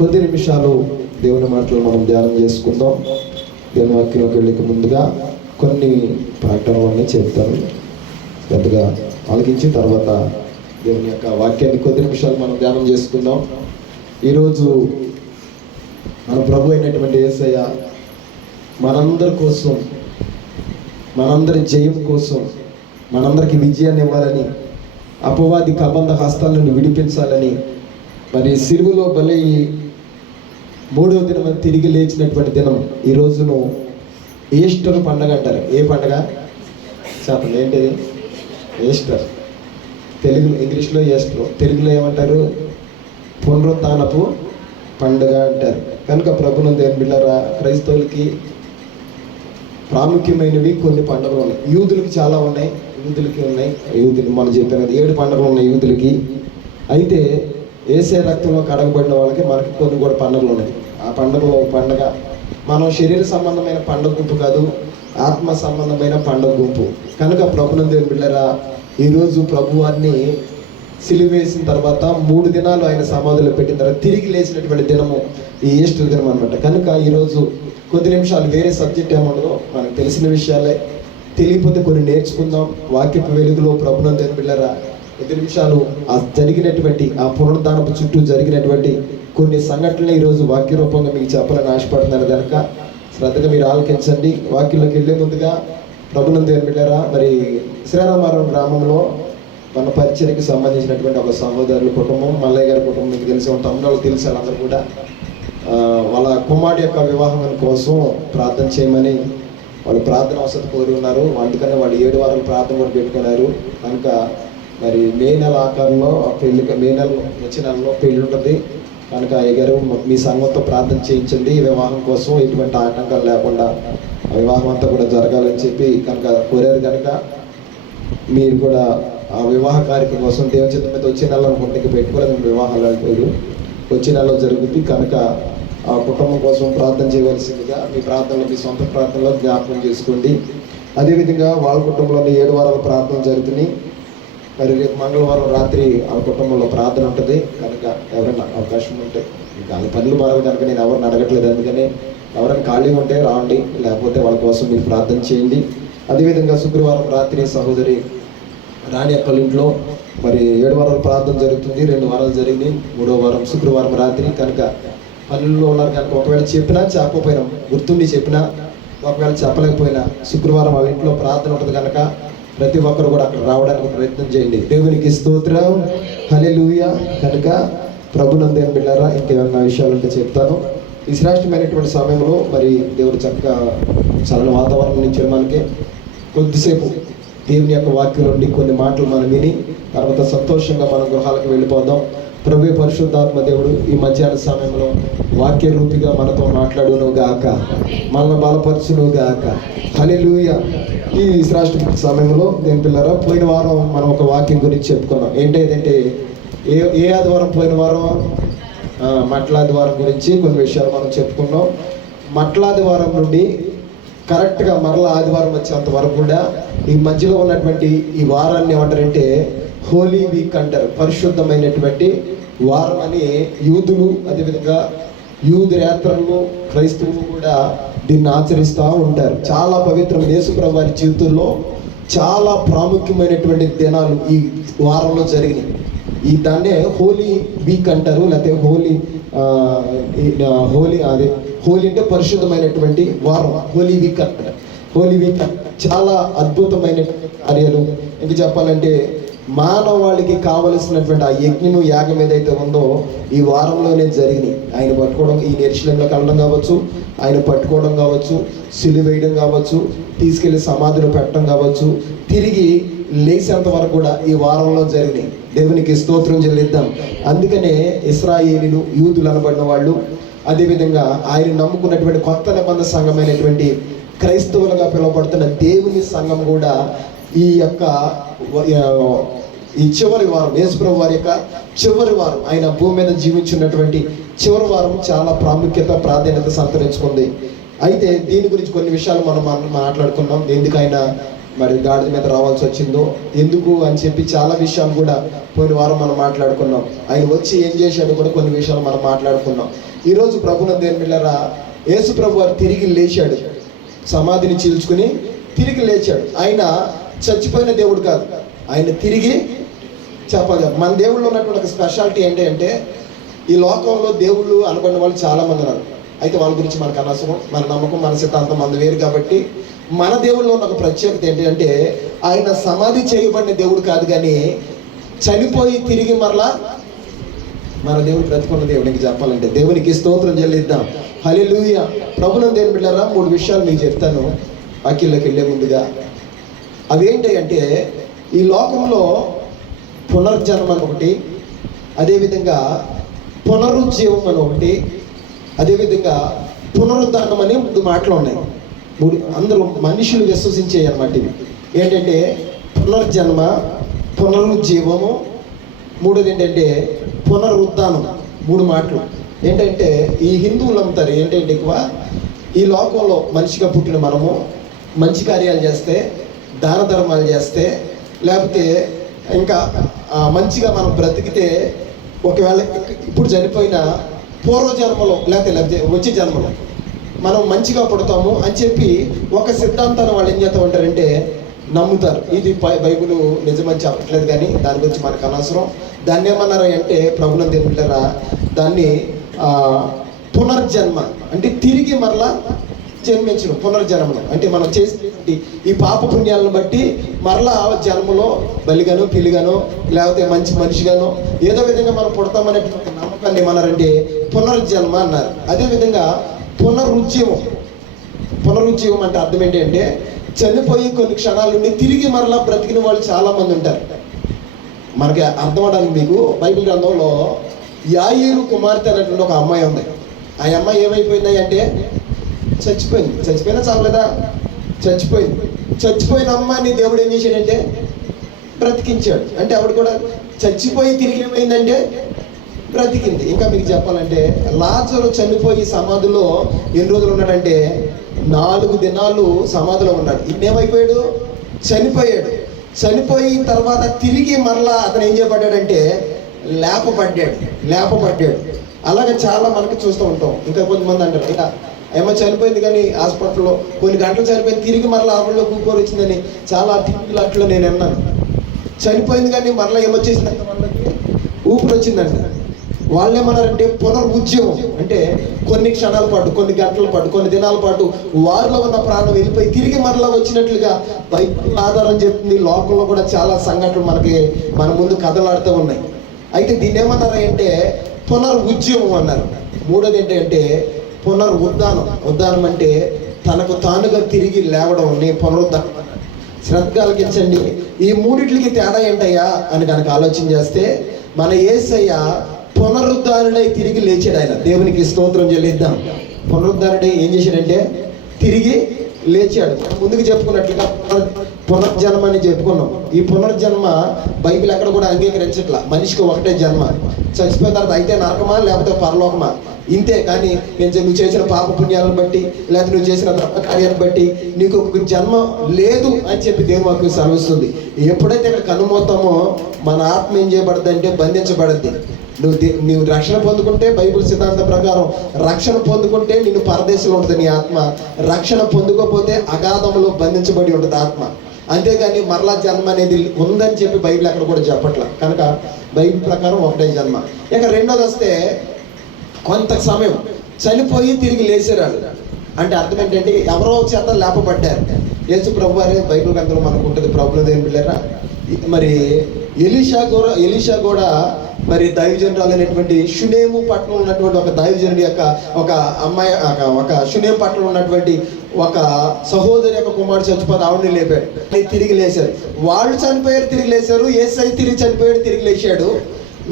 కొద్ది నిమిషాలు దేవుని మాటలు మనం ధ్యానం చేసుకుందాం. దేవుని వాక్యంలోకి వెళ్ళక ముందుగా కొన్ని ప్రకటనలన్నీ చెప్తాను, పెద్దగా ఆలకించి తర్వాత దేవుని యొక్క వాక్యాన్ని కొద్ది నిమిషాలు మనం ధ్యానం చేసుకుందాం. ఈరోజు మన ప్రభు అయినటువంటి యేసయ్య మనందరి కోసం, మనందరి జయం కోసం, మనందరికి విజయాన్ని ఇవ్వాలని, అపవాది కబంధ హస్తాల నుండి విడిపించాలని, మరి సిలువలో బలి 3వ దినం తిరిగి లేచినటువంటి దినం ఈ రోజును ఈస్టర్ పండగ అంటారు. ఏ పండగ చెప్పండి, ఏంటిది? ఈస్టర్. తెలుగు, ఇంగ్లీష్లో ఈస్టర్, తెలుగులో ఏమంటారు? పునరుత్థానపు పండుగ అంటారు. కనుక ప్రభునందు దేవుని బిడ్డలారా, క్రైస్తవులకి ప్రాముఖ్యమైనవి కొన్ని పండుగలు ఉన్నాయి. యూదులకి చాలా ఉన్నాయి, యూదులు మనం చెప్పాను కదా, 7 పండుగలు ఉన్నాయి యూదులకి. అయితే యేసయ్య రక్తంలో కడగబడిన వాళ్ళకి మనకి కొన్ని కూడా పండుగలు ఉన్నాయి. ఆ పండుగలో పండుగ మనం శరీర సంబంధమైన పండుగ గుంపు కాదు, ఆత్మ సంబంధమైన పండుగ గుంపు. కనుక ప్రభునందు దేవుని బిడ్డలారా, ఈరోజు ప్రభువారిని సిలువేసిన తర్వాత 3 దినాలు ఆయన సమాధిలో పెట్టిన తర్వాత తిరిగి లేచినటువంటి దినము ఈ ఈస్టర్ దినం అనమాట. కనుక ఈరోజు కొద్ది నిమిషాలు వేరే సబ్జెక్ట్ ఏముండదో, మనకు తెలిసిన విషయాలే, తెలియకపోతే కొన్ని నేర్చుకుందాం. వాక్యపు వెలుగులో ప్రభునందు దేవుని బిడ్డలారా, కొద్ది నిమిషాలు ఆ జరిగినటువంటి ఆ పునరుద్ధానపు చుట్టూ జరిగినటువంటి కొన్ని సంఘటనలు ఈరోజు వాక్య రూపంగా మీకు చెప్పాలని ఆశపడుతున్నారు. కనుక శ్రద్ధగా మీరు ఆలకించండి. వాక్యంలోకి వెళ్ళే ముందుగా ప్రభునందు దేవుని బిడ్డలారా, మరి శ్రీరామవరం గ్రామంలో మన పరిచర్యకి సంబంధించినటువంటి ఒక సహోదరుల కుటుంబం, మల్లయ్య గారి కుటుంబం మీకు తెలిసి తమ్ముళ్ళు తెలిసి వాళ్ళందరూ కూడా వాళ్ళ కుమారుడు యొక్క వివాహం కోసం ప్రార్థన చేయమని వాళ్ళు ప్రార్థన అవసరం కోరి ఉన్నారు. అందుకనే వాళ్ళు 7 వారాలు ప్రార్థన కూడా పెట్టుకున్నారు. కనుక మరి మే నెల ఆఖరిలో మే నెల వచ్చే నెలలో పెళ్ళి ఉంటుంది. కనుక అయ్యగారు మీ సంఘంతో ప్రార్థన చేయించండి, వివాహం కోసం ఎటువంటి ఆటంకాలు లేకుండా ఆ వివాహం అంతా కూడా జరగాలని చెప్పి కనుక కోరారు. కనుక మీరు కూడా ఆ వివాహ కార్యక్రమం కోసం దేవుని చిత్తం మీద వచ్చే నెలలో అనుకుంటే పెట్టుకోలేదు, వివాహాలు అంటారు, వచ్చే నెలలో జరుగుతుంది. కనుక ఆ కుటుంబం కోసం ప్రార్థన చేయవలసిందిగా మీ ప్రార్థనలో, మీ సొంత ప్రార్థనలో జ్ఞాపకం చేసుకోండి. అదేవిధంగా వాళ్ళ కుటుంబంలో 7 వారాల ప్రార్థన జరుగుతుంది. మరి రేపు మంగళవారం రాత్రి ఆ కుటుంబంలో ప్రార్థన ఉంటుంది. కనుక ఎవరైనా అవకాశం ఉంటే, ఇంకా వాళ్ళ పనులు మారాలి కనుక నేను ఎవరిని అడగట్లేదు, అందుకని ఎవరైనా ఖాళీగా ఉంటే రాండి, లేకపోతే వాళ్ళ కోసం మీరు ప్రార్థన చేయండి. అదేవిధంగా శుక్రవారం రాత్రి సహోదరి రాణి అక్కల ఇంట్లో మరి 7 వారాల ప్రార్థన జరుగుతుంది. 2 వారాలు జరిగింది, 3వ వారం శుక్రవారం రాత్రి. కనుక పనుల్లో ఉన్నారు కనుక ఒకవేళ చెప్పినా చెప్పకపోయినా, గుర్తుండి చెప్పినా ఒకవేళ చెప్పలేకపోయినా, శుక్రవారం వాళ్ళ ఇంట్లో ప్రార్థన ఉంటుంది కనుక ప్రతి ఒక్కరు కూడా అక్కడ రావడానికి ప్రయత్నం చేయండి. దేవునికి స్తోత్రం, హల్లెలూయా. కనుక ప్రభునందు దేవుని బిడ్డలారా, ఇంకేమైనా విషయాలు ఉంటే చెప్తాను. ఈ శ్రేష్టమైనటువంటి సమయంలో మరి దేవుడు చక్కగా చల్లని వాతావరణం నుంచి మనకి కొద్దిసేపు దేవుని యొక్క వాక్యం నుండి కొన్ని మాటలు మనం విని తర్వాత సంతోషంగా మనం గృహాలకు వెళ్ళిపోదాం. ప్రభువే పరిశుద్ధాత్మ దేవుడు ఈ మధ్యాహ్న సమయంలో వాక్య రూపిగా మనతో మాట్లాడును గాక, మనల్ని బలపరచును గాక, హల్లెలూయా. ఈ శ్రేష్ఠ సమయంలో దేని పిల్లరా, పోయిన వారం మనం ఒక వాక్యం గురించి చెప్పుకున్నాం. ఏంటంటే ఏ ఆదివారం? పోయిన వారం మట్లాదివారం గురించి కొన్ని విషయాలు మనం చెప్పుకున్నాం. మట్లాదివారం నుండి కరెక్ట్గా మరలా ఆదివారం వచ్చేంత వరకు కూడా ఈ మధ్యలో ఉన్నటువంటి ఈ వారాన్ని ఏమంటారంటే హోలీ వీక్ అంటారు, పరిశుద్ధమైనటువంటి వారం అని యూదులు, అదేవిధంగా యూదురేతరులు, క్రైస్తవులు కూడా దీన్ని ఆచరిస్తూ ఉంటారు. చాలా పవిత్రం. యేసుప్రభువు వారి జీవితంలో చాలా ప్రాముఖ్యమైనటువంటి దినాలు ఈ వారంలో జరిగినాయి. ఈ దాన్నే హోలీ వీక్ అంటారు, లేకపోతే హోలీ అంటే పరిశుద్ధమైనటువంటి వారం, హోలీ వీక్ అంటారు. హోలీ వీక్ చాలా అద్భుతమైన కార్యాలు. ఇంకా చెప్పాలంటే మానవాళికి కావలసినటువంటి ఆ యజ్ఞము, యాగం ఏదైతే ఉందో ఈ వారంలోనే జరిగినాయి. ఆయన పట్టుకోవడం, ఈ యెరూషలేములోకి వెళ్ళడం కావచ్చు, ఆయన పట్టుకోవడం కావచ్చు, సిలువ వేయడం కావచ్చు, తీసుకెళ్లి సమాధిలో పెట్టడం కావచ్చు, తిరిగి లేచేంత వరకు కూడా ఈ వారంలో జరిగినాయి. దేవునికి స్తోత్రం చెల్లిద్దాం. అందుకనే ఇశ్రాయేలీలు, యూదులు అనబడిన వాళ్ళు, అదేవిధంగా ఆయన నమ్ముకున్నటువంటి కొత్త నిబంధన సంఘమైనటువంటి క్రైస్తవులుగా పిలువబడుతున్న దేవుని సంఘం కూడా ఈ యొక్క ఈ చివరి వారం, యేసుప్రభువు వారి యొక్క చివరి వారం, ఆయన భూమి మీద జీవించున్నటువంటి చివరి వారం చాలా ప్రాముఖ్యత, ప్రాధాన్యత సంతరించుకుంది. అయితే దీని గురించి కొన్ని విషయాలు మనం మాట్లాడుకున్నాం. ఎందుకు ఆయన మరి గాడిద మీద రావాల్సి వచ్చిందో, ఎందుకు అని చెప్పి చాలా విషయాలు కూడా పోయిన వారం మనం మాట్లాడుకున్నాం. ఆయన వచ్చి ఏం చేశాడో కూడా కొన్ని విషయాలు మనం మాట్లాడుకున్నాం. ఈరోజు ప్రభునందు దేవుని బిడ్డలారా, యేసు ప్రభు వారు తిరిగి లేచాడు, సమాధిని చీల్చుకుని తిరిగి లేచాడు. ఆయన చచ్చిపోయిన దేవుడు కాదు, ఆయన తిరిగి చెప్పాలి. మన దేవుళ్ళు ఉన్నటువంటి ఒక స్పెషాలిటీ ఏంటి అంటే, ఈ లోకంలో దేవుళ్ళు అనబడిన వాళ్ళు చాలామంది ఉన్నారు. అయితే వాళ్ళ గురించి మనకు అనవసరం, మన నమ్మకం మన సిద్ధాంతం మన వేరు. కాబట్టి మన దేవుళ్ళు ఉన్న ఒక ప్రత్యేకత ఏంటంటే, ఆయన సమాధి చేయబడిన దేవుడు కాదు, కానీ చనిపోయి తిరిగి మరలా మన దేవుడు బ్రతుకున్న దేవునికి చెప్పాలంటే దేవునికి స్తోత్రం చెల్లిద్దాం. హల్లెలూయా. ప్రభునందు దేవుని బిడ్డలారా, 3 విషయాలు మీకు చెప్తాను వాక్యంలోకి వెళ్ళే ముందుగా. అవేంటి అంటే, ఈ లోకంలో పునర్జన్మ అని ఒకటి, అదేవిధంగా పునరుజ్జీవం అని ఒకటి, అదేవిధంగా పునరుద్ధానం అని 3 మాటలు ఉన్నాయి. అందరూ మనుషులు విశ్వసించే అన్నమాట ఇవి. ఏంటంటే పునర్జన్మ, పునరుజ్జీవము, మూడోది ఏంటంటే పునరుద్ధానం. 3 మాటలు ఏంటంటే, ఈ హిందువులు నమ్ముతారు ఏంటంటే, ఎక్కువ ఈ లోకంలో మనిషిగా పుట్టిన మనము మంచి కార్యాలు చేస్తే, దాన ధర్మాలు చేస్తే, లేకపోతే ఇంకా మంచిగా మనం బ్రతికితే, ఒకవేళ ఇప్పుడు చనిపోయిన పూర్వజన్మలో లేకపోతే వచ్చే జన్మలో మనం మంచిగా పుడతాము అని చెప్పి ఒక సిద్ధాంతాన్ని వాళ్ళు ఏం చేస్తూ ఉంటారంటే నమ్ముతారు. ఇది బైబిల్ నిజమని చెప్పట్లేదు, కానీ దాని గురించి మనకు అనవసరం. దాన్ని ఏమన్నారా అంటే, ప్రభునందు దేవుని బిడ్డలారా, దాన్ని పునర్జన్మ అంటే తిరిగి మరలా జన్మించడం. పునర్జన్మం అంటే మనం చేసే ఈ పాప పుణ్యాలను బట్టి మరలా జన్మలో బలిగానో పిల్లిగానో లేకపోతే మంచి మనిషిగానో ఏదో విధంగా మనం పుడతామనేటువంటి నమ్మకాన్ని ఏమన్నారంటే పునర్జన్మ అన్నారు. అదేవిధంగా పునరుజ్జీవం. పునరుజ్జీవం అంటే అర్థం ఏంటి అంటే, చనిపోయి కొన్ని క్షణాల నుండి తిరిగి మరలా బ్రతికిన వాళ్ళు చాలామంది ఉంటారు. మనకి అర్థం అవడానికి మీకు బైబిల్ గ్రంథంలో యాయీరు కుమార్తె అనేటువంటి ఒక అమ్మాయి ఉంది. ఆ అమ్మాయి ఏమైపోయింది అంటే చచ్చిపోయింది. చచ్చిపోయినా చావలేదా? చచ్చిపోయింది. చచ్చిపోయిన అమ్మాయిని దేవుడు ఏం చేశాడంటే బ్రతికించాడు. అంటే ఆవిడ కూడా చచ్చిపోయి తిరిగి ఏమైందంటే బ్రతికింది. ఇంకా మీకు చెప్పాలంటే, లాజరు చనిపోయి సమాధిలో ఎన్ని రోజులు ఉన్నాడంటే 4 దినాలు సమాధిలో ఉన్నాడు. ఇన్నేమైపోయాడు? చనిపోయాడు. చనిపోయిన తర్వాత తిరిగి మరలా అతను ఏం చేయబడ్డాడంటే లేపబడ్డాడు. అలాగే చాలా మనకి చూస్తూ ఉంటాం. ఇంకా కొంతమంది అంటారు, ఇంకా ఏమో చనిపోయింది కానీ హాస్పిటల్లో కొన్ని గంటలు చనిపోయింది, తిరిగి మరలా ఆవిడలో కూకోరు వచ్చిందని చాలా టీవీలు అట్లా నేను అన్నాను. చనిపోయింది కానీ మరలా ఏమొచ్చేసిందంటే వాళ్ళకి ఊపిరి వచ్చిందంట. వాళ్ళు ఏమన్నారంటే పునరుజ్జీవం అంటే కొన్ని క్షణాల పాటు, కొన్ని గంటల పాటు, కొన్ని దినాల పాటు వారిలో ఉన్న ప్రాణం వెళ్ళిపోయి తిరిగి మరలా వచ్చినట్లుగా బైబిల్ ఆధారం చెప్తుంది. లోకంలో కూడా చాలా సంఘటనలు మనకి మన ముందు కథలాడుతూ ఉన్నాయి. అయితే దీన్ని ఏమన్నారు అంటే పునరుజ్జీవం అన్నారు. మూడోది ఏంటంటే పునరుద్ధానం. ఉద్ధానం అంటే తనకు తానుగా తిరిగి లేవడం, పునరుద్ధానం. శ్రద్ధ కలిగించండి. ఈ మూడిట్లకి తేడా ఏంటయ్యా అని కనుక ఆలోచన చేస్తే, మన యేసయ్య పునరుద్ధారుడై తిరిగి లేచాడు. ఆయన దేవునికి స్తోత్రం చెల్లిద్దాం. పునరుద్ధారుడై ఏం చేశాడంటే తిరిగి లేచాడు. ముందుకు చెప్పుకున్నట్లుగా పునర్జన్మ అని చెప్పుకున్నాం. ఈ పునర్జన్మ బైబిల్ ఎక్కడ కూడా అంగీకరించట్లా. మనిషికి ఒకటే జన్మ, చచ్చిపోయిన తర్వాత అయితే నరకమా లేకపోతే పరలోకమా ఇంతే. కానీ నువ్వు చేసిన పాప పుణ్యాలను బట్టి లేకపోతే నువ్వు చేసిన కార్యాలను బట్టి నీకు ఒక జన్మ లేదు అని చెప్పి దేవుని వాక్యం సెలవిస్తుంది. ఎప్పుడైతే ఇక్కడ కనుమోతామో మన ఆత్మ ఏం చేయబడుతుంది అంటే బంధించబడుద్ది. నువ్వు రక్షణ పొందుకుంటే బైబిల్ సిద్ధాంతం ప్రకారం రక్షణ పొందుకుంటే నిన్ను పరదేశంలో ఉంటుంది నీ ఆత్మ. రక్షణ పొందుకోకపోతే అగాధంలో బంధించబడి ఉంటుంది ఆత్మ. అంతేగాని మరలా జన్మ అనేది ఉందని చెప్పి బైబిల్ అక్కడ కూడా చెప్పట్ల. కనుక బైబిల్ ప్రకారం ఒకటే జన్మ. ఇక రెండోది వస్తే, కొంత సమయం చనిపోయి తిరిగి లేచారు అంటే అర్థం ఏంటంటే ఎవరో చేత లేపబడ్డారు. యేసు ప్రభు వారే బైబిల్ గ్రంథంలో మనకు ఉంటుంది. ప్రభుత్వం ఏం పిల్లరా, మరి ఎలీషా కూడా మరి దైవజనురాలైనటువంటి షునేము పట్టణంలో ఉన్నటువంటి ఒక దైవజనుడి యొక్క ఒక అమ్మాయి, ఒక షునేము పట్టణంలో ఉన్నటువంటి ఒక సహోదరి యొక్క కుమారుడు చచ్చిపోతే ఆవిడని లేపాడు, తిరిగి లేచారు. వాళ్ళు చనిపోయారు, తిరిగి లేచారు. యేసయ్య తిరిగి చనిపోయాడు, తిరిగి లేచాడు.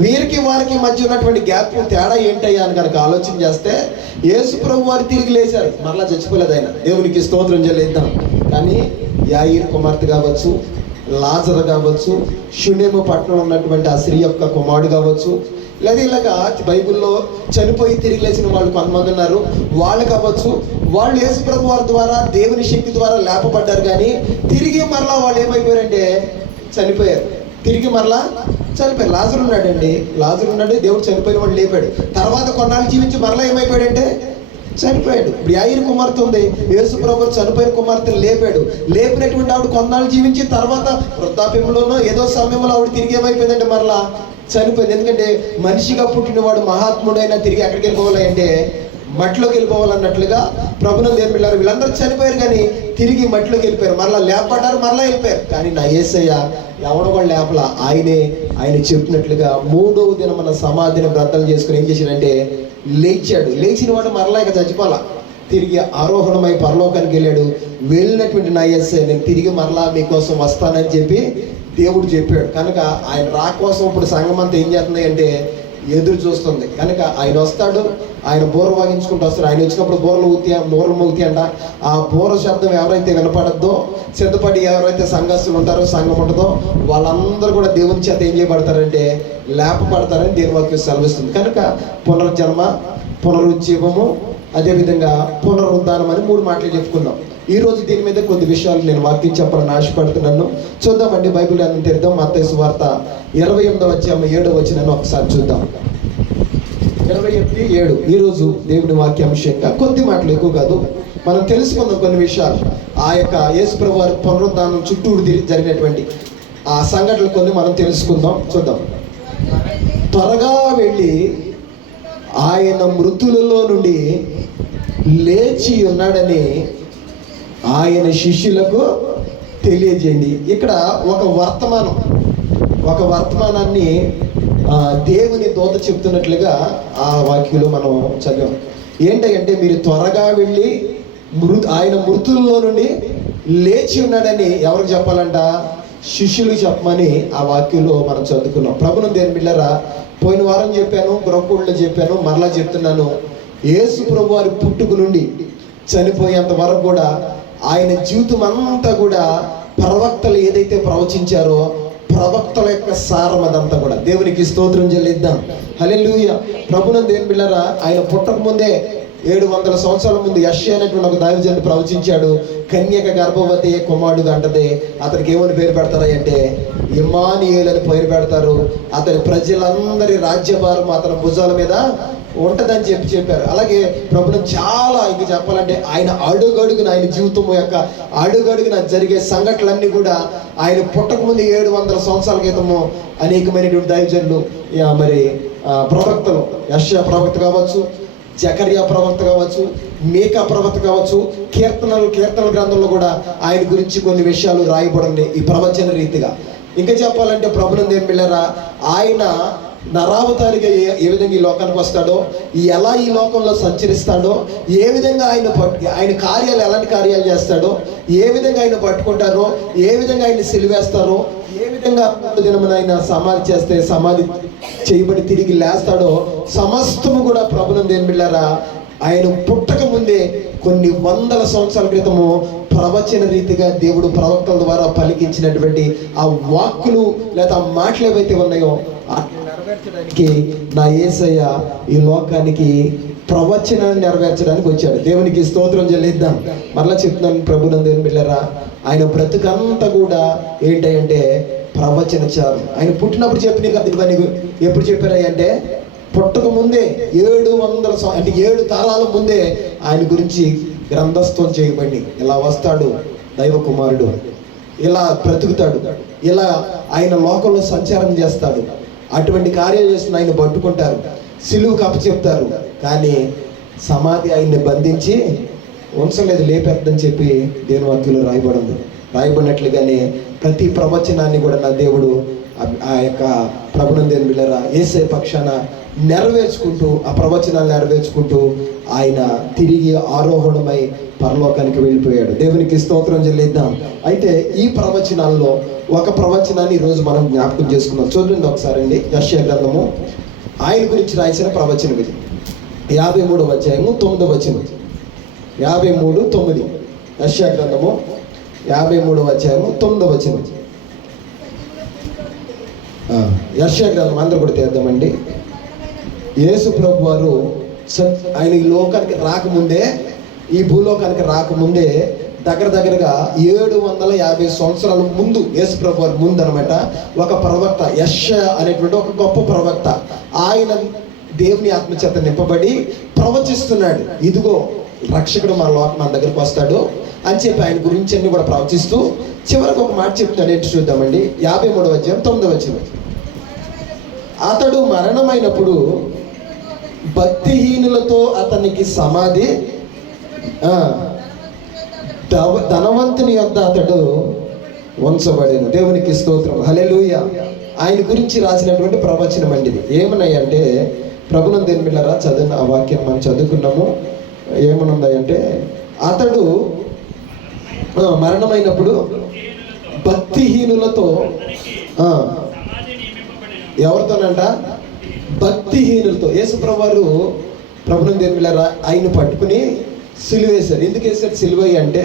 వీరికి వారికి మధ్య ఉన్నటువంటి గ్యాప్ తేడా ఏంటయ్యా అని కనుక ఆలోచన చేస్తే, యేసు ప్రభు వారు తిరిగి లేచారు, మరలా చచ్చిపోలేదు ఆయన. దేవునికి స్తోత్రం చెల్లిద్దాం. కానీ యాయీరు కుమార్తె కావచ్చు, లాజరు కావచ్చు, షునేము పట్టణంలో ఉన్నటువంటి ఆ స్త్రీ యొక్క కుమారుడు కావచ్చు, లేదా ఇలాగా బైబిల్లో చనిపోయి తిరిగి లేచిన వాళ్ళు కొంతమంది ఉన్నారు. వాళ్ళు కావచ్చు, వాళ్ళు యేసు ప్రభు వారి ద్వారా దేవుని శక్తి ద్వారా లేపబడ్డారు. కానీ తిరిగి మరలా వాళ్ళు ఏమైపోయారంటే చనిపోయారు, తిరిగి మరలా చనిపోయారు. లాజరు ఉన్నాడండి, లాజరు ఉన్నాడు, దేవుడు చనిపోయిన వాడు లేపాడు. తర్వాత కొన్నాళ్ళు జీవించి మరలా ఏమైపోయాడంటే చనిపోయాడు. ఇప్పుడు యాయిరు కుమార్తె ఉంది, యేసు ప్రభువు చనిపోయిన కుమార్తెను లేపాడు. లేపినటువంటి ఆవిడ కొన్నాళ్ళు జీవించి తర్వాత వృద్ధాప్యంలోనో ఏదో సమయంలో ఆవిడ తిరిగి ఏమైపోయిందంటే మరలా చనిపోయింది. ఎందుకంటే మనిషిగా పుట్టినవాడు మహాత్ముడైనా తిరిగి ఎక్కడికి వెళ్ళిపోవాలి అంటే మట్టిలోకి వెళ్ళిపోవాలన్నట్లుగా ప్రభువును దేవుని బిడ్డలారా వీళ్ళందరూ చనిపోయారు, కానీ తిరిగి మట్టిలోకి వెళ్ళిపోయారు. మరలా లేపబడ్డారు, మరలా వెళ్ళిపోయారు. కానీ నా యేసయ్య ఎవడు కూడా లేపల. ఆయన చెప్పినట్లుగా 3వ దినం మన సమాధిని బ్రతలు చేసుకుని ఏం చేశాడంటే లేచాడు. లేచిన వాడు మరలా ఇక చచ్చిపోలా, తిరిగి ఆరోహణమై పరలోకానికి వెళ్ళాడు. వెళ్ళినటువంటి నా యేసయ్య నేను తిరిగి మరలా మీకోసం వస్తానని చెప్పి దేవుడు చెప్పాడు. కనుక ఆయన రా కోసం ఇప్పుడు సంఘం అంతా ఏం చేస్తుంది అంటే ఎదురు చూస్తుంది. కనుక ఆయన వస్తాడు, ఆయన బోర వాగించుకుంటూ వస్తాడు. ఆయన వచ్చినప్పుడు బోరలు మోగుతాయి అంట. ఆ బోర శబ్దం ఎవరైతే వినపడద్దో, సిద్ధపడి ఎవరైతే సంఘస్థులు ఉంటారో, సంఘం ఉంటుందో వాళ్ళందరూ కూడా దేవుని చేత ఏం చేయబడతారంటే లేపబడతారని దేవుని వాక్యం సెలవిస్తుంది. కనుక పునర్జన్మ, పునరుజ్జీవము, అదేవిధంగా పునరుద్ధానం అని 3 మాటలు చెప్పుకున్నాం. ఈరోజు దీని మీద కొద్ది విషయాలు నేను వాక్యం చెప్పాలని ఆశపడుతున్నాను. చూద్దామండి, బైబిల్ అని తెరుద్దాం. మత్తయి సువార్త 28వ అధ్యాయం 7వ వచనాన్ని ఒకసారి చూద్దాం. 28:7. ఈరోజు దేవుని వాక్యాంశంగా కొద్ది మాటలు, ఎక్కువ కాదు, మనం తెలుసుకున్న కొన్ని విషయాలు. ఆ యొక్క యేసు ప్రభువు వారి పునరుద్ధానం చుట్టూరు జరిగినటువంటి ఆ సంఘటనలు కొన్ని మనం తెలుసుకుందాం. చూద్దాం. త్వరగా వెళ్ళి ఆయన మృతులలో నుండి లేచి ఉన్నాడని ఆయన శిష్యులకు తెలియజేయండి. ఇక్కడ ఒక వర్తమానాన్ని దేవుని దూత చెప్తున్నట్లుగా ఆ వాక్యంలో మనం చదివాం. ఏంటంటే మీరు త్వరగా వెళ్ళి ఆయన మృతుల్లో నుండి లేచి ఉన్నాడని ఎవరికి చెప్పాలంట? శిష్యులకు చెప్పమని ఆ వాక్యంలో మనం చదువుకున్నాం. ప్రభువును దేవుని బిడ్డలారా, పోయిన వారం చెప్పాను, గృహకూడలో చెప్పాను, మరలా చెప్తున్నాను. యేసు ప్రభు వారి పుట్టుక నుండి చనిపోయేంత వరకు కూడా ఆయన జీవితం అంతా కూడా ప్రవక్తలు ఏదైతే ప్రవచించారో ప్రవక్తల యొక్క సారం అదంతా కూడా. దేవునికి స్తోత్రం చెల్లిద్దాం. హల్లెలూయా. ప్రభువును దేవుని బిడ్డలారా, ఆయన పుట్టక ముందే 700 సంవత్సరాల ముందు యెషయా అనేటువంటి ఒక దైవజనుడు ప్రవచించాడు. కన్యక గర్భవతి కుమారుడు అంటది. అతనికి ఏమని పేరు పెడతారా అంటే ఇమ్మానుయేలు అని పేరు పెడతారు. అతని ప్రజలందరి రాజ్యభారం అతని భుజాల మీద ఉంటుందని చెప్పారు. అలాగే ప్రభుత్వం చాలా ఇంకా చెప్పాలంటే ఆయన అడుగడుగున, ఆయన జీవితం యొక్క అడుగడుగున జరిగే సంఘటనలన్నీ కూడా ఆయన పుట్టక ముందు 700 సంవత్సరాల క్రితము అనేకమైనటువంటి దైవజనులు, మరి ప్రవక్తలు, యెషయా ప్రవక్త కావచ్చు, జకర్యా ప్రవక్త కావచ్చు, మీకా ప్రవక్త కావచ్చు, కీర్తనల గ్రంథంలో కూడా ఆయన గురించి కొన్ని విషయాలు రాయబడి ఈ ప్రవచన రీతిగా. ఇంకా చెప్పాలంటే ప్రభువును దేవుని బిడ్డలారా, ఆయన నరావతారిగా ఏ విధంగా ఈ లోకానికి వస్తాడో, ఎలా ఈ లోకంలో సంచరిస్తాడో, ఏ విధంగా ఆయన కార్యాలు ఎలాంటి కార్యాలు చేస్తాడో, ఏ విధంగా ఆయన పట్టుకుంటారో, ఏ విధంగా ఆయన సిలివేస్తారో, ఏ విధంగా దినమున ఆయన సమాధి చేయబడి తిరిగి లేస్తాడో సమస్తము కూడా ప్రభువును దేవుని బిడ్డలారా ఆయన పుట్టక ముందే కొన్ని వందల సంవత్సరాల క్రితము ప్రవచన రీతిగా దేవుడు ప్రవక్తల ద్వారా పలికించినటువంటి ఆ వాక్కులు లేదా ఆ మాటలు ఏవైతే ఉన్నాయో నెరవేర్చడానికి నా యేసయ్య ఈ లోకానికి ప్రవచనాన్ని నెరవేర్చడానికి వచ్చాడు. దేవునికి స్తోత్రం చెల్లిద్దాం. మరలా చెప్తున్నాను, ప్రభువును దేవుని బిడ్డలారా, ఆయన బ్రతుకంతా కూడా ఏంటంటే ప్రవచనచారం. ఆయన పుట్టినప్పుడు ఇవన్నీ ఎప్పుడు చెప్పారా అంటే పుట్టక ముందే 700 అంటే 7 తరాల ముందే ఆయన గురించి గ్రంథస్థం చేయబడి, ఇలా వస్తాడు దైవ కుమారుడు, ఇలా బ్రతుకుతాడు, ఇలా ఆయన లోకంలో సంచారం చేస్తాడు, అటువంటి కార్యాలు చేస్తున్న ఆయన పట్టుకుంటారు, సిలువుకు అప్పచెప్తారు, కానీ సమాధి ఆయన్ని బంధించి ఉంచలేదు, లేపేద్దని చెప్పి దేవుని వాక్యంలో రాయబడినట్లుగానే ప్రతి ప్రవచనాన్ని కూడా నా దేవుడు ఆ యొక్క ప్రభువును దేవుని బిడ్డలారా యేసయ్య పక్షాన నెరవేర్చుకుంటూ, ఆ ప్రవచనాలు నెరవేర్చుకుంటూ ఆయన తిరిగి ఆరోహణమై పరలోకానికి వెళ్ళిపోయాడు. దేవునికి స్తోత్రం చెల్లిద్దాం. అయితే ఈ ప్రవచనాల్లో ఒక ప్రవచనాన్ని ఈరోజు మనం జ్ఞాపకం చేసుకున్నాం. చూడండి ఒకసారి అండి, యెషయా గ్రంథము ఆయన గురించి రాసిన ప్రవచనం ఇది. 53వ అధ్యాయము 9వ వచనం. 53:9. యెషయా గ్రంథము 53వ అధ్యాయము 9వ వచనం. యెషయా గ్రంథం అందరూ కూడా తీద్దామండి. యేసు ప్రభు వారు ఆయన ఈ లోకానికి రాకముందే, ఈ భూలోకానికి రాకముందే దగ్గరగా 750 సంవత్సరాల ముందు, యేసు ప్రభు వారి ముందు అనమాట, ఒక ప్రవక్త యెషయా అనేటువంటి ఒక గొప్ప ప్రవక్త, ఆయన దేవుని ఆత్మచేత నింపబడి ప్రవచిస్తున్నాడు. ఇదిగో రక్షకుడు మన దగ్గరకు వస్తాడు అని చెప్పి ఆయన గురించి అన్ని కూడా ప్రవచిస్తూ చివరికి ఒక మాట చెప్తాడు. ఏంటి చూద్దామండి. 53వ అధ్యాయం 9వ వచనం. అతడు మరణమైనప్పుడు భక్తిహీనులతో అతనికి సమాధి, ధనవంతుని యొద్ద అతడు ఉంచబడిన. దేవునికి స్తోత్రం, హల్లెలూయా. ఆయన గురించి రాసినటువంటి ప్రవచనం అండి ఇది. ఏమన్నాయంటే, ప్రభునందు దేవుని బిడ్డలారా, చదివిన ఆ వాక్యం మనం చదువుకున్నాము. ఏమనుందంటే, అతడు మరణమైనప్పుడు భక్తిహీనులతో, ఎవరితోనంట? భక్తిహీనులతో. యేసు ప్రభు వారు, ప్రభునందు దేవుని బిడ్డలారా, ఆయన పట్టుకుని సిలువ వేశారు. ఎందుకు వేశారు సిలువ అంటే,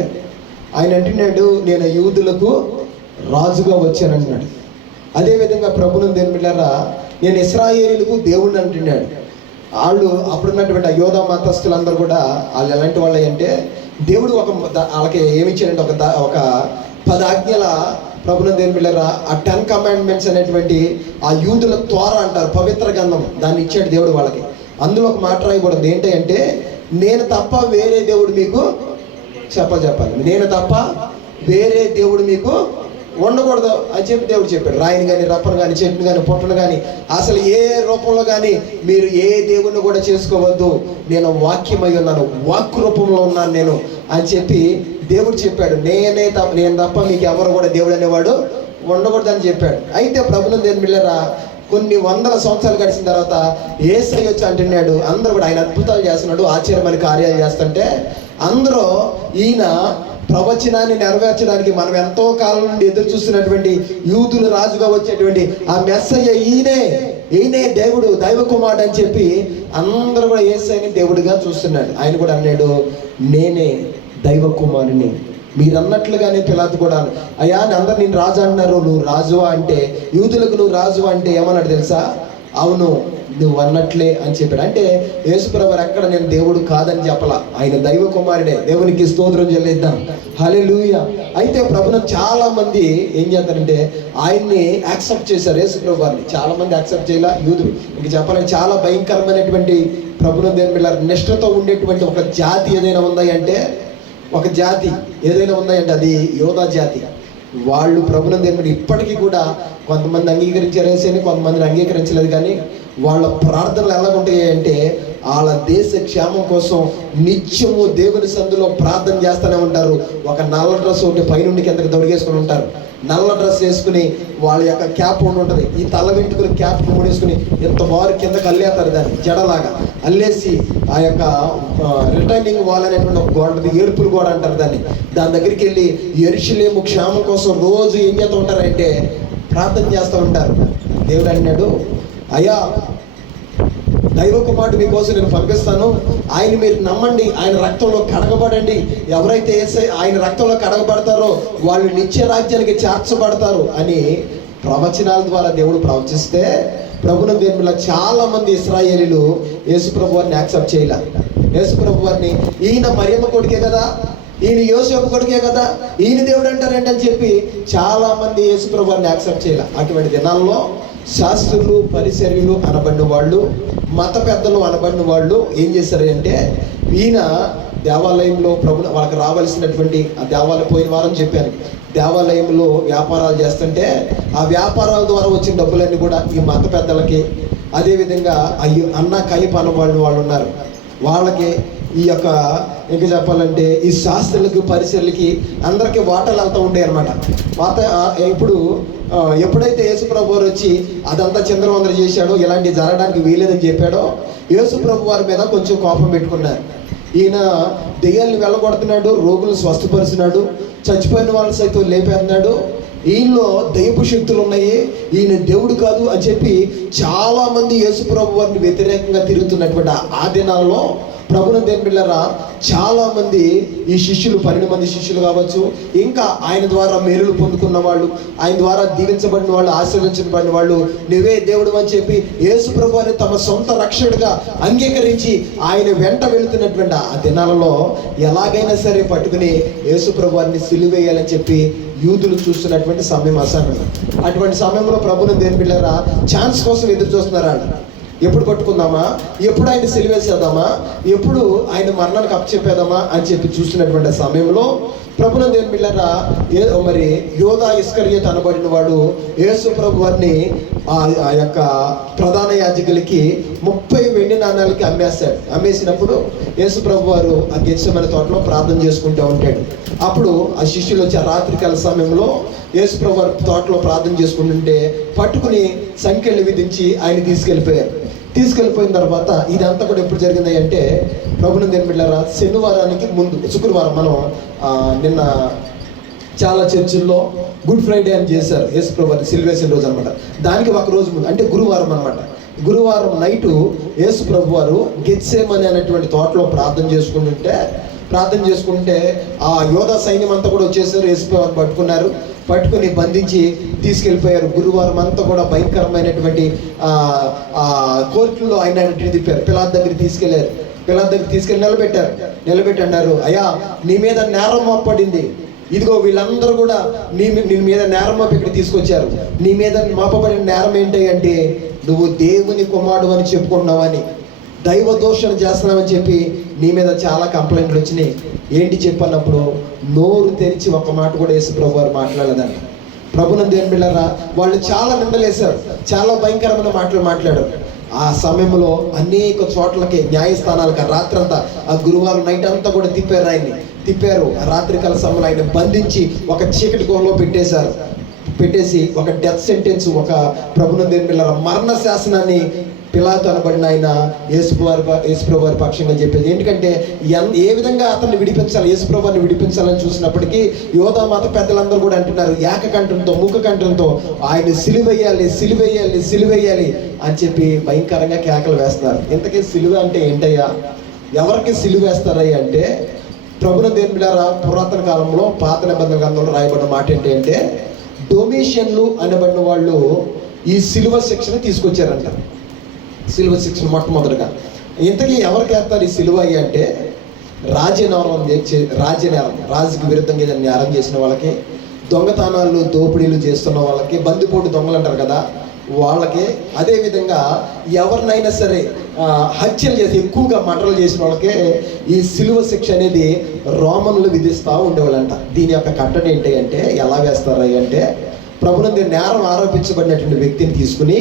ఆయన అంటున్నాడు, నేను యూదులకు రాజుగా వచ్చానంటున్నాడు. అదేవిధంగా ప్రభునందు దేవుని బిడ్డలారా, నేను ఇశ్రాయేలీయులకు దేవుడిని అంటున్నాడు. వాళ్ళు అప్పుడున్నటువంటి యోధా మతస్థులందరూ కూడా వాళ్ళు ఎలాంటి వాళ్ళు అంటే, దేవుడు వాళ్ళకి ఏమిచ్చాడంటే ఒక 10 ఆజ్ఞల, ప్రభునందు దేవుని బిడ్డలారా, ఆ 10 కమాండ్మెంట్స్ అనేటువంటి ఆ యూదుల త్వర అంటారు, పవిత్ర గ్రంథం, దాన్ని ఇచ్చాడు దేవుడు వాళ్ళకి. అందులో ఒక మాట రాయబడింది. ఏంటంటే, నేను తప్ప వేరే దేవుడు మీకు చెప్పాలి, నేను తప్ప వేరే దేవుడు మీకు ఉండకూడదు అని చెప్పి దేవుడు చెప్పాడు. రాయిని కానీ, రప్పను కానీ, చెట్టును కానీ, పొట్టును కానీ, అసలు ఏ రూపంలో కానీ మీరు ఏ దేవుడిని కూడా చేసుకోవద్దు, నేను వాక్యమై ఉన్నాను, వాక్ రూపంలో ఉన్నాను నేను అని చెప్పి దేవుడు చెప్పాడు. నేను తప్ప మీకు ఎవరు కూడా దేవుడు అనేవాడు ఉండకూడదు అని చెప్పాడు. అయితే ప్రభునందు దేవుని బిడ్డలారా, కొన్ని వందల సంవత్సరాలు గడిచిన తర్వాత యేసయ్య వచ్చి అంటున్నాడు, అందరూ కూడా ఆయన అద్భుతాలు చేస్తున్నాడు, ఆశ్చర్యమైన కార్యాలు చేస్తుంటే అందరూ ఈయన ప్రవచనాన్ని నెరవేర్చడానికి మనం ఎంతో కాలం నుండి ఎదురు చూస్తున్నటువంటి యూదుల రాజుగా వచ్చేటువంటి ఆ మెస్సయ్య ఈయనే దేవుడు, దైవ కుమారుడు అని చెప్పి అందరూ కూడా యేసయ్యని దేవుడిగా చూస్తున్నాడు. ఆయన కూడా అన్నాడు, నేనే దైవ కుమారుని, మీరు అన్నట్లుగానే పిలాతు కూడా, అయ్యా అందరు నేను రాజు అన్నారు, నువ్వు రాజువా అంటే, యూదులకు నువ్వు రాజువా అంటే ఏమన్నాడు తెలుసా? అవును నువ్వు అన్నట్లే అని చెప్పాడు. అంటే యేసుప్రభు ఎక్కడ నేను దేవుడు కాదని చెప్పలా, ఆయన దైవ కుమారుడే. దేవునికి స్తోత్రం చెల్లిద్దాం, హల్లెలూయా. అయితే ప్రభును చాలా మంది ఏం చేస్తారంటే ఆయన్ని యాక్సెప్ట్ చేశారు, యేసుప్రభు వారిని. చాలా మంది యాక్సెప్ట్ చేయాల యూదులు. ఇంక చెప్పాలంటే చాలా భయంకరమైనటువంటి ప్రభును దేవుని బిడ్డలారా, నిష్ఠతో ఉండేటువంటి ఒక జాతి ఏదైనా ఉందా అంటే, ఒక జాతి ఏదైనా ఉందంటే అది యోధా జాతి. వాళ్ళు ప్రభునందు దేవుని ఇప్పటికీ కూడా కొంతమంది అంగీకరించారు యేసుని, కొంతమందిని అంగీకరించలేదు. కానీ వాళ్ళ ప్రార్థనలు ఎలా ఉంటాయి అంటే, వాళ్ళ దేశ క్షేమం కోసం నిత్యము దేవుని సందులో ప్రార్థన చేస్తూనే ఉంటారు. ఒక నల్ల డ్రెస్ ఒకటి పైనుండి కిందకి దొడిగేసుకుని ఉంటారు. నల్ల డ్రెస్ వేసుకుని వాళ్ళ యొక్క క్యాప్ ఉంటుంది, ఈ తల వెంట్రుకలు క్యాప్ ముడేసుకుని ఇంత బారు కిందకి అల్లేస్తారు, దాన్ని జడలాగా అల్లేసి ఆ యొక్క రిటర్నింగ్ వాల్ అనేటువంటి ఒక గోడ, ఏడుపులు గోడ అంటారు దాన్ని, దాని దగ్గరికి వెళ్ళి యెరూషలేము క్షేమం కోసం రోజు ఏం చేస్తూ ఉంటారంటే ప్రార్థన చేస్తూ ఉంటారు. దేవుడు అన్నాడు, అయ్యా దైవ కుమారుడు మీకోసం నేను పంపిస్తాను, ఆయన మీరు నమ్మండి, ఆయన రక్తంలో కడగబడండి. ఎవరైతే ఆయన రక్తంలో కడగబడతారో వాళ్ళు నిత్య రాజ్యానికి చేర్చబడతారు అని ప్రవచనాల ద్వారా దేవుడు ప్రవచిస్తే, ప్రభువుని దేవునిలో చాలా మంది ఇశ్రాయేలీలు యేసు ప్రభు వారిని యాక్సెప్ట్ చేయలే. యేసు ప్రభు వారిని, ఈయన మరియమ్మ కొడుకే కదా, ఈయన యోసేపు కొడుకే కదా, ఈయన దేవుడు అంటారంటే అని చెప్పి చాలా మంది యేసు ప్రభు వారిని యాక్సెప్ట్ చేయలే. అటువంటి దినాల్లో శాస్త్రులు, పరిసర్యులు అనబడిన వాళ్ళు, మత పెద్దలు అనబడిన వాళ్ళు ఏం చేశారు అంటే, ఈయన దేవాలయంలో వాళ్ళకి రావాల్సినటువంటి ఆ దేవాలయం, పోయిన వారం చెప్పాను, దేవాలయంలో వ్యాపారాలు చేస్తుంటే ఆ వ్యాపారాల ద్వారా వచ్చిన డబ్బులన్నీ కూడా ఈ మత పెద్దలకి, అదేవిధంగా అన్న కయ్యప అనబడిన వాళ్ళు ఉన్నారు వాళ్ళకి, ఈ యొక్క ఇంకా చెప్పాలంటే ఈ శాస్త్రులకి, పరిసర్లకి అందరికీ వాటాలు వెళ్తూ ఉంటాయి అనమాట. ఇప్పుడు ఎప్పుడైతే యేసుప్రభు వారు వచ్చి అదంతా చిందరవందర చేశాడో, ఇలాంటివి జరగడానికి వీలేదని చెప్పాడో, యేసుప్రభు వారి మీద కొంచెం కోపం పెట్టుకున్నారు. ఈయన దెయ్యాలను వెళ్ళగొడుతున్నాడు, రోగులను స్వస్థపరుస్తున్నాడు, చచ్చిపోయిన వాళ్ళు సైతం లేపేస్తున్నాడు, ఈయనలో దైవపు శక్తులు ఉన్నాయి, ఈయన దేవుడు కాదు అని చెప్పి చాలామంది యేసుప్రభు వారిని వ్యతిరేకంగా తిరుగుతున్నటువంటి ఆ దినాల్లో ప్రభువును దేవుని బిడ్డలారా, చాలా మంది ఈ శిష్యులు 12 మంది శిష్యులు కావచ్చు, ఇంకా ఆయన ద్వారా మేలులు పొందుకున్న వాళ్ళు, ఆయన ద్వారా దీవించబడిన వాళ్ళు, ఆశీర్వదించబడిన వాళ్ళు, నువ్వే దేవుడు అని చెప్పి యేసు ప్రభువుని తమ సొంత రక్షకుడిగా అంగీకరించి ఆయన వెంట వెళుతున్నటువంటి ఆ దినాలలో ఎలాగైనా సరే పట్టుకుని యేసు ప్రభువుని సిలువేయాలని చెప్పి యూదులు చూస్తున్నటువంటి సమయం అసమయం. అటువంటి సమయంలో ప్రభువును దేవుని బిడ్డలారా ఛాన్స్ కోసం ఎదురు చూస్తున్నారు. ఎప్పుడు పట్టుకుందామా, ఎప్పుడు ఆయన సిలువేసేద్దామా, ఎప్పుడు ఆయన మరణానికి అప్పచెప్పేద్దామా అని చెప్పి చూస్తున్నటువంటి సమయంలో ప్రభువును దేవుని బిడ్డలారా మరి యోధా ఇస్కరియోతు అనబడిన వాడు యేసు ప్రభువుని ఆ యొక్క ప్రధాన యాజకులకి 30 వెండి నాణాలకి అమ్మేస్తాడు. అమ్మేసినప్పుడు యేసు ప్రభు వారు ఆ గెత్సేమనే తోటలో ప్రార్థన చేసుకుంటూ ఉంటాడు. అప్పుడు ఆ శిష్యులు వచ్చి ఆ రాత్రికాల సమయంలో యేసు ప్రభు వారు తోటలో ప్రార్థన చేసుకుంటుంటే పట్టుకుని సంఖ్యలు విధించి ఆయన తీసుకెళ్ళిపోయిన తర్వాత ఇదంతా కూడా ఎప్పుడు జరిగింది అంటే ప్రభువును దేవుని బిడ్డలారా శనివారానికి ముందు, శుక్రవారం మనం నిన్న చాలా చర్చిల్లో గుడ్ ఫ్రైడే అని చేశారు. యేసు ప్రభువుని సిలువేసిన రోజు అనమాట. దానికి ఒక రోజు ముందు అంటే గురువారం అనమాట. గురువారం నైటు యేసు ప్రభు వారు గెత్సేమనే అనేటువంటి తోటలో ప్రార్థన చేసుకుంటే ఆ యోధా సైన్యం అంతా కూడా వచ్చేసారు. యేసు ప్రభువుని పట్టుకుని బంధించి తీసుకెళ్ళిపోయారు. గురువారం అంతా కూడా భయంకరమైనటువంటి కోర్టులో ఆయన తిప్పారు. పిలాతు దగ్గర తీసుకెళ్ళి నిలబెట్టి అన్నారు, అయ్యా నీ మీద నేరం మోపబడింది, ఇదిగో వీళ్ళందరూ కూడా నీ మీద నేరం మోపి ఇక్కడ తీసుకొచ్చారు. నీ మీద మోపబడిన నేరం ఏంటి అంటే నువ్వు దేవుని కుమారుడు అని చెప్పుకుంటున్నావని, దైవ దోషణ చేస్తున్నావని చెప్పి నీ మీద చాలా కంప్లైంట్లు వచ్చినాయి. ఏంటి చెప్పన్నప్పుడు నోరు తెరిచి ఒక మాట కూడా యేసు ప్రభు వారు మాట్లాడలేదండి. ప్రభువును దేవుని బిడ్డలారా వాళ్ళు చాలా నిందలేశారు, చాలా భయంకరమైన మాటలు మాట్లాడారు. ఆ సమయంలో అనేక చోట్లకి న్యాయస్థానాలకు రాత్రంతా ఆ గురువారం నైట్ అంతా కూడా తిప్పారు. రాత్రికాల సమయంలో ఆయన బంధించి ఒక చీకటి గుహలో పెట్టేసి ఒక డెత్ సెంటెన్స్, ఒక ప్రభువును దేవుని బిడ్డలారా మరణ శాసనాన్ని పిలాతు అనబడిన ఆయన యేసు ప్రభు వారి పక్షంగా చెప్పేది. ఎందుకంటే ఏ విధంగా అతన్ని విడిపించాలి, యేసు ప్రభువుని విడిపించాలని చూసినప్పటికీ యోధా మత పెద్దలందరూ కూడా అంటున్నారు ఏకకంఠంతో మూకకంఠంతో ఆయన సిలువేయాలి అని చెప్పి భయంకరంగా కేకలు వేస్తున్నారు. ఇంతకీ సిలువ అంటే ఏంటయ్యా, ఎవరికి సిలువ వేస్తారయ్యా అంటే ప్రభువును దేవుని బిడ్డలారా పురాతన కాలంలో పాత నిబంధన గ్రంథంలో రాయబడిన మాట ఏంటి అంటే డొమిషియన్లు అనబడిన వాళ్ళు ఈ సిలువ శిక్షను తీసుకొచ్చారంట. సిలువ శిక్షణ మొట్టమొదటిగా ఇంతకీ ఎవరికి వేస్తారు ఈ సిలువ అంటే రాజుకి విరుద్ధంగా ఏదైనా నేరం చేసిన వాళ్ళకి, దొంగతనాలు దోపిడీలు చేస్తున్న వాళ్ళకి, బందిపోటు దొంగలు అంటారు కదా వాళ్ళకి, అదేవిధంగా ఎవరినైనా సరే హత్యలు చేసి ఎక్కువగా మర్డర్లు చేసిన వాళ్ళకే ఈ సిలువ శిక్ష అనేది రోమన్లు విధిస్తూ ఉండేవాళ్ళంట. దీని యొక్క కట్టడి ఏంటి అంటే ఎలా వేస్తారు అంటే ప్రభువుని నేరం ఆరోపించబడినటువంటి వ్యక్తిని తీసుకుని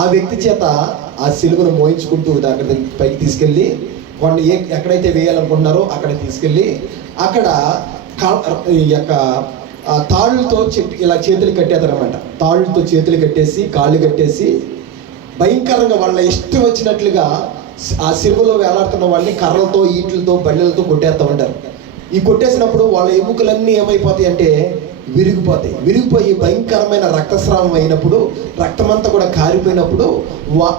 ఆ వ్యక్తి చేత ఆ సిలువను మోయించుకుంటూ అక్కడ పైకి తీసుకెళ్ళి ఎక్కడైతే వేయాలనుకుంటున్నారో అక్కడ తీసుకెళ్ళి అక్కడ ఈ యొక్క తాళ్ళతో ఇలా చేతులు కట్టేదనమాట. తాళ్ళతో చేతులు కట్టేసి కాళ్ళు కట్టేసి భయంకరంగా వాళ్ళ ఇష్టం వచ్చినట్లుగా ఆ సిలువలో వేలాడుతున్న వాళ్ళని కర్రలతో, ఈట్లతో, బళ్ళలతో కొట్టేస్తూ ఉంటారు. ఈ కొట్టేసినప్పుడు వాళ్ళ ఎముకలన్నీ ఏమైపోతాయి అంటే విరిగిపోయి భయంకరమైన రక్తస్రావం అయినప్పుడు, రక్తమంతా కూడా కారిపోయినప్పుడు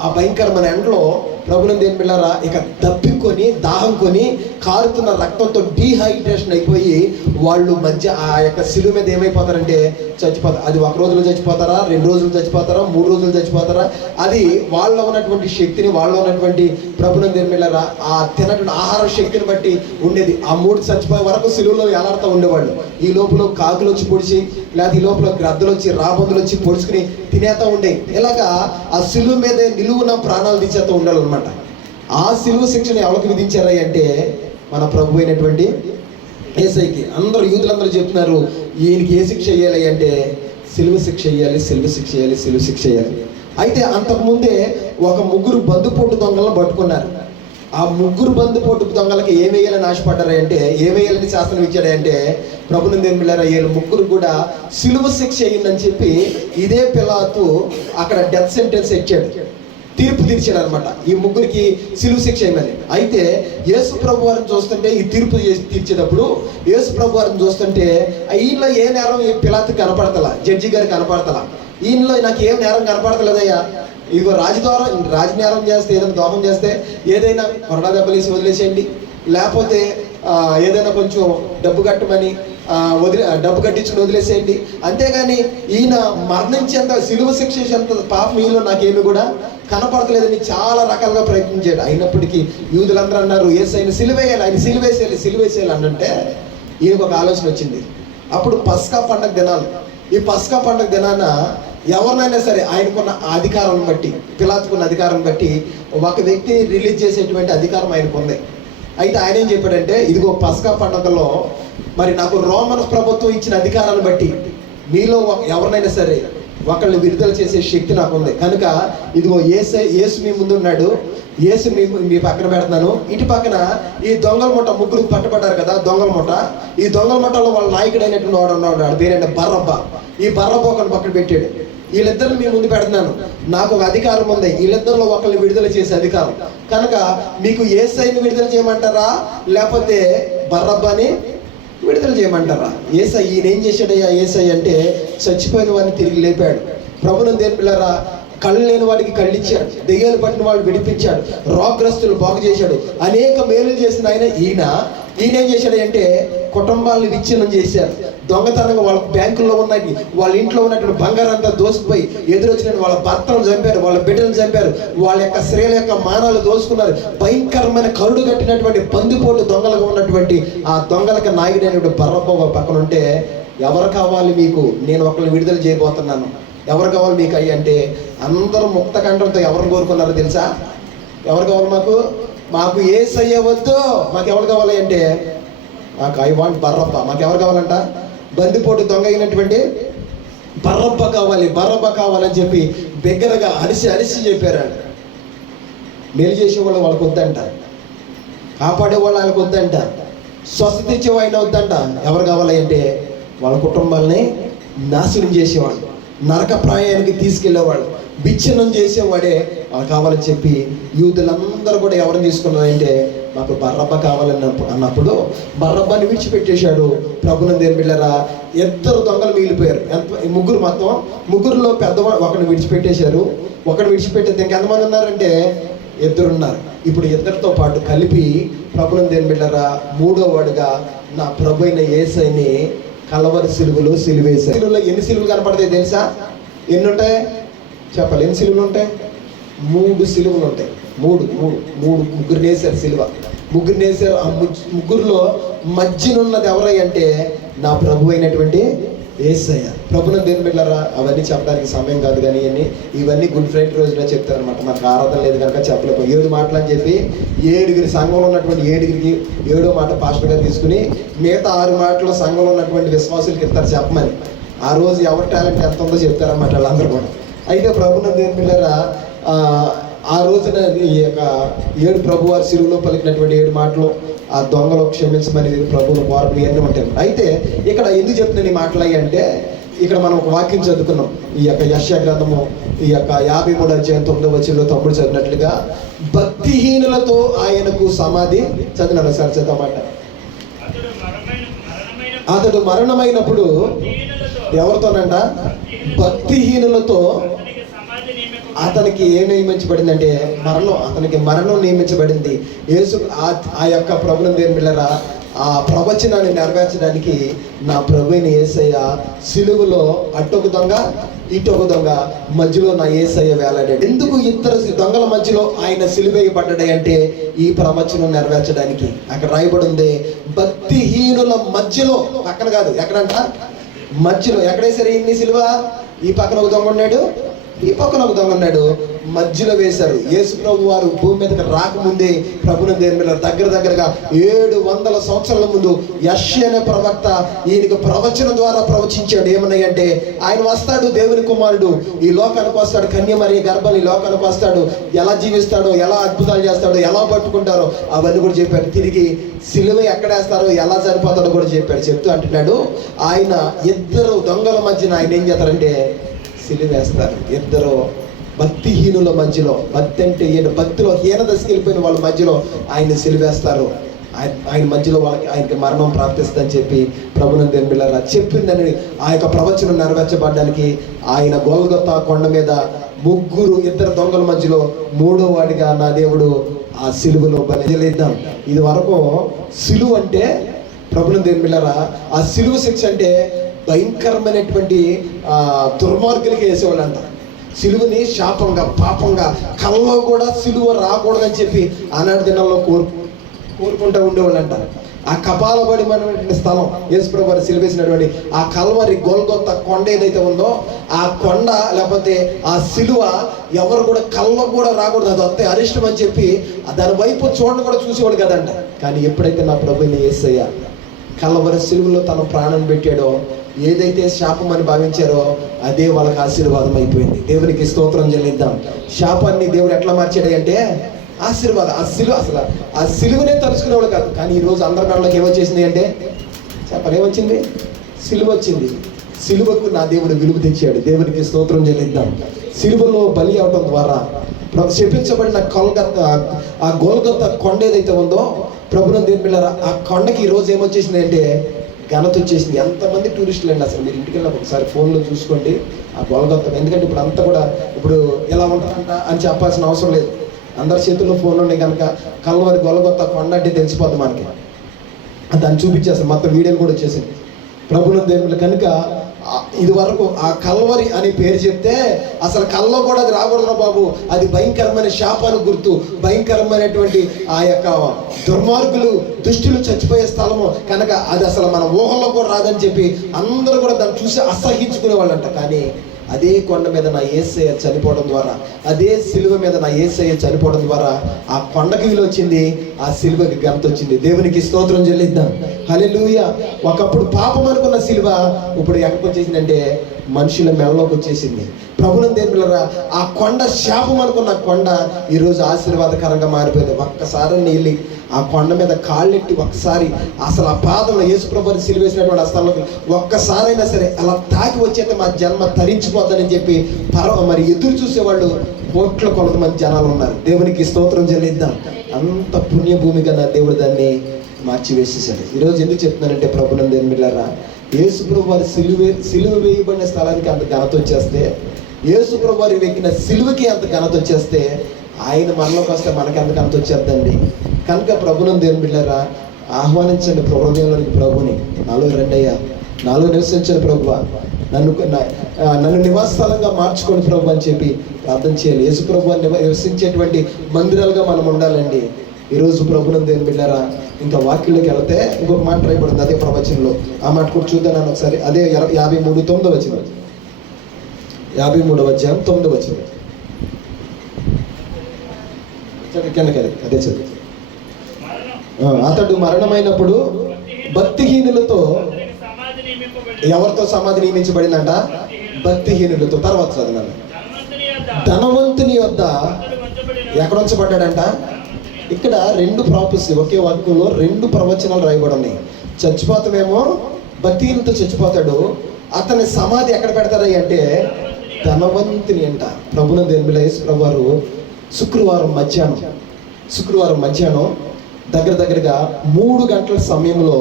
ఆ భయంకరమైన ఎండలో ప్రభువును దేవుని బిడ్డలారా ఇక దప్పికొని దాహం కొని కారుతున్న రక్తంతో డీహైడ్రేషన్ అయిపోయి వాళ్ళు మధ్య ఆ యొక్క సిలువ మీద ఏమైపోతారంటే చచ్చిపోతారు. అది 1 రోజులో చచ్చిపోతారా, 2 రోజులు చచ్చిపోతారా, 3 రోజులు చచ్చిపోతారా, అది వాళ్ళ ఉన్నటువంటి శక్తిని, వాళ్ళ ఉన్నటువంటి ప్రభువును దేవుని బిడ్డలారా ఆ తినటువంటి ఆహార శక్తిని బట్టి ఉండేది. ఆ 3 చచ్చిపోయే వరకు సిలువలో వేలాడుతూ ఉండేవాళ్ళు. ఈ లోపల కాకులు వచ్చి పొడిచి, లేదా ఈ లోపల గ్రద్దలు వచ్చి, రాబందులు వచ్చి పొడుచుకుని తినేస్తూ ఉండే. ఇలాగా ఆ సిలువ మీద నిలువున ప్రాణాలు తీసేస్తూ ఉండాలన్నమాట. ఆ సిలువ శిక్షణ ఎవరికి విధించారా అంటే మన ప్రభు అయినటువంటి యేసయ్యకి. అందరూ యూదులందరూ చెప్తున్నారు ఈయనకి ఏ శిక్ష వేయాలి అంటే సిలువ శిక్ష వేయాలి. అయితే అంతకుముందే ఒక 3 బందుపోటు దొంగలను పట్టుకున్నారు. ఆ 3 బందుపోటు దొంగలకి ఏం వేయాలని ఆశపడ్డారా అంటే, ఏం వేయాలని శాస్త్రం ఇచ్చాడంటే ప్రభువును దేవుని బిడ్డలారా వీళ్ళు 3 కూడా సిలువ శిక్ష వేయండి చెప్పి ఇదే పిలాతు అక్కడ డెత్ సెంటెన్స్ ఇచ్చాడు, తీర్పు తీర్చాడు అనమాట. ఈ 3కి సిలువ శిక్ష వేయమని. అయితే యేసు ప్రభు వారిని చూస్తుంటే ఈ తీర్పు తీర్చేటప్పుడు యేసు ప్రభు వారిని చూస్తుంటే వీళ్ళ ఏ నేరం పిలాతు కనపడతలా, జడ్జి గారు కనపడతలా. ఈయనలో నాకు ఏం నేరం కనపడతలేదయ్యా, ఇదిగో రాజనేరం చేస్తే, ఏదైనా దోహం చేస్తే ఏదైనా కొరడా దెబ్బలేసి వదిలేసేయండి, లేకపోతే ఏదైనా కొంచెం డబ్బు కట్టమని డబ్బు కట్టించుకుని వదిలేసేయండి, అంతేగాని ఈయన మరణించేంత, సిలువ శిక్షేంత పాపం ఈలో నాకేమి కూడా కనపడతలేదని చాలా రకాలుగా ప్రయత్నించాడు. అయినప్పటికీ యూదులందరూ అన్నారు, యేసయ్యను సిలువేయాలి, ఆయన సిలువేసేయాలి అనంటే ఈయనకు ఒక ఆలోచన వచ్చింది. అప్పుడు పస్కా పండుగ దినాలు. ఈ పస్కా పండుగ దినాన ఎవరినైనా సరే ఆయనకున్న అధికారం బట్టి, పిలాతుకున్న అధికారం బట్టి ఒక వ్యక్తిని రిలీజ్ చేసేటువంటి అధికారం ఆయనకు ఉంది. అయితే ఆయన ఏం చెప్పాడంటే, ఇదిగో పస్కా పండుగలో మరి నాకు రోమన్ ప్రభుత్వం ఇచ్చిన అధికారాన్ని బట్టి మీలో ఎవరినైనా సరే ఒకళ్ళని విడుదల చేసే శక్తి నాకు ఉంది కనుక ఇదిగో యేసు మీ ముందు ఉన్నాడు, యేసు మీ పక్కన పెడుతున్నాను. ఇటు పక్కన ఈ దొంగల ముఠ ముగ్గురు పట్టబడ్డారు కదా, దొంగల ముఠ. ఈ దొంగల ముఠలో వాళ్ళ నాయకుడు అయినటువంటి వాడు ఉన్నాడు, పేరైన బర్రబ్బా. ఈ బర్రబ్బా ఒకరిని పక్కన పెట్టాడు. వీళ్ళిద్దరిని మీ ముందు పెడుతున్నాను, నాకు ఒక అధికారం ఉంది, వీళ్ళిద్దరిలో ఒకరిని విడుదల చేసే అధికారం. కనుక మీకు యేసయ్యని విడుదల చేయమంటారా, లేకపోతే బర్రబ్బాని విడుదల చేయమంటారా? యేసయ్య ఈయన ఏం చేశాడయ్యా? యేసయ్య అంటే చచ్చిపోయిన వాడిని తిరిగి లేపాడు. ప్రభువును దేని పిల్లరా, కళ్ళు లేని వాడికి కళ్ళు ఇచ్చాడు, దెయ్యాలు పట్టిన వాళ్ళు విడిపించాడు, రోగగ్రస్తులు బాగు చేశాడు, అనేక మేలు చేసిన ఈయన ఏం చేశాడు అంటే కుటుంబాలను విచ్ఛిన్నం చేశారు. దొంగతనంగా వాళ్ళ బ్యాంకుల్లో ఉన్నాయి, వాళ్ళ ఇంట్లో ఉన్నటువంటి బంగారం అంతా దోసుకుపోయి ఎదురొచ్చిన వాళ్ళ భర్తలను చంపారు, వాళ్ళ బిడ్డలను చంపారు, వాళ్ళ యొక్క స్త్రీల యొక్క మానాలు దోసుకున్నారు. భయంకరమైన కరుడు కట్టినటువంటి పందిపోటు దొంగలుగా ఉన్నటువంటి ఆ దొంగలకు నాయకుడైనటువంటి బర్రబ్బా పక్కన ఉంటే, ఎవరు కావాలి మీకు, నేను ఒకరిని విడుదల చేయబోతున్నాను, ఎవరు కావాలి మీకు అయ్యి అంటే అందరూ ముక్త కంఠంతో ఎవరిని కోరుకున్నారో తెలుసా? ఎవరు కావాలి మాకు యేసయ్య వద్దు, మాకు ఎవరు కావాలి అంటే మాకు ఐ వాంట్ బర్రబ్బా. మాకు ఎవరు కావాలంట? బందిపోటు దొంగ అయినటువంటి బర్రబ్బా కావాలని చెప్పి బిగ్గరగా అరిసి చెప్పారు. మేలు చేసేవాళ్ళు వాళ్ళకి వద్దంట, కాపాడేవాళ్ళు వాళ్ళకి వద్దంట, స్వస్థత ఇచ్చేవాడిని వద్దంట. ఎవరు కావాలి అంటే వాళ్ళ కుటుంబాలని నాశనం చేసేవాళ్ళు, నరకప్రాయానికి తీసుకెళ్లేవాళ్ళు, విచ్ఛిన్నం చేసేవాడే వాళ్ళు కావాలని చెప్పి యూదులందరూ కూడా ఎవరిని తీసుకున్నారంటే మాకు బర్రబ్బా కావాలని అన్నప్పుడు బర్రబ్బాని విడిచిపెట్టేశాడు. ప్రభువును దేని బిడ్డలారా, ఇద్దరు దొంగలు మిగిలిపోయారు. ముగ్గురు, మొత్తం ముగ్గురులో పెద్దవాడు ఒకరిని విడిచిపెట్టేశారు. ఒకరు విడిచిపెట్టేది ఇంకెంతమంది ఉన్నారంటే ఇద్దరున్నారు. ఇప్పుడు ఇద్దరితో పాటు కలిపి ప్రభువును దేని బిడ్డలారా, మూడో వాడుగా నా ప్రభు అయిన యేసయ్యని కలవరి సిలువలో సిలువేశారు. సిలువలో ఎన్ని సిలువలు కనపడతాయి తెలుసా? ఎన్ని ఉంటాయి చెప్పాలి? ఎన్ని సిలువలు ఉంటాయి? 3 సిలువలు ఉంటాయి. ముగ్గురు నేసారు సిలువ, ముగ్గురు నేసారు. ఆ ముగ్గురులో మధ్యనున్నది ఎవరై అంటే నా ప్రభు అయినటువంటి యేసయ్య. ప్రభువును దేని బిడ్డలారా, అవన్నీ చెప్పడానికి సమయం కాదు, కానీ ఇవన్నీ గుడ్ ఫ్రైడే రోజున చెప్తారనమాట. మనకు ఆరాధన లేదు కనుక చెప్పలేము. 7 మాటలు అని చెప్పి 7 సంఘంలో ఉన్నటువంటి 7కి 7వ మాట పాస్టర్ గారు తీసుకుని మిగతా 6 మాటలు సంఘంలో ఉన్నటువంటి విశ్వాసులకి ఇస్తారు చెప్పమని. ఆ రోజు ఎవరి టాలెంట్ ఎంత ఉందో చెప్తారన్నమాట వాళ్ళందరూ కూడా. అయితే ప్రభువును దేని బిడ్డలారా, ఆ రోజున ఈ యొక్క 7 ప్రభువారి సిలువలో పలికినటువంటి 7 మాటలు ఆ దొంగలు క్షమించమని ప్రభువును కోరడం ఇవన్నీ ఉంటాయి. అయితే ఇక్కడ ఎందుకు చెప్తున్నాను ఈ మాటలు అంటే, ఇక్కడ మనం ఒక వాక్యం చదువుకున్నాం. ఈ యొక్క యెషయా గ్రంథము ఈ యొక్క 53వ అధ్యాయం 9వ వచనంలో తమ్ముడు చదివినట్లుగా, భక్తిహీనులతో ఆయనకు సమాధి చదివినారు సార్ చదవమాట. అతడు మరణమైనప్పుడు ఎవరితోనంట? భక్తిహీనులతో అతనికి ఏం నియమించబడిందంటే అతనికి మరణం నియమించబడింది. యేసు ఆ యొక్క ప్రభువును దేని బిడ్డలారా, ఆ ప్రవచనాన్ని నెరవేర్చడానికి నా ప్రభువైన యేసయ్య సిలువలో అటొక దొంగ ఇటొక దొంగ మధ్యలో నా యేసయ్య వేలాడాడు. ఎందుకు ఇద్దరు దొంగల మధ్యలో ఆయన సిలువేయబడ్డాడు అంటే ఈ ప్రవచనం నెరవేర్చడానికి. అక్కడ రాయబడి ఉంది, భక్తిహీనుల మధ్యలో, పక్కన కాదు, ఎక్కడంట? మధ్యలో. ఎక్కడేసారు ఇన్ని సిలువ? ఈ పక్కన ఒక దొంగ ఉన్నాడు, ఈ పక్కన ఒక దొంగ ఉన్నాడు, మధ్యలో వేశారు. యేసు ప్రభు వారు భూమి మీదకి రాకముందే ప్రభువును దేని బిడ్డలారా, దగ్గరగా 700 సంవత్సరాల ముందు యెషయా అనే ప్రవక్త ఈయనకు ప్రవచనం ద్వారా ప్రవచించాడు. ఏమన్నాయి అంటే, ఆయన వస్తాడు, దేవుని కుమారుడు ఈ లోకానికి వస్తాడు, కన్యమరి గర్భం ఈ లోకానికి వస్తాడు, ఎలా జీవిస్తాడో, ఎలా అద్భుతాలు చేస్తాడో, ఎలా పట్టుకుంటారో అవన్నీ కూడా చెప్పాడు. తిరిగి సిలువ ఎక్కడేస్తారో, ఎలా చనిపోతాడో కూడా చెప్పాడు. చెప్తూ అంటున్నాడు, ఆయన ఇద్దరు దొంగల మధ్యన ఆయన ఏం చేస్తారంటే సిలువేస్తారు. ఇద్దరు భక్తిహీనుల మధ్యలో, భక్తి అంటే భక్తిలో హీన దశకి వెళ్ళిపోయిన వాళ్ళ మధ్యలో ఆయన సిలువేస్తారు. ఆయన మధ్యలో వాళ్ళకి ఆయనకి మరణం ప్రాప్తిస్తుందని చెప్పి ప్రభునందు దేవుని బిడ్డలారా చెప్పిందని ఆ యొక్క ప్రవచనం నెరవేర్చబడడానికి ఆయన గొల్గొతా కొండ మీద ఇద్దరు దొంగల మధ్యలో మూడో వాడిగా నా దేవుడు ఆ సిలువలో బలిద్దాం. ఇది వరకు సిలువ అంటే ప్రభునందు దేవుని బిడ్డలారా ఆ సిలువ శిక్ష అంటే భయంకరమైనటువంటి దుర్మార్గులకి వేసేవాళ్ళు అంట. సిలువని శాపంగా పాపంగా కల్లో కూడా సిలువ రాకూడదని చెప్పి ఆనాటి దినాల్లో కోరుకుంటూ ఉండేవాళ్ళు అంట. ఆ కపాలబడినటువంటి స్థలం యేసుప్రభువు వారు సిలువేసినటువంటి ఆ కల్వరి గొల్గొతా కొండ ఏదైతే ఉందో ఆ కొండ లేకపోతే ఆ సిలువ ఎవరు కూడా కల్లో కూడా రాకూడదు, అది వస్తే అరిష్టం అని చెప్పి దాని వైపు చూడని కూడా చూసేవాడు కదంట. కానీ ఎప్పుడైతే నా ప్రభువుని యేసయ్య కల్వరి సిలువలో తన ప్రాణం పెట్టాడో, ఏదైతే శాపం అని భావించారో అదే వాళ్ళకి ఆశీర్వాదం అయిపోయింది. దేవునికి స్తోత్రం చెల్లిద్దాం. శాపాన్ని దేవుడు ఎట్లా మార్చాడు అంటే ఆశీర్వాదం. ఆ సిలువనే తలుచుకునేవాడు కాదు. కానీ ఈరోజు అందరి మెడలోకి ఏమొచ్చేసింది అంటే చెప్పని ఏమొచ్చింది? సిలువ వచ్చింది. సిలువకు నా దేవుడు విలువ తెచ్చాడు. దేవునికి స్తోత్రం చెల్లిద్దాం. సిలువలో బలి అవడం ద్వారా శపించబడిన ఆ గొల్గొతా కొండ ఏదైతే ఉందో ప్రభునందు దేవుని బిడ్డలారా ఆ కొండకి ఈరోజు ఏమొచ్చేసింది అంటే ఘనత వచ్చేసింది. ఎంతమంది టూరిస్టులు అండి అసలు మీరు ఇంటికి వెళ్ళిన ఒకసారి ఫోన్లో చూసుకోండి ఆ గొల్గొతా. ఎందుకంటే ఇప్పుడు అంతా కూడా ఇప్పుడు ఎలా ఉంటుందంట అని చెప్పాల్సిన అవసరం లేదు. అందరి చేతుల్లో ఫోన్ ఉన్నాయి కనుక కల్వరి గొల్గొతా కొండ అంటే తెలిసిపోద్ది మనకి. దాన్ని చూపించేస్తాం, మొత్తం వీడియోలు కూడా వచ్చేసింది. ప్రభునందు దేవుని కనుక ఇది వరకు ఆ కల్వరి అని పేరు చెప్తే అసలు కల్లో కూడా అది రాకూడదు బాబు, అది భయంకరమైన శాపానికి గుర్తు, భయంకరమైనటువంటి ఆ యొక్క దుర్మార్గులు దుష్టులు చచ్చిపోయే స్థలము కనుక అది అసలు మన ఊహల్లో కూడా రాదని చెప్పి అందరూ కూడా దాన్ని చూసి అసహించుకునే వాళ్ళంట. కానీ అదే కొండ మీద నా యేసయ్య చనిపోవడం ద్వారా, అదే సిలువ మీద నా యేసయ్య చనిపోవడం ద్వారా ఆ కొండకి విలువ వచ్చింది, ఆ సిలువకి ఘనత వచ్చింది. దేవునికి స్తోత్రం చెల్లిద్దాం. హల్లెలూయా. ఒకప్పుడు పాపం అనుకున్న సిలువ ఇప్పుడు ఎక్కడికి వచ్చేసిందంటే మనుషుల మెడలోకి వచ్చేసింది. ప్రభునందు దేవుని బిడ్డలారా ఆ కొండ శాపం అనుకున్న కొండ ఈరోజు ఆశీర్వాదకరంగా మారిపోయింది. ఒక్కసారి వెళ్ళి ఆ కొండ మీద కాళ్ళెట్టి ఒక్కసారి అసలు ఆ పాదంలో యేసుప్రభుని సిలువేసినటువంటి ఆ స్థలంలోకి ఒక్కసారైనా సరే అలా తాకి వచ్చేస్తే మా జన్మ తరించిపోద్దని చెప్పి మరి ఎదురు చూసేవాళ్ళు కోట్ల కొలది మంది జనాలు ఉన్నారు. దేవునికి స్తోత్రం చెల్లిద్దాం. అంత పుణ్యభూమిగా నా దేవుడు దాన్ని మార్చివేసేసాడు. ఈరోజు ఎందుకు చెప్తున్నానంటే ప్రభునందు దేవుని బిడ్డలారా యేసుప్రభు వారి సిలువ వేయబడిన స్థలానికి అంత ఘనత వచ్చేస్తే, యేసుప్రభు వారి వెక్కిన సిలువకి అంత ఘనత వచ్చేస్తే ఆయన మనలోకి వస్తే మనకి ఎంత ఘనత వచ్చేద్దండి. కనుక ప్రభునందు దేవుని బిడ్డలారా ఆహ్వానించండి హృదయంలోనికి ప్రభుని. నాలో రండయ్యా, నాలో నివసించండి ప్రభువా, నన్ను నివాస స్థలంగా మార్చుకోండి ప్రభు అని చెప్పి ప్రార్థన చేయాలి. యేసు ప్రభు నివసించేటువంటి మందిరాలుగా మనం ఉండాలండి. ఈరోజు ప్రభునందు దేవుని బిడ్డలారా ఇంకా వాక్యంలోకి వెళితే ఇంకొక మాట రాయబడింది అదే ప్రవచనంలో. ఆ మాట కూడా చూద్దాను ఒకసారి. అదే 53:9 వచ్చిన 53వ అధ్యాయం 9 వచ్చిన అదే చదువు. అతడు మరణమైనప్పుడు భక్తిహీనులతో ఎవరితో సమాధి నియమించబడిందంట? భక్తిహీనులతో. తర్వాత చదివాను. ధనవంతుని వద్ద ఎక్కడ ఉంచబడ్డాడంట? ఇక్కడ 2 ప్రాఫెసీ ఒకే వాక్యంలో 2 ప్రవచనాలు రాయబడి ఉన్నాయి. చచ్చిపోతామేమో భక్తిహీనులతో చచ్చిపోతాడు, అతని సమాధి ఎక్కడ పెడతారు అంటే ధనవంతుని అంట. ప్రభునందు దేవుని బిడ్డ యేసు ప్రభు వారు శుక్రవారం మధ్యాహ్నం దగ్గరగా 3 గంటల సమయంలో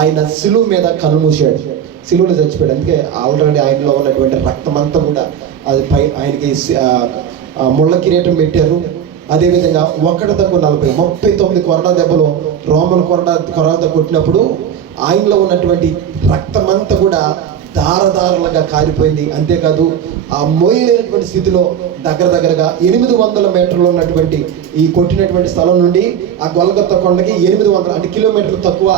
ఆయన సిలువ మీద కన్నుమూశాడు, సిలువలో చచ్చిపోయాడు. అందుకే ఆల్రెడీ ఆయనలో ఉన్నటువంటి రక్తం అంతా కూడా అది ఆయనకి ముళ్ళ కిరీటం పెట్టారు. అదేవిధంగా 1:40 కొరడా దెబ్బలు రోమన్ కొరడా కొట్టినప్పుడు ఆయనలో ఉన్నటువంటి రక్తం అంతా కూడా దారదారులుగా కారిపోయింది. అంతేకాదు ఆ మోయలేనటువంటి స్థితిలో దగ్గరగా 800 మీటర్లు ఉన్నటువంటి ఈ కొట్టినటువంటి స్థలం నుండి ఆ గొల్గొతా కొండకి 800 అంటే కిలోమీటర్లు తక్కువ,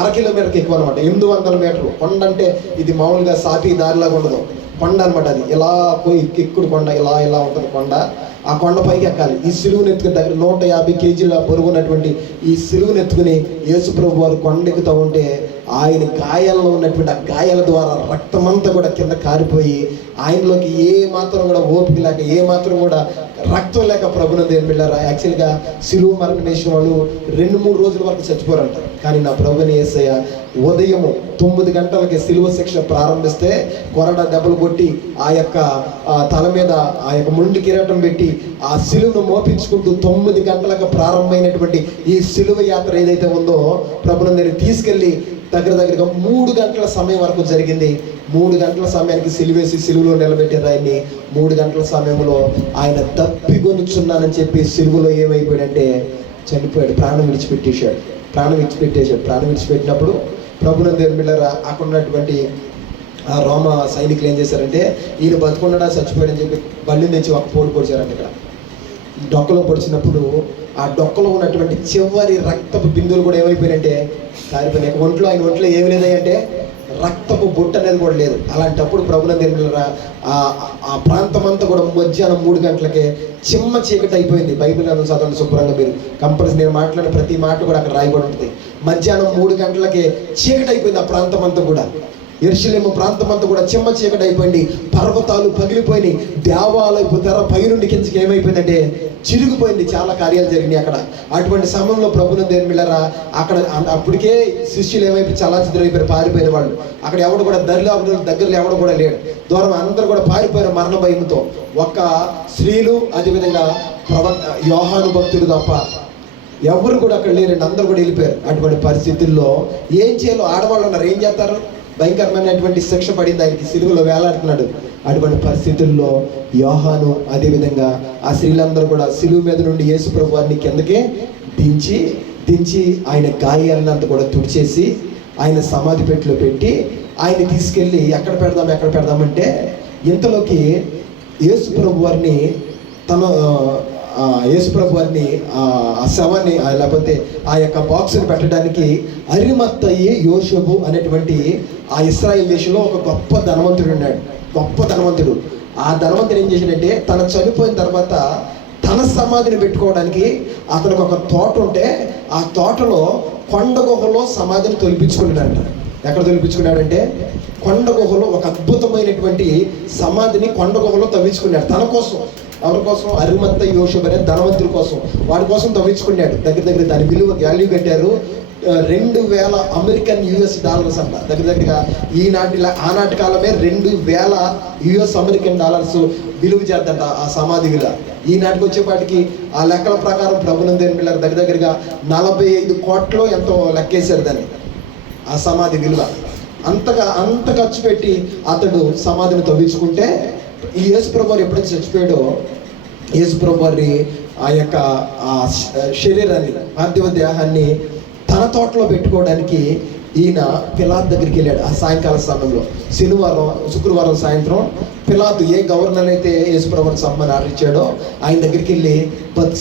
1/2 కిలోమీటర్కి ఎక్కువ అనమాట. 800 మీటర్లు కొండ అంటే ఇది మామూలుగా సాపి దారిలాగా ఉండదు, కొండ అనమాట. అది ఇలా పోయి ఎక్కుడు కొండ, ఇలా ఉంటుంది కొండ. ఆ కొండ పైకి ఎక్కాలి. ఈ సిలువను ఎత్తుకుని దగ్గర 150 కేజీల బరువు ఉన్నటువంటి ఈ సిలువను ఎత్తుకుని యేసుప్రభు వారు కొండ ఎక్కుతూ ఉంటే ఆయన గాయాలలో ఉన్నటువంటి ఆ గాయాల ద్వారా రక్తమంతా కూడా కింద కారిపోయి ఆయనలోకి ఏ మాత్రం కూడా ఓపిక లేక, ఏ మాత్రం కూడా రక్తం లేక ప్రభునందు దేవుని బిడ్డలారా, యాక్చువల్గా సిలువ మరణం వేసిన వాళ్ళు 2-3 రోజుల వరకు చచ్చిపోరంట. కానీ నా ప్రభుని యేసయ్య ఉదయం 9 గంటలకి సిలువ శిక్ష ప్రారంభిస్తే కొరడా దెబ్బలు కొట్టి ఆ యొక్క తల మీద ఆ యొక్క ముండి కిరీటం పెట్టి ఆ సిలువను మోపించుకుంటూ 9 గంటలకు ప్రారంభమైనటువంటి ఈ సిలువ యాత్ర ఏదైతే ఉందో ప్రభునందు దేవుని తీసుకెళ్ళి దగ్గరగా 3 గంటల సమయం వరకు జరిగింది. 3 గంటల సమయానికి సిలువేసి సిలువలో నిలబెట్టారు ఆయన్ని. 3 గంటల సమయంలో ఆయన తప్పికొనుచున్నానని చెప్పి సిలువలో ఏమైపోయాడంటే చనిపోయాడు, ప్రాణం విడిచిపెట్టినప్పుడు ప్రభునందు దేవుని బిడ్డలారా, అక్కడ ఉన్నటువంటి ఆ రోమ సైనికులు ఏం చేశారంటే ఈయన బతుకున్నాడా చచ్చిపోయాడని చెప్పి బల్లిని తెచ్చి ఒక పోటు పొడిచారంట. ఇక్కడ డొక్కలో పొడిచినప్పుడు ఆ డొక్కలో ఉన్నటువంటి చివరి రక్తపు బిందువులు కూడా ఏమైపోయినంటే కారిపోయినాయి. ఆయన ఒంట్లో ఏమి లేదంటే రక్తపు బొట్టు అనేది కూడా లేదు. అలాంటప్పుడు ప్రభునందు దేవుని బిడ్డలారా, ఆ ప్రాంతం అంతా కూడా మధ్యాహ్నం 3 గంటలకే చిమ్మ చీకటి అయిపోయింది. బైబిల్ అందులో చదవండి శుభ్రంగా మీరు. కంపల్సరీ నేను మాట్లాడిన ప్రతి మాట కూడా అక్కడ రాయబడి ఉంటుంది. మధ్యాహ్నం 3 గంటలకే చీకటి అయిపోయింది ఆ ప్రాంతం అంతా కూడా. యెరూషలేము ప్రాంతం అంతా కూడా చిమ్మ చీకటి అయిపోయింది. పర్వతాలు పగిలిపోయినాయి. దేవాలయపు తెర పైనుండి కిందకి ఏమైపోయిందంటే చిరిగిపోయింది. చాలా కార్యాలు జరిగినాయి అక్కడ. అటువంటి సమయంలో ప్రభునందు దేవుని బిడ్డలారా, అక్కడ అప్పటికే శిష్యులు ఏమైపోయి చలాచిద్రైపోయారు, పారిపోయిన వాళ్ళు. అక్కడ ఎవడు కూడా దగ్గరలో ఎవడు కూడా లేడు. దూరం అందరూ కూడా పారిపోయారు మరణ భయంతో. ఒక్క స్త్రీలు అదేవిధంగా యోహాను భక్తులు తప్ప ఎవరు కూడా అక్కడ లేరండి. అందరూ కూడా వెళ్ళిపోయారు. అటువంటి పరిస్థితుల్లో ఏం చేయాలో ఆడవాళ్ళు ఉన్నారు, ఏం చేస్తారు? భయంకరమైనటువంటి శిక్ష పడింది ఆయనకి, సిలువలో వేలాడుతున్నాడు. అటువంటి పరిస్థితుల్లో యోహాను అదేవిధంగా ఆ స్త్రీలందరూ కూడా సిలువ మీద నుండి యేసు ప్రభు వారిని కిందకే దించి ఆయన గాయాలనంతా కూడా తుడిచేసి ఆయన సమాధి పెట్టిలో పెట్టి ఆయన తీసుకెళ్ళి ఎక్కడ పెడదామంటే ఇంతలోకి యేసు ప్రభు వారిని ఆ శవాన్ని లేకపోతే ఆ యొక్క బాక్స్ని పెట్టడానికి అరిమత్తయి యోషబు అనేటువంటి ఆ ఇశ్రాయేల్ దేశంలో ఒక గొప్ప ధనవంతుడు ఉన్నాడు. ఆ ధనవంతుడు ఏం చేశాడంటే తను చనిపోయిన తర్వాత తన సమాధిని పెట్టుకోవడానికి అతనికి ఒక తోట ఉంటే ఆ తోటలో కొండ గుహలో సమాధిని తొలిపించుకున్నాడంట. ఎక్కడ తొలిపించుకున్నాడంటే కొండ గుహలో ఒక అద్భుతమైనటువంటి సమాధిని కొండ గుహలో తవ్వించుకున్నాడు తన కోసం. ఎవరి కోసం? అరిమత్తయి యోషబు అనే ధనవంతుడి కోసం. వాడి కోసం తవ్వించుకున్నాడు. దగ్గర దాని వాల్యూ కట్టారు $2,000 అమెరికన్ US డాలర్స్ అంట. దగ్గరగా ఆనాటి కాలమే $2,000 అమెరికన్ డాలర్స్ విలువ చేద్దంట ఆ సమాధి విలువ. ఈనాటికి వచ్చేపాటికి ఆ లెక్కల ప్రకారం ప్రభునందు దేవుని బిడ్డలారా దగ్గరగా 45 కోట్లు ఎంతో లెక్కేశారు దాన్ని, ఆ సమాధి విలువ. అంత ఖర్చు పెట్టి అతడు సమాధిని తవ్వించుకుంటే ఈ యేసు ప్రభు వారు ఎప్పుడైతే చచ్చిపోయాడో యేసు ప్రభు వారి ఆ యొక్క శరీరాన్ని, పార్థివ దేహాన్ని తన తోటలో పెట్టుకోవడానికి ఈయన పిలాతు దగ్గరికి వెళ్ళాడు. ఆ సాయంకాల సమయంలో శుక్రవారం సాయంత్రం పిలాతు ఏ గవర్నర్ అయితే యేసు ప్రభు వారి సమ్మని ఆర్డర్ ఇచ్చాడో ఆయన దగ్గరికి వెళ్ళి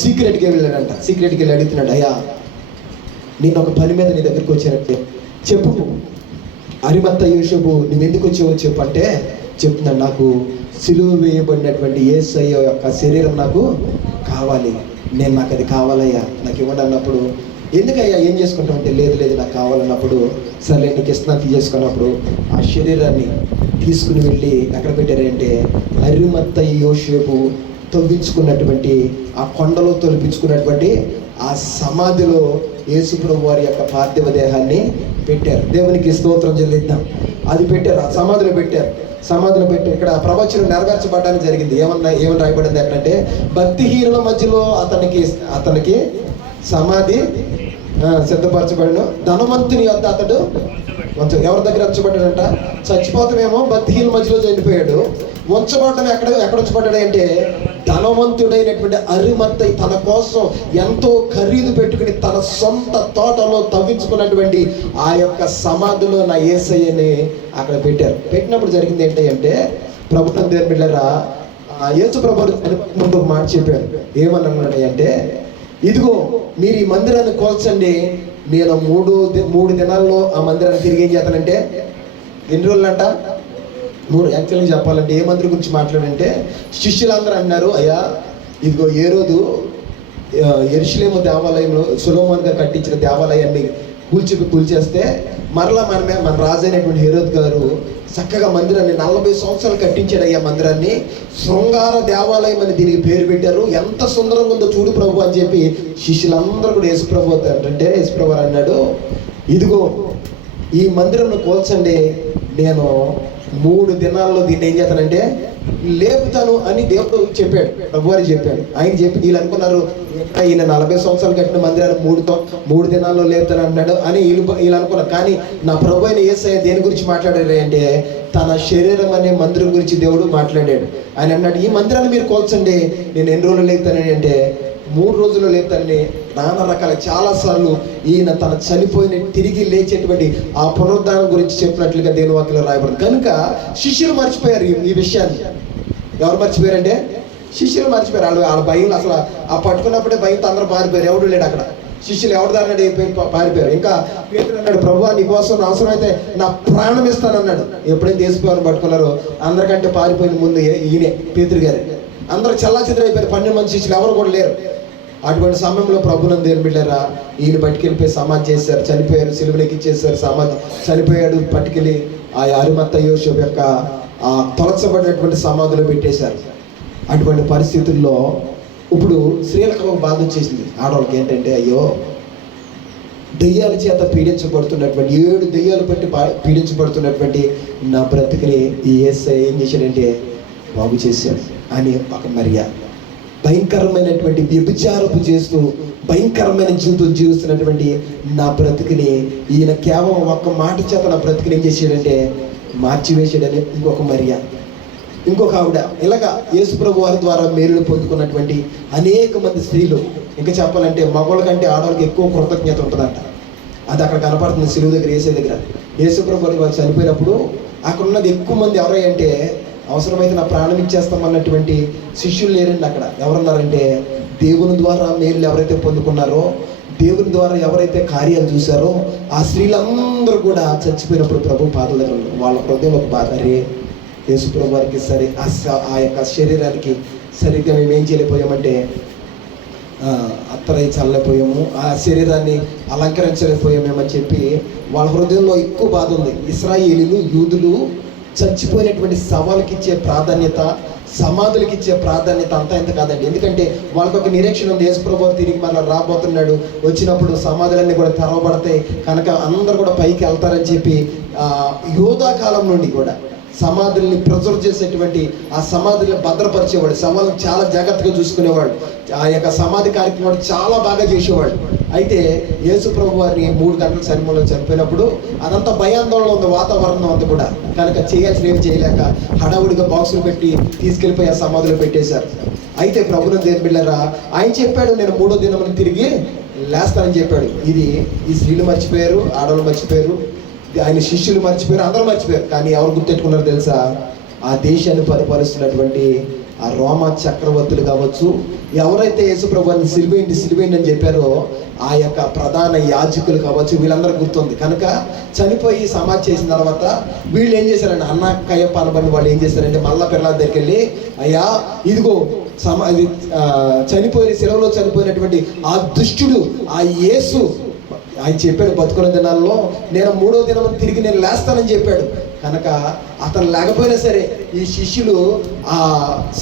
సీక్రెట్గా వెళ్ళాడంట. సీక్రెట్కి వెళ్ళి అడుగుతున్నాడు, అయ్యా నేను ఒక పని మీద నీ దగ్గరికి వచ్చానంటే చెప్పు, అరిమత్తయి యోషబు నువ్వు ఎందుకు వచ్చావో చెప్పు అంటే చెప్తున్నాను, నాకు సిలువ వేయబడినటువంటి యేసయ్య యొక్క శరీరం నాకు కావాలి, నాకు అది కావాలయ్యా, నాకు ఇవ్వండి అన్నప్పుడు, ఎందుకయ్యా ఏం చేసుకుంటావు అంటే లేదు నాకు కావాలన్నప్పుడు, సరే నీకు ఇస్తున్నా తీసేసుకున్నప్పుడు ఆ శరీరాన్ని తీసుకుని వెళ్ళి ఎక్కడ పెట్టారంటే అరిమత్తయి యోషబు తవ్వించుకున్నటువంటి ఆ కొండలో తొలిపించుకున్నటువంటి ఆ సమాధిలో యేసు ప్రభు వారి యొక్క పార్థివ దేహాన్ని పెట్టారు. దేవునికి స్తోత్రం చెల్లిద్దాం. అది పెట్టారు, ఆ సమాధిలో పెట్టారు. పెట్టి ఇక్కడ ప్రవచనం నెరవేర్చబడడానికి జరిగింది. ఏమని రాయబడింది అక్కడంటే భక్తిహీనుల మధ్యలో అతనికి సమాధి సిద్ధపరచబడిన ధనవంతుని వద్ద అతడు ఎవరి దగ్గర ఉంచబడ్డాడంట? చచ్చిపోతామేమో భక్తిహీనుల మధ్యలో చనిపోయాడు. ఉంచబడడం ఎక్కడ ఉంచబడ్డాడు అంటే ధనవంతుడైనటువంటి అరిమత్తయి తన కోసం ఎంతో ఖరీదు పెట్టుకుని తన సొంత తోటలో తవ్వించుకున్నటువంటి ఆ యొక్క సమాధిలో నా యేసయ్యని అక్కడ పెట్టారు. పెట్టినప్పుడు జరిగింది ఏంటి అంటే ప్రభుత్వం దేవుని బిడ్డలారా, యేసు ప్రభు ముందు ఒక మాట చెప్పాడు. ఏమని అన్నాడు అంటే, ఇదిగో మీరు ఈ మందిరాన్ని కోల్చండి, నేను 3 దినాల్లో ఆ మందిరాన్ని తిరిగి ఏం చేస్తానంటే, ఎన్ని రోజులు అంట? 3. యాక్చువల్గా చెప్పాలంటే ఏ మందిరం గురించి మాట్లాడంటే శిష్యులందరూ అన్నారు, అయ్యా ఇదిగో ఏ రోజు యెరూషలేము దేవాలయంలో సొలొమోన్ గారు కట్టించిన దేవాలయాన్ని కూల్చేస్తే మరలా మన రాజు అయినటువంటి హేరోద్ గారు చక్కగా మందిరాన్ని 40 సంవత్సరాలు కట్టించాడు అయ్యా మందిరాన్ని. శృంగార దేవాలయం అని దీనికి పేరు పెట్టారు. ఎంత సుందరంగా ఉందో చూడు ప్రభు అని చెప్పి శిష్యులందరూ కూడా యేసుప్రభు అంటే యేసుప్రభు అన్నాడు, ఇదిగో ఈ మందిరంను కూల్చండి, నేను 3 దినాల్లో దీన్ని ఏం చేస్తానంటే లేపుతాను అని దేవుడు చెప్పాడు, ప్రభువారు చెప్పాడు. ఆయన చెప్పి వీళ్ళు అనుకున్నారు ఈయన 40 సంవత్సరాలు కట్టిన మందిరాన్ని 3 దినాల్లో లేపుతాను అన్నాడు అని వీళ్ళు అనుకున్నారు. కానీ నా ప్రభు అయిన యేసయ్య దేని గురించి మాట్లాడాడు అంటే తన శరీరం అనే మందిరం గురించి దేవుడు మాట్లాడాడు. ఆయన అన్నాడు, ఈ మందిరాన్ని మీరు కూల్చండి, నేను ఎన్ని రోజులు లేపుతానని అంటే 3 రోజుల్లో లేపుతానని నానా రకాల చాలాసార్లు ఈయన తన చనిపోయిన తిరిగి లేచేటువంటి ఆ పునరుద్ధానం గురించి చెప్పినట్లుగా దేవుని వాక్యంలో రాయబడింది. కనుక శిష్యులు మర్చిపోయారు ఈ విషయాన్ని. ఎవరు మర్చిపోయారంటే శిష్యులు మర్చిపోయారు. వాళ్ళ భయం అసలు ఆ పట్టుకున్నప్పుడే భయంతో అందరూ పారిపోయారు, ఎవడు లేడు అక్కడ. శిష్యులు ఎవరి దారినాడు అయిపోయి పారిపోయారు. ఇంకా పేతురు అన్నాడు, ప్రభువా నీ కోసం అవసరం అయితే నా ప్రాణం ఇస్తానన్నాడు. ఎప్పుడైతే యేసుప్రభుని పట్టుకున్నారో అందరికంటే పారిపోయిన ముందు ఈయనే పేతురు గారు. అందరూ చల్లాచెదరైపోయారు, 12 మంది శిష్యులు ఎవరు కూడా లేరు. అటువంటి సమయంలో ప్రభునందు దేవుని బిడ్డలారా ఈయన పట్టుకెళ్ళిపోయి సమాధి చేశారు, చనిపోయారు, సిలువలోకి ఇచ్చేసారు. సమాధి చనిపోయాడు, పట్టుకెళ్ళి ఆ అరిమత్త యోసేపు యొక్క ఆ తొలచబడినటువంటి సమాధిలో పెట్టేశారు. అటువంటి పరిస్థితుల్లో ఇప్పుడు స్త్రీలకు ఒక బాధ వచ్చేసింది. ఆడవాళ్ళకి ఏంటంటే, అయ్యో దెయ్యాల చేత పీడించబడుతున్నటువంటి 7 దెయ్యాలు పట్టి పీడించబడుతున్నటువంటి నా బ్రతుకుని ఈ యేసయ్య ఏం చేశాడంటే బాగు చేశాడు అని ఒక మర్యాద. భయంకరమైనటువంటి వ్యభిచారపు చేస్తూ భయంకరమైన జీవితం జీవిస్తున్నటువంటి నా బ్రతుకుని ఈయన కేవలం ఒక్క మాట చేత నా బ్రతుకుని ఏం చేశాడంటే మార్చివేసాడని ఇంకొక మర్యాద. ఇంకొక ఆవిడ ఇలాగా యేసుప్రభు వారి ద్వారా మేలులు పొందుకున్నటువంటి అనేక మంది స్త్రీలు, ఇంకా చెప్పాలంటే మగవాళ్ళ కంటే ఆడవాళ్ళకి ఎక్కువ కృతజ్ఞత ఉంటుందంట. అది అక్కడ కనపడుతుంది సిలువ దగ్గర, యేసు దగ్గర. యేసుప్రభు వారు చనిపోయినప్పుడు అక్కడ ఉన్నది ఎక్కువ మంది ఎవరంటే అవసరమైతే నా ప్రాణం ఇచ్చేస్తామన్నటువంటి శిష్యులు లేరండి అక్కడ. ఎవరున్నారంటే దేవుని ద్వారా మేలు ఎవరైతే పొందుకున్నారో, దేవుని ద్వారా ఎవరైతే కార్యాలు చూశారో ఆ స్త్రీలందరూ కూడా చచ్చిపోయినప్పుడు ప్రభు పాదాల దగ్గర వాళ్ళ హృదయంలో ఒక బాధ, రే యేసుప్రభు వారికి సరే ఆ యొక్క శరీరానికి సరిగ్గా మేము ఏం చేయలేకపోయామంటే అత్తరై చల్లపోయాము, ఆ శరీరాన్ని అలంకరించలేకపోయామేమని చెప్పి వాళ్ళ హృదయంలో ఎక్కువ బాధ ఉంది. ఇశ్రాయేలీలు యూదులు చచ్చిపోయినటువంటి శవాలకి ఇచ్చే ప్రాధాన్యత, సమాధులకి ఇచ్చే ప్రాధాన్యత అంతా ఇంత కాదండి. ఎందుకంటే వాళ్ళకి ఒక నిరీక్షణ ఉంది, యేసుప్రభు తిరిగి మళ్ళీ రాబోతున్నాడు, వచ్చినప్పుడు సమాధులన్నీ కూడా తెరవబడతాయి కనుక అందరూ కూడా పైకి వెళ్తారని చెప్పి యోధా కాలం నుండి కూడా సమాధుల్ని ప్రిజర్వ్ చేసేటువంటి ఆ సమాధుల్ని భద్రపరిచేవాడు, సమాధులను చాలా జాగ్రత్తగా చూసుకునేవాడు, ఆ యొక్క సమాధి కార్యక్రమం చాలా బాగా చేసేవాడు. అయితే యేసుప్రభు వారిని 3 గంటల సమయంలో చనిపోయినప్పుడు అదంతా భయాందోళన ఉంది వాతావరణం అంతా కూడా. కనుక చేయాల్సిన ఏం చేయలేక హడావుడిగా బాక్సులు పెట్టి తీసుకెళ్ళిపోయి ఆ సమాధిలో పెట్టేశారు. అయితే ప్రభునందు దేవుని బిడ్డలారా ఆయన చెప్పాడు, నేను 3వ దినమున తిరిగి లేస్తానని చెప్పాడు. ఈ స్త్రీలు మర్చిపోయారు, ఆడవాళ్ళు మర్చిపోయారు, ఆయన శిష్యులు మర్చిపోయారు, అందరూ మర్చిపోయారు. కానీ ఎవరు గుర్తెట్టుకున్నారో తెలుసా? ఆ దేశాన్ని పరిపాలిస్తున్నటువంటి ఆ రోమా చక్రవర్తులు కావచ్చు, ఎవరైతే యేసుప్రభుని సిలువేయండి అని చెప్పారో ఆ యొక్క ప్రధాన యాజకులు కావచ్చు, వీళ్ళందరూ గుర్తుంది. కనుక చనిపోయి సమాధి చేసిన తర్వాత వీళ్ళు ఏం చేశారంటే అన్న కయ్యప్ప అనబడిన వాళ్ళు ఏం చేశారంటే మళ్ళా పిల్లల దగ్గరికి వెళ్ళి, అయ్యా ఇదిగో చనిపోయిన శిలువలో చనిపోయినటువంటి ఆ దుష్టుడు ఆ యేసు ఆయన చెప్పాడు బతుకున్న దినాల్లో నేను 3వ దినం తిరిగి నేను లేస్తానని చెప్పాడు. కనుక అతను లేకపోయినా సరే ఈ శిష్యులు ఆ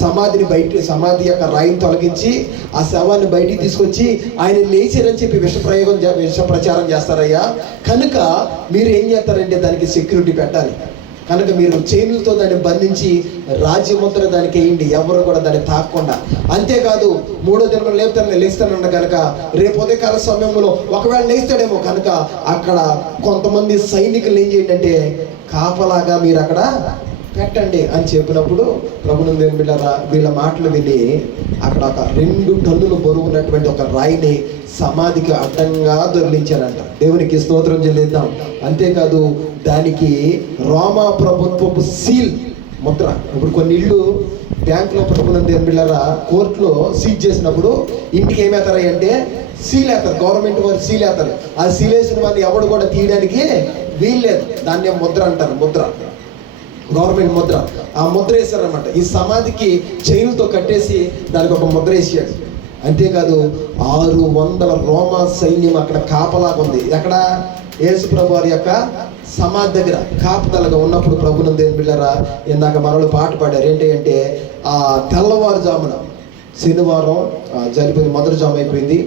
సమాధి యొక్క రాయిని తొలగించి ఆ శవాన్ని బయటికి తీసుకొచ్చి ఆయన లేచారని చెప్పి విష ప్రచారం చేస్తారయ్యా. కనుక మీరు ఏం చేస్తారంటే దానికి సెక్యూరిటీ పెట్టాలి. కనుక మీరు చైన్లతో దాన్ని బంధించి రాజ్యముద్ర దానికి వేయండి, ఎవరు కూడా దాన్ని తాకకుండా. అంతేకాదు 3వ దినం లేస్తానన్న కనుక రేపు ఉదయకాల సమయంలో ఒకవేళ లేస్తాడేమో కనుక అక్కడ కొంతమంది సైనికులు ఏం చేయండి అంటే కాపలాగా మీరు అక్కడ పెట్టండి అని చెప్పినప్పుడు ప్రభునందు దేవుని బిడ్డలారా వీళ్ళ మాటలు విని అక్కడ ఒక 2 టన్నుల బరువు ఉన్నటువంటి ఒక రాయిని సమాధికి అడ్డంగా దొరిలించారంట. దేవునికి స్తోత్రం చెల్లిద్దాం. అంతేకాదు దానికి రోమా ప్రభుత్వపు సీల్ ముద్ర. ఇప్పుడు కొన్ని ఇళ్ళు బ్యాంకులో ప్రభునందు దేవుని బిడ్డలారా కోర్టులో సీజ్ చేసినప్పుడు ఇంటికి ఏమేస్తారా అంటే సీల్ వేస్తారు, గవర్నమెంట్ వారు సీల్ వేస్తారు. ఆ సీల్ వేసిన వారిని ఎవడు కూడా తీయడానికి వీల్లేదు. దాన్ని ముద్ర అంటారు, ముద్ర, గవర్నమెంట్ ముద్ర. ఆ ముద్ర వేశారనమాట. ఈ సమాధికి చైన్లతో కట్టేసి దానికి ఒక ముద్ర వేసాడు. అంతేకాదు 600 రోమా సైన్యం అక్కడ కాపలాగా ఉంది. ఎక్కడ యేసు ప్రభు వారి యొక్క సమాధి దగ్గర కాపుదలగా ఉన్నప్పుడు ప్రభునందు బిడ్డలారా, ఇందాక మనలు పాట పాడారు. ఏంటి అంటే ఆ తెల్లవారుజామున శనివారం జరిపోయింది, మొదటి జాము అయిపోయింది.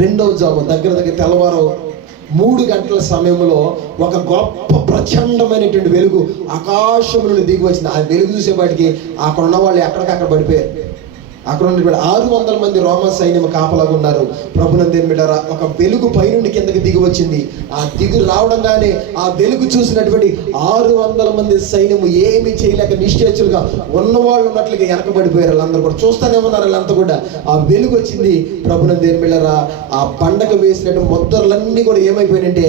రెండవ జాము దగ్గర తెల్లవారు 3 గంటల సమయంలో ఒక గొప్ప ప్రచండమైనటువంటి వెలుగు ఆకాశం నుండి దిగి వచ్చింది. ఆ వెలుగు చూసేపాటికి అక్కడ ఉన్న వాళ్ళు ఎక్కడికక్కడ పడిపోయారు. అక్కడ ఉన్న 600 మంది రోమా సైన్యం కాపలాగా ఉన్నారు. ప్రభునందు బిడ్డలారా, ఒక వెలుగు పైనుండి కిందకి దిగి వచ్చింది. ఆ దిగు రావడంగానే ఆ వెలుగు చూసినటువంటి 600 మంది సైన్యము ఏమి చేయలేక నిశ్చేతులుగా ఉన్నవాళ్ళు ఉన్నట్లుగా వెనకబడిపోయారు. వాళ్ళందరూ కూడా చూస్తూనే ఉన్నారు. వాళ్ళంతా కూడా ఆ వెలుగు వచ్చింది. ప్రభునందు బిడ్డలారా, ఆ పండగ వేసినట్టు ముద్రలన్నీ కూడా ఏమైపోయినంటే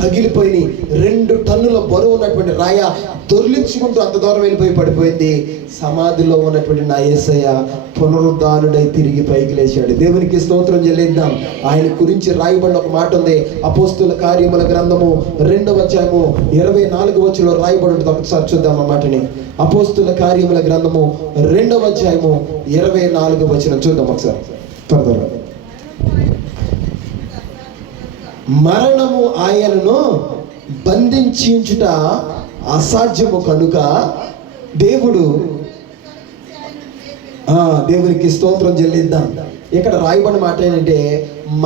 పగిలిపోయి 2 టన్నుల బరువు ఉన్నటువంటి రాయ దొర్లించుకుంటూ అంత దూరం వెళ్ళిపోయి పడిపోయింది. సమాధిలో ఉన్నటువంటి నా యేసయ్య పునరుద్ధానుడై తిరిగి పైకి లేచాడు. దేవునికి స్తోత్రం చెల్లిద్దాం. ఆయన గురించి రాయబడిన ఒక మాట ఉంది. అపోస్తుల కార్యముల గ్రంథము 2వ అధ్యాయము 24వ వచనంలో రాయబడి ఉంటుంది. ఒకసారి చూద్దాం ఆ మాటని. అపోస్తుల కార్యముల గ్రంథము 2వ అధ్యాయము 24వ వచనం చూద్దాం ఒకసారి త్వరగా. మరణము ఆయనను బంధించుట అసాధ్యము కనుక దేవునికి స్తోత్రం చెల్లిద్దాం. ఇక్కడ రాయబడిన మాట ఏంటంటే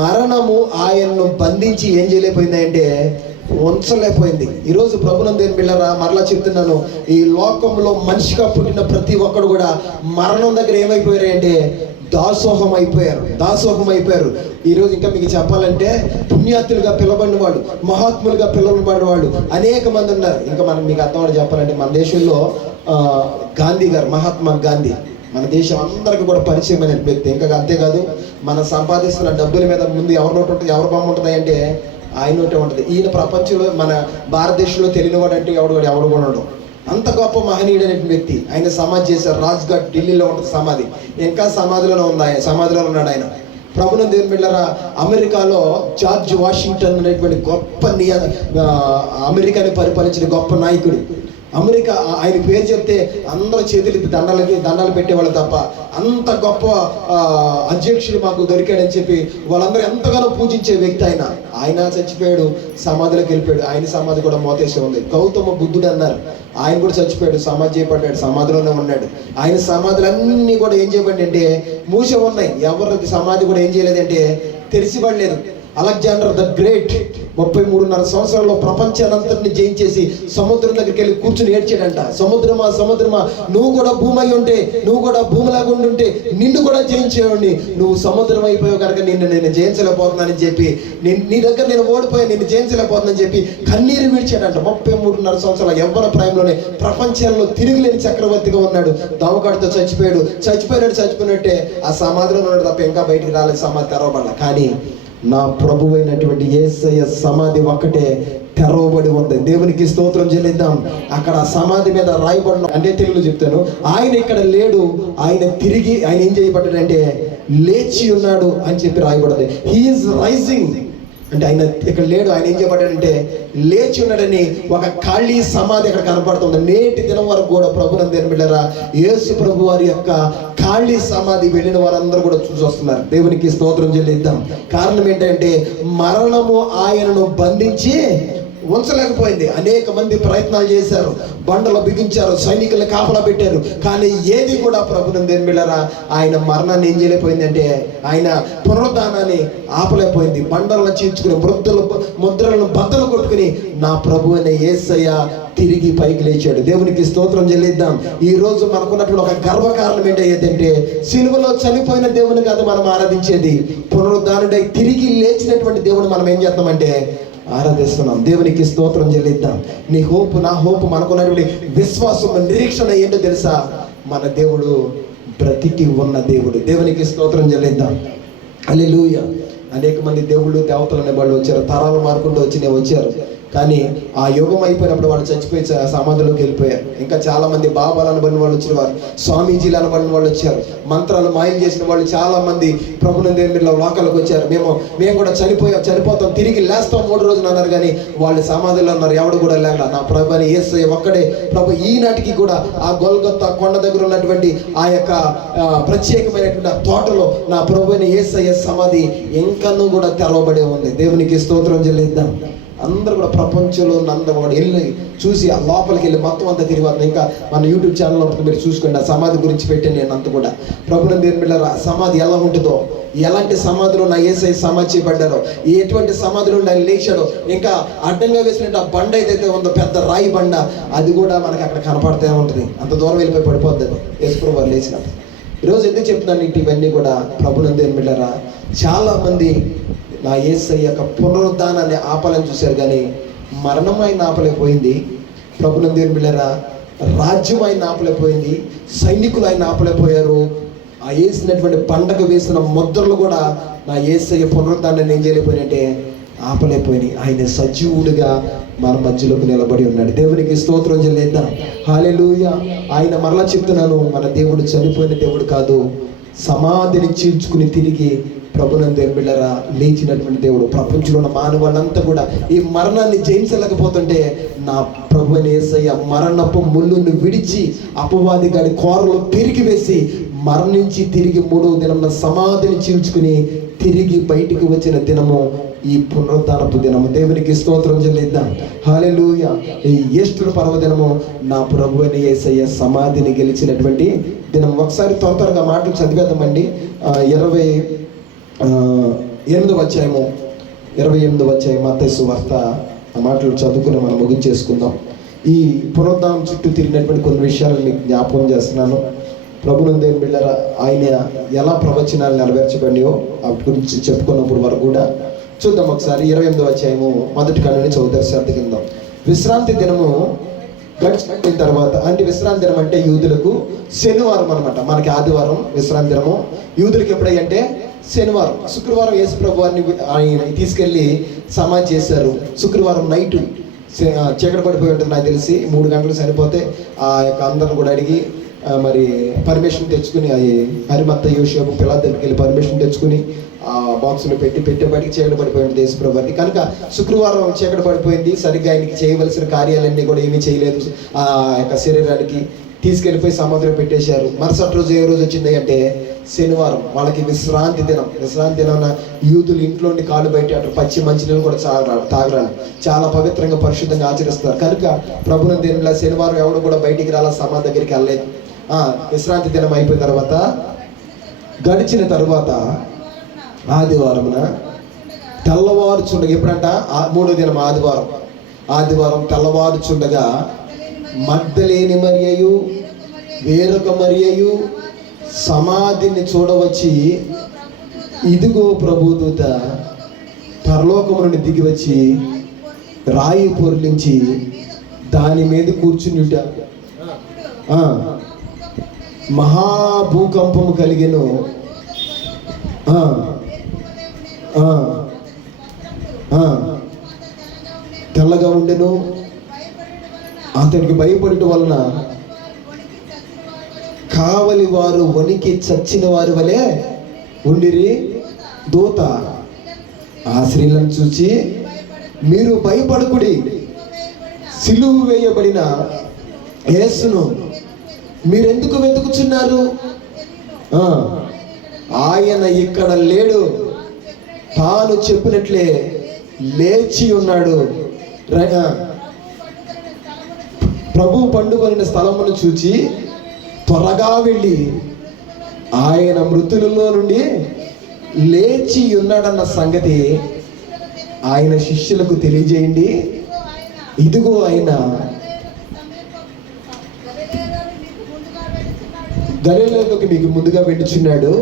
మరణము ఆయనను బంధించి ఏం చేయలేకపోయింది అంటే ఉంచలేకపోయింది. ఈరోజు ప్రభునందు బిడ్డలారా, మరలా చెప్తున్నాను, ఈ లోకంలో మనిషిగా పుట్టిన ప్రతి ఒక్కడు కూడా మరణం దగ్గర ఏమైపోయారు అంటే దాసోహం అయిపోయారు. ఈరోజు ఇంకా మీకు చెప్పాలంటే పుణ్యాతులుగా పిలవబడిన వాళ్ళు, మహాత్ములుగా పిలవబడిన వాళ్ళు అనేక మంది ఉన్నారు. ఇంకా మనం మీకు అర్థమని చెప్పాలంటే మన దేశంలో గాంధీ గారు, మహాత్మా గాంధీ మన దేశం అందరికీ కూడా పరిచయమైన వ్యక్తి. ఇంకా అంతేకాదు, మనం సంపాదిస్తున్న డబ్బుల మీద ముందు ఎవరి నోటు ఉంటుంది, ఎవరి బొమ్మ ఉంటుంది అంటే ఆయన నోటే ఉంటుంది. ఈయన ప్రపంచంలో మన భారతదేశంలో తెలియనివాడు అంటే ఎవడు కూడా ఉండడు. అంత గొప్ప మహనీయుడైన వ్యక్తి. ఆయన సమాధి చేశారు. రాజ్ఘాట్ ఢిల్లీలో ఉంటుంది సమాధి. ఇంకా సమాధిలోనే ఉంది ఆయన, సమాధిలో ఉన్నాడు ఆయన. ప్రభునందు బిడ్డలారా, అమెరికాలో జార్జ్ వాషింగ్టన్ అనేటువంటి గొప్ప అమెరికాని పరిపాలించిన గొప్ప నాయకుడు. అమెరికా ఆయన పేరు చెప్తే అందరూ చేతులు దండాలు పెట్టేవాళ్ళు తప్ప అంత గొప్ప అధ్యక్షుడు మాకు దొరికాడని చెప్పి వాళ్ళందరూ ఎంతగానో పూజించే వ్యక్తి ఆయన చచ్చిపోయాడు, సమాధిలోకి వెళ్ళిపోయాడు. ఆయన సమాధి కూడా మోతేసి ఉంది. గౌతమ బుద్ధుడు అన్నారు, ఆయన కూడా చచ్చిపోయాడు, సమాధి చేయబడ్డాడు, సమాధిలోనే ఉన్నాడు. ఆయన సమాధులన్నీ కూడా ఏం చేయబడి అంటే మూసి ఉన్నాయి. ఎవరికి సమాధి కూడా ఏం చేయలేదంటే తెరిచిపడలేదు. అలెగ్జాండర్ ద గ్రేట్ 33.5 సంవత్సరాల్లో ప్రపంచానంతటిని జయించేసి సముద్రం దగ్గరికి వెళ్ళి కూర్చుని ఏడ్చాడంట. సముద్రమా నువ్వు కూడా భూమి అయి ఉంటే, నువ్వు కూడా భూమిలాగా ఉండుంటే నిన్ను కూడా జయించేవాడిని. నువ్వు సముద్రం అయిపోయావు కనుక నేను జయించలేకపోతున్నానని చెప్పి, నీ దగ్గర నేను ఓడిపోయాను, నిన్ను జయించలేకపోతున్నానని చెప్పి కన్నీరు విడిచాడంట. 33.5 సంవత్సరాల యవ్వన ప్రాయంలోనే ప్రపంచంలో తిరుగులేని చక్రవర్తిగా ఉన్నాడు. దవకాడితో చచ్చిపోయినట్టే ఆ సమాధిలో ఉన్నాడు తప్ప ఇంకా బయటికి రాలేదు. సమాధి తెరవబడాల. కానీ నా ప్రభువు అయినటువంటి యేసయ్య సమాధి ఒక్కటే తెరవబడి ఉంది. దేవునికి స్తోత్రం చెల్లిద్దాం. అక్కడ సమాధి మీద రాయబడిన, అంటే తెలుగులో చెప్తాను, ఆయన ఇక్కడ లేడు, ఆయన ఏం చేయబడ్డాడంటే లేచి ఉన్నాడు అని చెప్పి రాయబడింది. హీఈస్ రైజింగ్ అంటే ఆయన ఇక్కడ లేడు, ఆయన ఏం చేయబడ్డాడంటే లేచి ఉన్నాడని ఒక ఖాళీ సమాధి అక్కడ కనపడుతుంది. నేటి దినం వరకు కూడా ప్రభునందు బిడ్డలారా, యేసు ప్రభు వారి యొక్క ఖాళీ సమాధి వెళ్ళిన వారందరూ కూడా చూసి వస్తున్నారు. దేవునికి స్తోత్రం చెల్లిద్దాం. కారణం ఏంటంటే మరణము ఆయనను బంధించి ఉంచలేకపోయింది. అనేక మంది ప్రయత్నాలు చేశారు, బండలు బిగించారు, సైనికులను కాపలా పెట్టారు, కానీ ఏది కూడా ప్రభునందు బిడ్డలారా ఆయన మరణాన్ని ఏం చేయలేకపోయింది అంటే ఆయన పునరుద్ధానాన్ని ఆపలేకపోయింది. బండలను చీల్చుకుని ముద్రలను బద్దలు కొట్టుకుని నా ప్రభు అయిన యేసయ్య తిరిగి పైకి లేచాడు. దేవునికి స్తోత్రం చెల్లిద్దాం. ఈ రోజు మనకున్నటువంటి ఒక గర్వకారణం ఏంటంటే సిలువలో చనిపోయిన దేవుని కాదు మనం ఆరాధించేది, పునరుద్ధానుడై తిరిగి లేచినటువంటి దేవుని మనం ఏం చేస్తామంటే ఆరాధిస్తున్నాం. దేవునికి స్తోత్రం చెల్లిద్దాం. నీ హోప్, నా హోప్, మనకున్నటువంటి విశ్వాసం, నిరీక్షణ ఏంటో తెలుసా? మన దేవుడు బ్రతికి ఉన్న దేవుడు. దేవునికి స్తోత్రం చెల్లిద్దాం. హల్లెలూయా. అనేక మంది దేవుళ్ళు దేవతలు అనే వాళ్ళు వచ్చారు, తరాలు మారుకుంటూ వచ్చారు. కానీ ఆ యుగం అయిపోయినప్పుడు వాళ్ళు చచ్చిపోయి సమాధిలోకి వెళ్ళిపోయారు. ఇంకా చాలా మంది బాబాలు అనబడిన వాళ్ళు వచ్చిన వారు, స్వామీజీలు అనబడిన వాళ్ళు వచ్చారు, మంత్రాలు మాయం చేసిన వాళ్ళు చాలా మంది ప్రభునందు లోకాలకు వచ్చారు. మేము కూడా చనిపోతాం, తిరిగి లేస్తాం 3 రోజులు అన్నారు. కానీ వాళ్ళు సమాధిలో ఉన్నారు, ఎవడు కూడా లేక. నా ప్రభు అని యేసయ్య ఒక్కడే ప్రభు. ఈనాటికి కూడా ఆ గొల్గొతా కొండ దగ్గర ఉన్నటువంటి ఆ యొక్క ప్రత్యేకమైనటువంటి తోటలో నా ప్రభు అని యేసయ్య సమాధి ఇంకనూ కూడా తెరవబడే ఉంది. దేవునికి స్తోత్రం చెల్లిద్దాం. అందరూ కూడా ప్రపంచంలో అందరూ కూడా వెళ్ళి చూసి ఆ లోపలికి వెళ్ళి మొత్తం అంతా తిరిగి వస్తుంది. ఇంకా మన యూట్యూబ్ ఛానల్ ఉంటుంది, మీరు చూసుకోండి. ఆ సమాధి గురించి పెట్టాను నేను అంతా కూడా. ప్రభునందు దేవుని బిడ్డలారా, సమాధి ఎలా ఉంటుందో, ఎలాంటి సమాధిలో నా యేసయ్య సమాధి చేయబడ్డారో, ఎటువంటి సమాధిలో ఆయన లేచాడో, ఇంకా అడ్డంగా వేసినట్టు ఆ బండ ఏదైతే ఉందో పెద్ద రాయి బండ, అది కూడా మనకి అక్కడ కనపడుతూ ఉంటుంది. అంత దూరం వెళ్ళిపోయి పడిపోద్ది అది యేసుప్రభువు వారు లేచినప్పుడు. ఈరోజు ఎందుకు చెప్తున్నాను ఇవన్నీ కూడా? ప్రభునందు దేవుని బిడ్డలారా, చాలామంది నా యేసయ్య యొక్క పునరుద్ధానాన్ని ఆపాలని చూశారు, కానీ మరణం ఆయన ఆపలేకపోయింది. ప్రభునందు దేవుని బిడ్డలారా, రాజ్యం ఆయన ఆపలేకపోయింది, సైనికులు ఆయన ఆపలేకపోయారు. ఆ వేసినటువంటి పండగ వేసిన ముద్రలు కూడా నా యేసయ్య పునరుద్ధానాన్ని ఏం చేయలేకపోయినంటే ఆపలేకపోయినాయి. ఆయన సజీవుడిగా మన మధ్యలోకి నిలబడి ఉన్నాడు. దేవునికి స్తోత్రం చెల్లిద్దాం. హల్లెలూయా. ఆయన మరలా చెప్తున్నాను, మన దేవుడు చనిపోయిన దేవుడు కాదు, సమాధిని చీల్చుకుని తిరిగి ప్రభునందు దేవుని బిడ్డలారా లేచినటువంటి దేవుడు. ప్రపంచంలో ఉన్న మానవులంతా కూడా ఈ మరణాన్ని జయించలేకపోతుంటే నా ప్రభు యేసయ్య మరణపు ముళ్ళును విడిచి అపవాది గాడి కోరలో పెరిగి వేసి మరణించి తిరిగి 3వ దినం సమాధిని చీల్చుకుని తిరిగి బయటికి వచ్చిన దినము ఈ పునరుద్ధానపు దినము. దేవునికి స్తోత్రం చెల్లిద్దాం. హల్లెలూయా. ఈ ఈస్టర్ పర్వదినము నా ప్రభు యేసయ్య సమాధిని గెలిచినటువంటి దినం. ఒకసారి త్వరగా మాటలు చదివేద్దామండి. 28వ అధ్యాయం మత్తయి సువార్త ఆ మాటలు చదువుకుని మనం ముగించేసుకుందాం. ఈ పునరుద్ధానం చుట్టూ తిరిగినటువంటి కొన్ని విషయాలు మీకు జ్ఞాపకం చేస్తున్నాను. ప్రభునందు దేవుని బిడ్డలారా, ఆయన ఎలా ప్రవచనాలు నెరవేర్చబడియో వాటి గురించి చెప్పుకున్నప్పుడు వరకు కూడా చూద్దాం. ఒకసారి 28వ అధ్యాయము మొదటి కాడని చదువుతారు, శ్రద్ధ కింద. విశ్రాంతి దినము గడిచిన తర్వాత, అంటే విశ్రాంతి దినం అంటే యూదులకు శనివారం అనమాట. మనకి ఆదివారం విశ్రాంతి దినము, యూదులకి ఎప్పుడంటే శనివారం. శుక్రవారం యేసు ప్రభు వారిని ఆయన తీసుకెళ్ళి సమాధి చేశారు. శుక్రవారం నైటు చీకటి పడిపోయి ఉంటుంది నాకు తెలిసి, 3 గంటలు చనిపోతే ఆ యొక్క అందరిని కూడా అడిగి మరి పర్మిషన్ తెచ్చుకుని, అది హరిమత్త యోసేపు పిల్లల దగ్గరికి వెళ్ళి పర్మిషన్ తెచ్చుకుని ఆ బాక్సులో పెట్టేపాటికి చీకటి పడిపోయింది యేసు ప్రభు వారికి. కనుక శుక్రవారం చీకటి పడిపోయింది, సరిగ్గా ఆయనకి చేయవలసిన కార్యాలన్నీ కూడా ఏమీ చేయలేదు. ఆ యొక్క శరీరానికి తీసుకెళ్ళిపోయి సమాధిలో పెట్టేశారు. మరుసటి రోజు ఏ రోజు వచ్చింది అంటే శనివారం. వాళ్ళకి విశ్రాంతి దినం. విశ్రాంతి దినం యూదులు ఇంట్లోని కాళ్ళు బయట అటు పచ్చి మంచినీళ్ళు కూడా తాగరాలు, చాలా పవిత్రంగా పరిశుద్ధంగా ఆచరిస్తారు. కనుక ప్రభునందు దేవుని శనివారం ఎవడు కూడా బయటికి రాలా, సమాధి దగ్గరికి వెళ్ళలేదు. విశ్రాంతి దినం అయిపోయిన తర్వాత గడిచిన తర్వాత ఆదివారమున తెల్లవారుచుండగా, ఎప్పుడంట 3వ దినం ఆదివారం తెల్లవారుచుండగా మగ్దలేని మరియయు వేరొక మరియయు సమాధిని చూడవచ్చి, ఇదిగో ప్రభుదూత పరలోకము నుండి దిగి వచ్చి రాయి పొర్లించి దాని మీద కూర్చునిట మహాభూకంపము కలిగెను. తెల్లగా ఉండెను. అతనికి భయపడటం వలన కావలి వారు వణికి చచ్చిన వారి వలె ఉండిరి. దూత ఆ స్త్రీలను చూసి, మీరు భయపడకుడి, సిలువ వేయబడిన యేసును మీరెందుకు వెతుకుచున్నారు? ఆయన ఇక్కడ లేడు, తాను చెప్పినట్లే లేచి ఉన్నాడు. ప్రభు పండుకొనిన స్థలమును చూచి త్వరగా వెళ్ళి ఆయన మృతులలో నుండి లేచి ఉన్నాడన్న సంగతి ఆయన శిష్యులకు తెలియజేయండి. ఇదిగో ఆయన గలిలయలోకి మీకు ముందుగా వెళ్ళుచున్నాడు,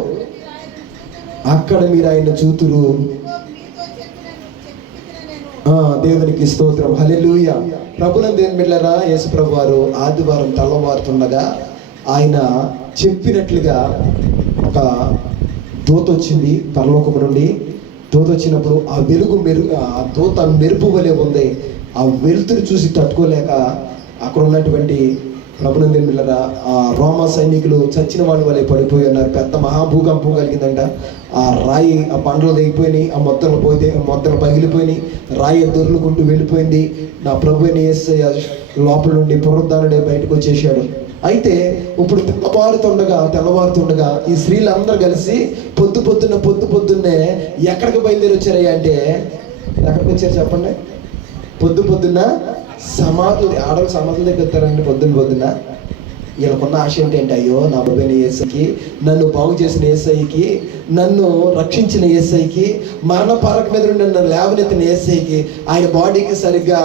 అక్కడ మీరు ఆయన చూతురు. దేవునికి స్తోత్రం. హల్లెలూయా. ప్రభునందు దేవుని బిడ్డలారా, యేసు ప్రభు వారు ఆదివారం తెల్లవారుతుండగా ఆయన చెప్పినట్లుగా ఒక దూత వచ్చింది పరలోకము నుండి. దూత వచ్చినప్పుడు ఆ వెలుగు ఆ దూత మెరుపు వలె ఉంది. ఆ వెలుతురు చూసి తట్టుకోలేక అక్కడ ఉన్నటువంటి ప్రభునందు దేవుని బిడ్డలారా, ఆ రోమా సైనికులు చచ్చిన వాళ్ళ వలె పడిపోయి ఉన్నారు. పెద్ద మహాభూకంపం కలిగిందంట. ఆ రాయి, ఆ బండలు దిగిపోయినాయి, ఆ మొత్తలు పగిలిపోయినాయి, రాయి దొర్లుకుంటూ వెళ్ళిపోయింది. నా ప్రభువైన యేసయ్య లోపల నుండి పునరుద్ధానుడే బయటకు వచ్చేసాడు. అయితే ఇప్పుడు తెల్లవారుతుండగా ఈ స్త్రీలందరూ కలిసి పొద్దున్నే ఎక్కడికి బయలుదేరి వచ్చారయ్యా అంటే, ఎక్కడికి వచ్చారు చెప్పండి? పొద్దున్న సమాధులు, ఆడవాళ్ళు సమాధుల దగ్గర వెళ్తారండి పొద్దున్న. వీళ్ళకున్న ఆశ ఏంటంటే, అయ్యో నా బాబైన యేసయ్యకి, నన్ను బాగు చేసిన యేసయ్యకి, నన్ను రక్షించిన యేసయ్యకి, మరణ పరక మీద నుండి నన్ను లేవనెత్తిన యేసయ్యకి ఆయన బాడీకి సరిగ్గా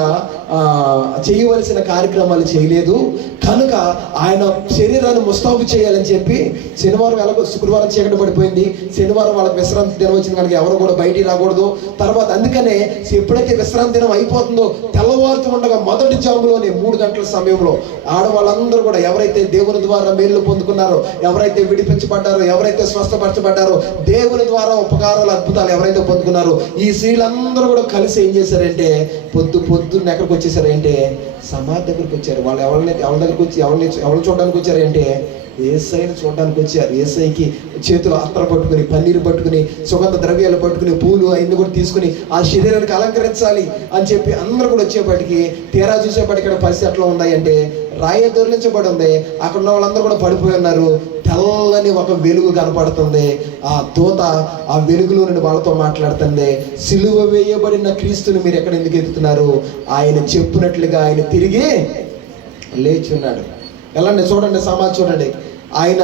చేయవలసిన కార్యక్రమాలు చేయలేదు కనుక ఆయన శరీరాన్ని ముస్తాబు చేయాలని చెప్పి శనివారం ఎలాగో, శుక్రవారం చీకటి పడిపోయింది, శనివారం వాళ్ళకి విశ్రాంతి దినం వచ్చింది కనుక ఎవరు కూడా బయటికి రాకూడదు. తర్వాత అందుకనే ఎప్పుడైతే విశ్రాంతి దినం అయిపోతుందో తెల్లవారుతూ ఉండగా మొదటి జాములోనే 3 గంటల సమయంలో ఆడవాళ్ళందరూ కూడా ఎవరైతే దేవుని ద్వారా మేలు పొందుకున్నారో, ఎవరైతే విడిపించబడ్డారో, ఎవరైతే స్వస్థపరచబడ్డారో, దేవుని ద్వారా ఉపకారాలు అద్భుతాలు ఎవరైతే పొందుకున్నారో, ఈ స్త్రీలందరూ కూడా కలిసి ఏం చేశారంటే పొద్దున్న ఎక్కడికి వచ్చేసారంటే సమాధి దగ్గరికి వచ్చారు. వాళ్ళు ఎవరి దగ్గరికి వచ్చి ఎవరిని చూడడానికి వచ్చారంటే యేసయ్యని చూడడానికి వచ్చారు. యేసయ్యకి చేతులు అత్తర పట్టుకుని, పన్నీరు పట్టుకుని, సుగంధ ద్రవ్యాలు పట్టుకుని, పూలు అవన్నీ కూడా తీసుకుని ఆ శరీరానికి అలంకరించాలి అని చెప్పి అందరూ కూడా వచ్చేప్పటికి తీరా చూసేప్పటికి ఇక్కడ పరిస్థితి ఎట్లా ఉన్నాయి అంటే రాయి దొరిలించబడి ఉంది. అక్కడ ఉన్న వాళ్ళందరూ కూడా పడిపోయి ఉన్నారు. తెల్లని ఒక వెలుగు కనపడుతుంది. ఆ దూత ఆ వెలుగులో నుండి వాళ్ళతో మాట్లాడుతుంది. సిలువ వేయబడిన క్రీస్తుని మీరు ఎక్కడ ఎందుకు ఎత్తుతున్నారు? ఆయన చెప్పినట్లుగా ఆయన తిరిగి లేచున్నాడు. వెళ్ళండి, చూడండి, సమాధి చూడండి. ఆయన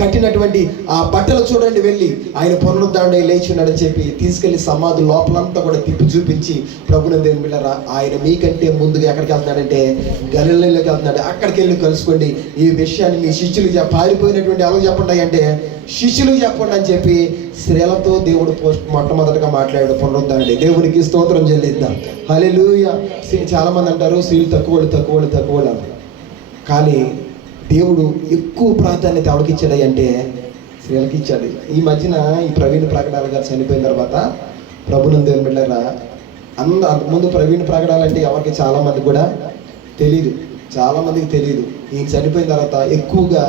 కట్టినటువంటి ఆ బట్టలు చూడండి, వెళ్ళి ఆయన పునరుద్ధరణ లేచున్నాడని చెప్పి తీసుకెళ్లి సమాధి లోపలంతా కూడా తిప్పి చూపించి, ప్రభునందు దేవుని బిడ్డలారా, ఆయన మీకంటే ముందుగా ఎక్కడికి వెళ్తున్నాడంటే గలిలయలోకి వెళ్తున్నాడు. అక్కడికి వెళ్ళి కలుసుకోండి. ఈ విషయాన్ని మీ శిష్యులకు పారిపోయినటువంటి ఎవరు చెప్పండి అంటే శిష్యులకు చెప్పండి అని చెప్పి స్త్రీలతో దేవుడు మొట్టమొదటిగా మాట్లాడాడు. పునరుద్ధరణ దేవునికి స్తోత్రం చెల్లిద్దాం. హల్లెలూయా. చాలా మంది అంటారు స్త్రీలు తక్కువ అని. కానీ దేవుడు ఎక్కువ ప్రాధాన్యత ఎవరికి ఇచ్చాడు అంటే స్త్రీలకి ఇచ్చాడు. ఈ మధ్యన ఈ ప్రవీణ్ ప్రకటాల గారు చనిపోయిన తర్వాత ప్రభునందు దేవుని బిడ్డలారా, అంతకుముందు ప్రవీణ్ ప్రకటాలు అంటే ఎవరికి చాలామంది కూడా తెలియదు, చాలామందికి తెలియదు. ఈయన చనిపోయిన తర్వాత ఎక్కువగా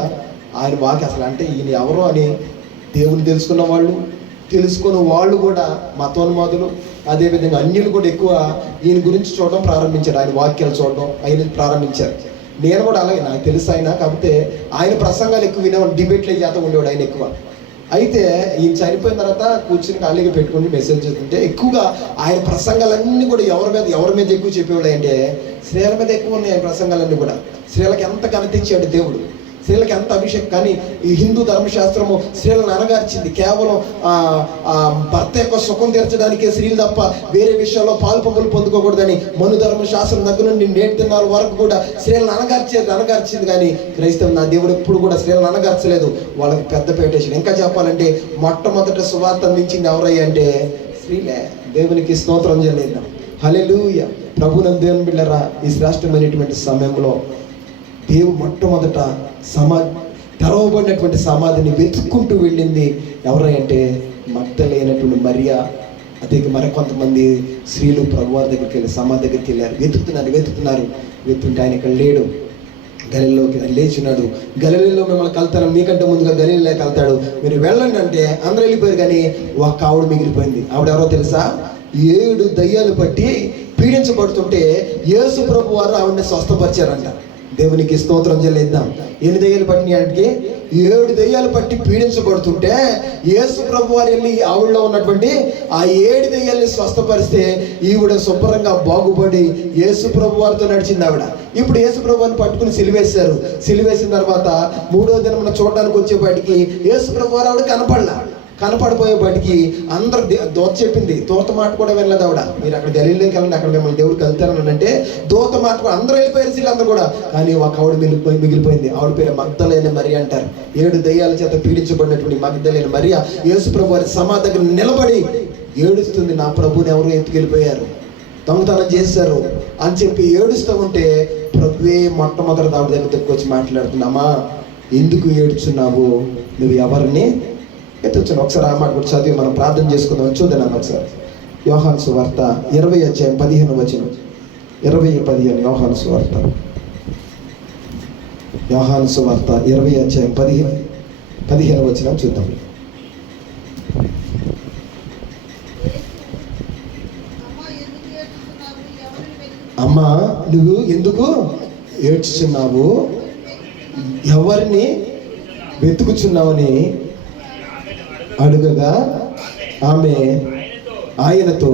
ఆయన వాకి అసలు అంటే ఈయన ఎవరో అని దేవుని తెలుసుకున్న వాళ్ళు కూడా మతోన్మాదులు, అదేవిధంగా అన్యులు కూడా ఎక్కువ ఈయన గురించి చూడడం ప్రారంభించారు. ఆయన వాక్యాలు చూడడం ఆయన ప్రారంభించారు. నేను కూడా అలాగే, నాకు తెలుసు ఆయన. కాకపోతే ఆయన ప్రసంగాలు ఎక్కువ వినేవాడు, డిబేట్లు చేత ఉండేవాడు ఆయన ఎక్కువ. అయితే ఈయన చనిపోయిన తర్వాత కూర్చుని ఖాళీగా పెట్టుకుని మెసేజ్ చేస్తుంటే ఎక్కువగా ఆయన ప్రసంగాలన్నీ కూడా ఎవరి మీద ఎక్కువ చెప్పేవాడు అంటే స్త్రీల మీద ఎక్కువ ఉన్నాయి ఆయన ప్రసంగాలన్నీ కూడా. స్త్రీలకు ఎంత ఘనత ఇచ్చాడు దేవుడు, స్త్రీలకు ఎంత అభిషేకం. కానీ ఈ హిందూ ధర్మశాస్త్రము స్త్రీలను అనగార్చింది. కేవలం భర్త యొక్క సుఖం తీర్చడానికే స్త్రీలు తప్ప వేరే విషయాల్లో పాలు పంపులు పొందుకోకూడదని మను ధర్మశాస్త్రం దగ్గర నుండి నేటి దినాల వరకు కూడా స్త్రీలను అనగార్చింది. కానీ క్రైస్తవం నా దేవుడు ఎప్పుడు కూడా స్త్రీలను అనగార్చలేదు, వాళ్ళకి పెద్ద పేటేషన్. ఇంకా చెప్పాలంటే మొట్టమొదటి సువార్త అందించింది ఎవరయ్యా అంటే స్త్రీలే. దేవునికి స్తోత్రం చెల్లిద్దాం. హల్లెలూయా. ప్రభునందు దేవుని బిడ్డలారా, ఈ శ్రేష్టమైనటువంటి సమయంలో దేవుడు మొట్టమొదట తెరవబడినటువంటి సమాధిని వెతుక్కుంటూ వెళ్ళింది ఎవరంటే మగ్దలేనటువంటి మరియా. అదే మరికొంతమంది స్త్రీలు ప్రభువారి దగ్గరికి వెళ్ళి సమాధి దగ్గరికి వెళ్ళారు. వెతుకుతుంటే ఆయన ఇక్కడ లేడు, గలిలలోకి లేచున్నాడు. గలిలలో మిమ్మల్ని కలుతాను, మీకంటే ముందుగా గలిలలోకి వెళ్తాడు, మీరు వెళ్ళండి అంటే అందరూ వెళ్ళిపోయారు. కానీ ఒక ఆవిడ మిగిలిపోయింది. ఆవిడ ఎవరో తెలుసా? 7 దయ్యాలు పట్టి పీడించబడుతుంటే యేసు ప్రభు వారు ఆవిడని స్వస్థపరిచారంట. దేవునికి స్తోత్రం చెల్లిద్దాం. ఎన్ని దయ్యాలు పట్టినాయి? 7 దయ్యాలు పట్టి పీడించబడుతుంటే యేసు ప్రభు వారు వెళ్ళి ఆవిడలో ఉన్నటువంటి ఆ 7 దయ్యాల్ని స్వస్థపరిస్తే ఈవిడ శుభ్రంగా బాగుపడి యేసు ప్రభు వారితో నడిచింది ఆవిడ. ఇప్పుడు యేసు ప్రభు వారిని పట్టుకుని సిలువేశారు. సిలువేసిన తర్వాత 3వ దినమున చూడడానికి వచ్చేపాటికి యేసు ప్రభు వారు ఆవిడ కనపడిపోయేపాటికి అందరు దూత చెప్పింది. దూత మాట కూడా వెళ్ళలేదు ఆవిడ. మీరు అక్కడ గలిలలోకి వెళ్ళండి, అక్కడ మిమ్మల్ని దేవుడు కలుతారని అంటే దూత మాట కూడా అందరూ వెళ్ళిపోయారు, వీళ్ళందరూ కూడా. కానీ ఒక ఆవిడ మిగిలిపోయింది. ఆవిడ పేరు మగ్దలేని మరియ అంటారు. 7 దయ్యాల చేత పీడించబడినటువంటి మగ్దలేని మరియ యేసు ప్రభు వారి సమాధి దగ్గర నిలబడి ఏడుస్తుంది. నా ప్రభుని ఎవరు ఎత్తుకెళ్ళిపోయారు, దొంగతనం చేశారు అని చెప్పి ఏడుస్తూ ఉంటే ప్రభువే మొట్టమొదటి ఆవిడ దగ్గరికి వచ్చి మాట్లాడుతున్నామా, ఎందుకు ఏడుచున్నావు, నువ్వు ఎవరిని ఎత్తొచ్చాను? ఒకసారి ఆ మాట కూడా చదివి మనం ప్రార్థన చేసుకుందాం. చూద్దాం ఒకసారి. యోహాను సువార్త 20:15 20:15 యోహాను సువార్త 20:15 చూద్దాం. అమ్మా నువ్వు ఎందుకు ఏడ్చుచున్నావు, ఎవరిని వెతుకుచున్నావని అడుగగా ఆమె ఆయనతో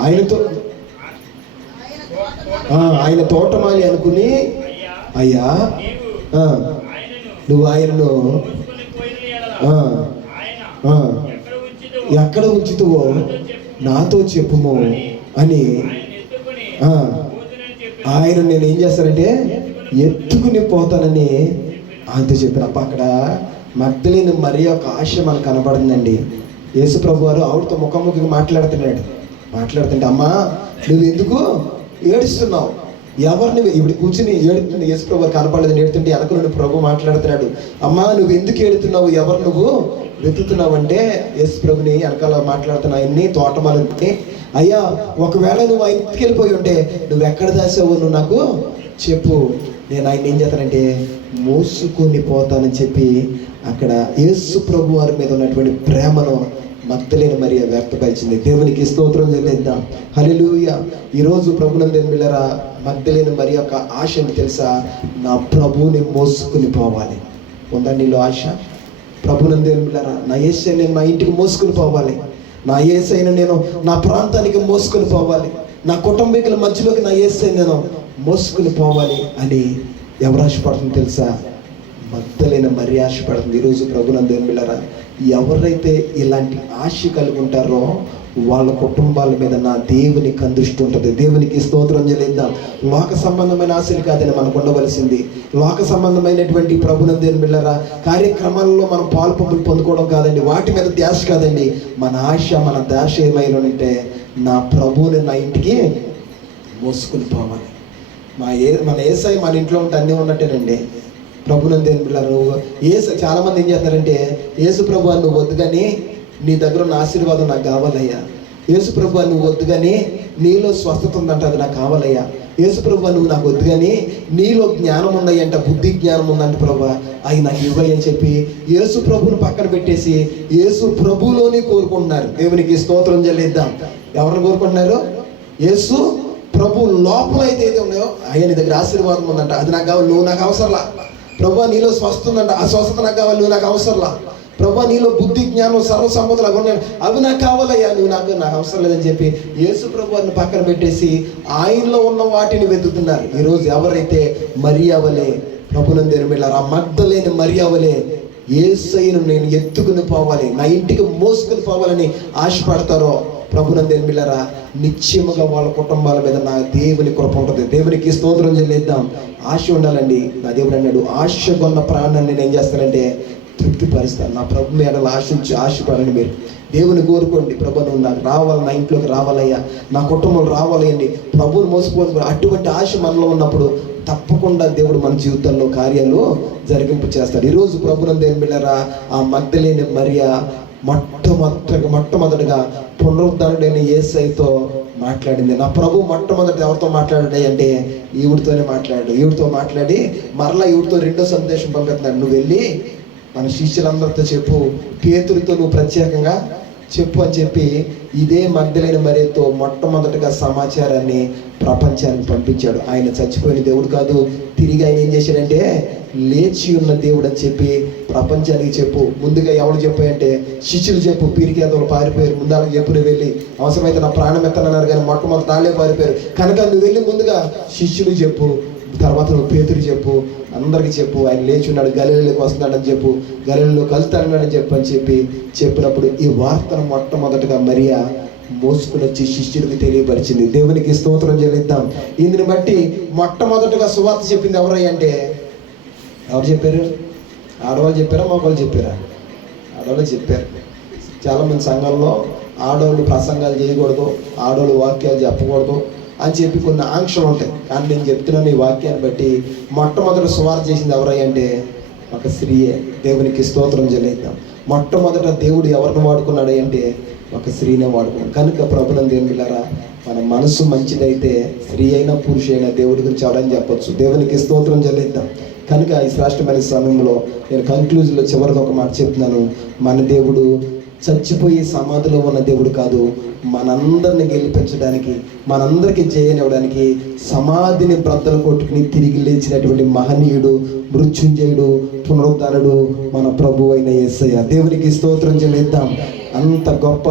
ఆయనతో ఆయన తోటమాలి అనుకుని, అయ్యా నువ్వు ఆయనను ఎక్కడ ఉంచుతావో నాతో చెప్పుము అని ఆయన నేను ఏం చేస్తానంటే ఎత్తుకుని పోతానని ఆయనతో చెప్పాను. అప్ప అక్కడ మగ్దలేని మరి ఒక ఆశ మనకు కనబడిందండి. యేసు ప్రభు వారు ఆవిడతో ముఖాముఖిగా మాట్లాడుతుంటే అమ్మా నువ్వు ఎందుకు ఏడుస్తున్నావు, ఎవరిని ఇప్పుడు కూర్చుని ఏడుతుంది. యేసు ప్రభు వారు కనపడలేదు, ఏడుతుంటే వెనక నుండి ప్రభు మాట్లాడుతున్నాడు. అమ్మా నువ్వు ఎందుకు ఏడుతున్నావు, ఎవరు నువ్వు వెతుకుతున్నావు అంటే యేసు ప్రభుని వెనకాల మాట్లాడుతున్నా ఆయన్ని తోటమాలని, అయ్యా ఒకవేళ నువ్వు ఆయన ఇంటికెళ్ళిపోయి ఉంటే నువ్వు ఎక్కడ దాసావు నువ్వు నాకు చెప్పు, నేను ఆయన ఏం చేస్తానంటే మోసుకొని పోతానని చెప్పి అక్కడ యేసు ప్రభు వారి మీద ఉన్నటువంటి ప్రేమను మగ్దలేని మరియ వ్యక్తపరిచింది. దేవునికి స్తోత్రం చెల్లిద్దాం. హల్లెలూయా. ఈరోజు ప్రభునందు బిడ్డలారా, మగ్దలేని మరియ యొక్క ఆశ ఏంటి తెలుసా? నా ప్రభువుని మోసుకుని పోవాలి. ఉందా నీలో ఆశ? ప్రభునందు బిడ్డలారా, నా యేసయ్య నేను నా ఇంటికి మోసుకుని పోవాలి, నా యేసయ్యను నేను నా ప్రాంతానికి మోసుకుని పోవాలి, నా కుటుంబీకుల మధ్యలోకి నా యేసయ్య నేను మోసుకుని పోవాలి అని ఎవరు ఆశపడుతుంది తెలుసా? మగ్దలేని మరియ ఆశపడుతుంది. ఈరోజు ప్రభునందు బిడ్డలారా, ఎవరైతే ఇలాంటి ఆశ కలిగి ఉంటారో వాళ్ళ కుటుంబాల మీద నా దేవునికి దృష్టి ఉంటుంది. దేవునికి స్తోత్రం చెల్లిద్దాం. లోక సంబంధమైన ఆశలు కాదని మనకు ఉండవలసింది. లోక సంబంధమైనటువంటి ప్రభునందు బిడ్డలారా కార్యక్రమాల్లో మనం పాలు పొందుకోవడం కాదండి, వాటి మీద ధ్యాస కాదండి. మన ఆశ మన ధ్యాస ఏమైనా ఉంటే నా ప్రభువుని నా ఇంటికి మోసుకుని పోవాలి. మన యేసయ్య మన ఇంట్లో ఉంటే అన్నీ ఉన్నట్టేనండి. ప్రభునందు బిడ్డలారా, చాలామంది ఏం చేస్తారంటే యేసు ప్రభు నువ్వు వద్దు కానీ నీ దగ్గర ఉన్న ఆశీర్వాదం నాకు కావాలయ్యా, యేసు ప్రభు నువ్వు వద్దు కానీ నీలో స్వస్థత ఉందంట అది నాకు కావాలయ్యా, యేసు ప్రభు నువ్వు నాకు వద్దు కానీ నీలో జ్ఞానం ఉందయ్యంట, బుద్ధి జ్ఞానం ఉందంట ప్రభు అవి నాకు ఇవ్వయ్య అని చెప్పి యేసు ప్రభుని పక్కన పెట్టేసి యేసు ప్రభులోనే కోరుకుంటున్నారు. దేవునికి స్తోత్రం చెల్లిద్దాం. ఎవరిని కోరుకుంటున్నారు? యేసు ప్రభు లోపల అయితే ఏది ఉన్నాయో అయ్యా నీ దగ్గర ఆశీర్వాదం ఉందంట అది నాకు కావాలి, నువ్వు నాకు అవసరంలా. ప్రభు నీలో స్వస్థ ఉందంట ఆ స్వస్థత నాకు కావాలి, నువ్వు నాకు అవసరంలా. ప్రభు నీలో బుద్ధి జ్ఞానం సర్వసమ్మతులు అవి ఉన్నాయి అవి నాకు కావాలయ్యా, నువ్వు నాకు అవసరం లేదని చెప్పి యేసు ప్రభు వారిని పక్కన పెట్టేసి ఆయనలో ఉన్న వాటిని వెతుకుతున్నారు. ఈరోజు ఎవరైతే మరియ వలె ప్రభునందు బిడ్డలారా, మగ్దలేని మరియ వలె యేసయ్యను నేను ఎత్తుకుని పోవాలి, నా ఇంటికి మోసుకుని పోవాలని ఆశపడతారో ప్రభునందు బిడ్డలారా నిశ్చయముగా వాళ్ళ కుటుంబాల మీద నా దేవుని కృప ఉంటుంది. దేవునికి స్తోత్రం చెల్లిద్దాం. ఆశ ఉండాలండి. నా దేవుడు అన్నాడు ఆశ కొన్న ప్రాణాన్ని నేను ఏం చేస్తానంటే తృప్తిపరుస్తాను. నా ప్రభు మీద ఆశపడండి. మీరు దేవుని కోరుకోండి, ప్రభు నువ్వు నాకు రావాలి, నా ఇంట్లోకి రావాలయ్యా, నా కుటుంబం రావాలయ్యండి, ప్రభువుని మోసుకొని అటువంటి ఆశ మనలో ఉన్నప్పుడు తప్పకుండా దేవుడు మన జీవితంలో కార్యాలు జరిగింపు చేస్తాడు. ఈరోజు ప్రభునందు బిడ్డలారా ఆ మగ్దలేని మరియ మొట్టమొదటిగా పునరుద్ధరణుడైన యేసయ్యతో మాట్లాడింది. నా ప్రభు మొట్టమొదటి ఎవరితో మాట్లాడాడు అంటే ఈవిడితోనే మాట్లాడాడు. ఈవిడితో మాట్లాడి మరలా ఈవిడితో రెండో సందేశం పంపిస్తున్నాడు. నువ్వు వెళ్ళి మన శిష్యులందరితో చెప్పు, పేతురుతో నువ్వు ప్రత్యేకంగా చెప్పు అని చెప్పి ఇదే మగ్దలేని మరియతో మొట్టమొదటిగా సమాచారాన్ని ప్రపంచానికి పంపించాడు. ఆయన చచ్చిపోయిన దేవుడు కాదు, తిరిగి ఆయన ఏం చేశాడంటే లేచి ఉన్న దేవుడు అని చెప్పి ప్రపంచానికి చెప్పు. ముందుగా ఎవరు చెప్పాయంటే శిష్యులు చెప్పు, పీరికేదలు పారిపోయారు, ముందాలకు చెప్పు నువ్వు వెళ్ళి, అవసరమైతే నా ప్రాణం ఎత్తనన్నారు కానీ మొట్టమొదటి తాళ్ళే పారిపోయారు కనుక నువ్వు వెళ్ళి ముందుగా శిష్యులు చెప్పు, తర్వాత నువ్వు పేతురు చెప్పు, అందరికీ చెప్పు ఆయన లేచి ఉన్నాడు, గలిలీలోకి వస్తున్నాడని చెప్పు, గలిలీలో కలుస్తానని చెప్పినప్పుడు ఈ వార్తను మొట్టమొదటిగా మరియ మోసుకుని వచ్చి శిష్యుడికి తెలియపరిచింది. దేవునికి స్తోత్రం చెల్లిద్దాం. ఇందుని బట్టి మొట్టమొదటిగా సువార్త చెప్పింది ఎవరై అంటే ఎవరు చెప్పారు? ఆడవాళ్ళు చెప్పారా మగవాళ్ళు చెప్పారా? ఆడవాళ్ళు చెప్పారు. చాలామంది సంఘాల్లో ఆడవాళ్ళు ప్రసంగాలు చేయకూడదు, ఆడవాళ్ళు వాక్యాలు చెప్పకూడదు అని చెప్పి కొన్ని ఆంక్షలు ఉంటాయి. కానీ నేను చెప్తున్నాను ఈ వాక్యాన్ని బట్టి మొట్టమొదటి సువార్త చేసింది ఎవరై అంటే ఒక స్త్రీయే. దేవునికి స్తోత్రం చెల్లిద్దాం. మొట్టమొదట దేవుడు ఎవరిని వాడుకున్నాడు అంటే ఒక స్త్రీనే వాడుకున్నాడు. కనుక ప్రభునందు బిడ్డలారా మన మనసు మంచిదైతే స్త్రీ అయినా పురుషు అయినా దేవుడి గురించి ఎవరని చెప్పొచ్చు. దేవునికి స్తోత్రం చెల్లిద్దాం. కనుక ఈ శ్రేష్టమైన సమయంలో నేను కంక్లూజన్లో చివరికి ఒక మాట చెప్తున్నాను. మన దేవుడు చచ్చిపోయి సమాధిలో ఉన్న దేవుడు కాదు, మనందరిని గెలిపించడానికి, మనందరికీ జయనివ్వడానికి సమాధిని బ్రద్దలు కొట్టుకుని తిరిగి లేచినటువంటి మహనీయుడు, మృత్యుంజయుడు, పునరుద్ధరుడు మన ప్రభు అయిన యేసయ్య. దేవునికి స్తోత్రం చెల్లిద్దాం. అంత గొప్ప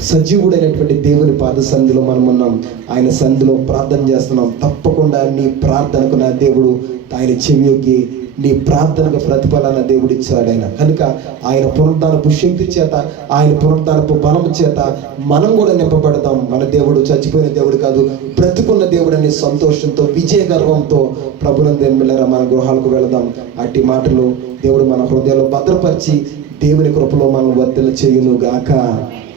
సజీవుడైనటువంటి దేవుని పాద సంధిలో మనం ఉన్నాం. ఆయన సంధిలో ప్రార్థన చేస్తున్నాం. తప్పకుండా నీ ప్రార్థనకు నా దేవుడు ఆయన చెవియొగ్గి నీ ప్రార్థనకు ప్రతిఫలన దేవుడు ఇచ్చాడు. ఆయన కనుక ఆయన పునరుద్ధానపు శక్తి చేత, ఆయన పునరుద్ధానపు బలము చేత మనం కూడా నింపబడతాం. మన దేవుడు చచ్చిపోయిన దేవుడు కాదు, బ్రతుకున్న దేవుడు అనే సంతోషంతో, విజయ గర్వంతో ప్రభునందేని బిడ్డలారా మన గృహాలకు వెళదాం. అట్టి మాటలు దేవుడు మన హృదయాల్లో భద్రపరిచి దేవుని కృపలో మనం వర్ధల చేయును గాక.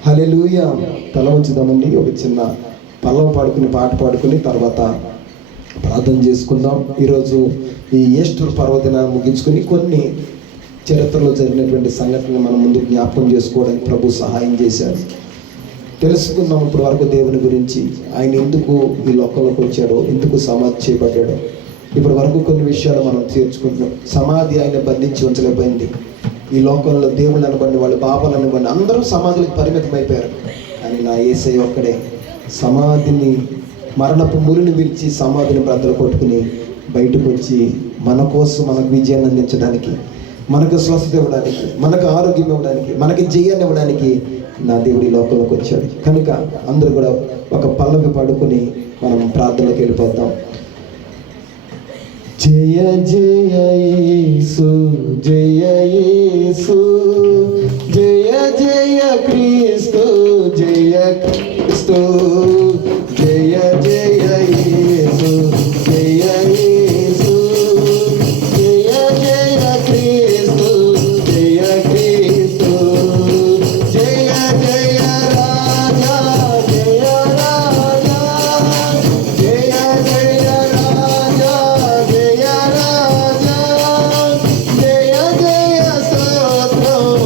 హల్లెలూయా. తల ఉంచుదామండి. ఒక చిన్న పల్లవ పాడుకుని పాట పాడుకుని తర్వాత ప్రార్థన చేసుకుందాం. ఈరోజు ఈ ఈస్టర్ పర్వదినాన్ని ముగించుకుని కొన్ని చరిత్రలో జరిగినటువంటి సంఘటనలు మనం ముందు జ్ఞాపకం చేసుకోవడానికి ప్రభు సహాయం చేశారు. తెలుసుకుందాం ఇప్పటి వరకు దేవుని గురించి. ఆయన ఎందుకు ఈ లోకంలోకి వచ్చాడో, ఎందుకు సమాధి చేయబడ్డాడో ఇప్పటి వరకు కొన్ని విషయాలు మనం చేర్చుకుంటున్నాం. సమాధి ఆయన బంధించి ఉంచలేకపోయింది. ఈ లోకంలో దేవుళ్ళు అనబడిన వాళ్ళు, బాబాలు అనబడిన అందరూ సమాధులకు పరిమితం అయిపోయారు. కానీ నా యేసయ్య ఒక్కడే సమాధిని, మరణపు మురిని విరిచి సమాధిని బ్రద్దలు కొట్టుకుని బయటకు వచ్చి మన కోసం మనకు విజయాన్ని అందించడానికి, మనకు స్వస్థత ఇవ్వడానికి, మనకు ఆరోగ్యం ఇవ్వడానికి, మనకి జయాన్ని ఇవ్వడానికి నా దేవుడి లోకంలోకి వచ్చాడు. కనుక అందరూ కూడా ఒక పల్లవి పాడుకొని మనం ప్రార్థనలోకి వెళ్ళిపోతాం. జయ జయ యేసు, జయ యేసు, జయ జయ క్రీస్తు, జయ క్రీస్తు, జయ జయ యేసు, జయ యేసు, జయ జయ క్రీస్తు, జయ క్రీస్తు, జయ జయ రాజా, జయ రాజా, జయ జయ రాజా, జయ రాజా, జయ జయ స్తోత్రం,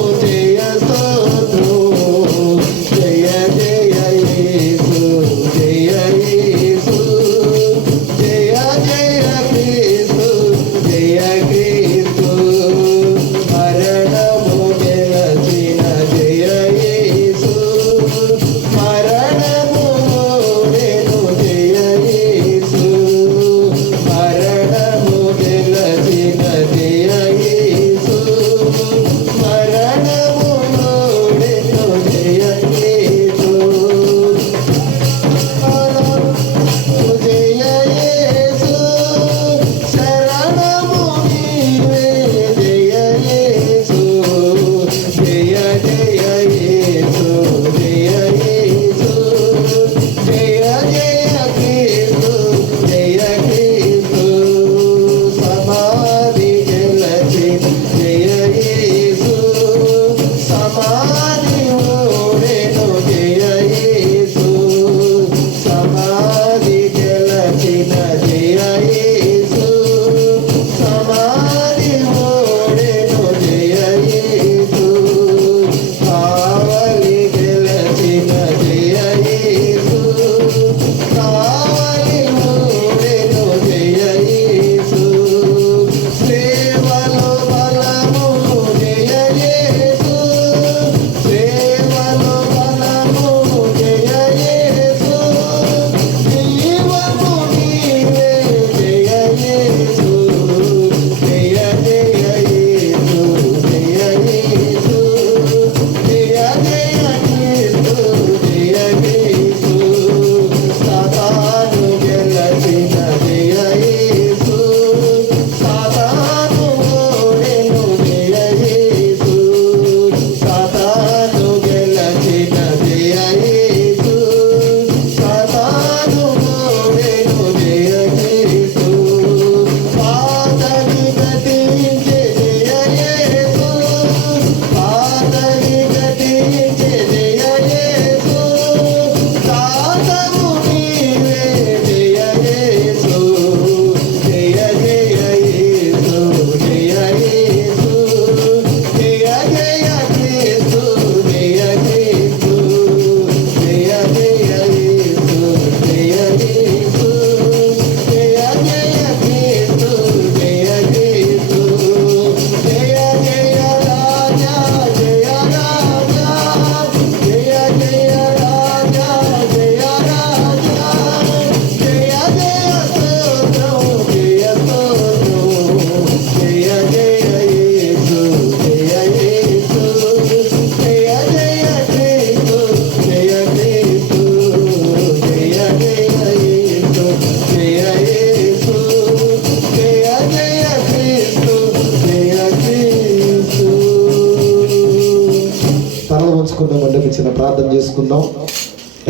సిద్ధపరచుకుందాం అంటే చిన్న ప్రార్థన చేసుకుందాం.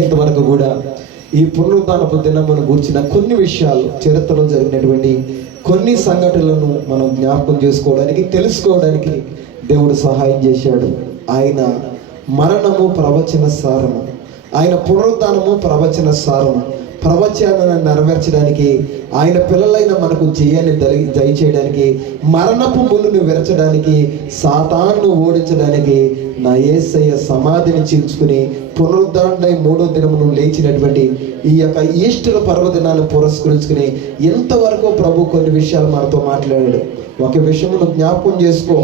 ఇంతవరకు కూడా ఈ పునరుద్ధానపు దినమును గూర్చిన కొన్ని విషయాలు, చరిత్రలో జరిగినటువంటి కొన్ని సంఘటనలను మనం జ్ఞాపకం చేసుకోవడానికి, తెలుసుకోవడానికి దేవుడు సహాయం చేశాడు. ఆయన మరణము ప్రవచన సారము, ఆయన పునరుద్ధానము ప్రవచన సారము. ప్రవచనాన్ని నెరవేర్చడానికి, ఆయన పిల్లలైన మనకు జయాన్ని దయచేయడానికి, మరణపు ముళ్ళును విరచడానికి, సాతానును ఓడించడానికి నా యేసయ్య సమాధిని చీల్చుకుని పునరుద్ధరణై 3వ దినమును లేచినటువంటి ఈ యొక్క ఈస్టర్ పర్వదినాన్ని పురస్కరించుకుని ఎంతవరకు ప్రభు కొన్ని విషయాలు మనతో మాట్లాడాడు. ఒక విషయమును జ్ఞాపకం చేసుకో,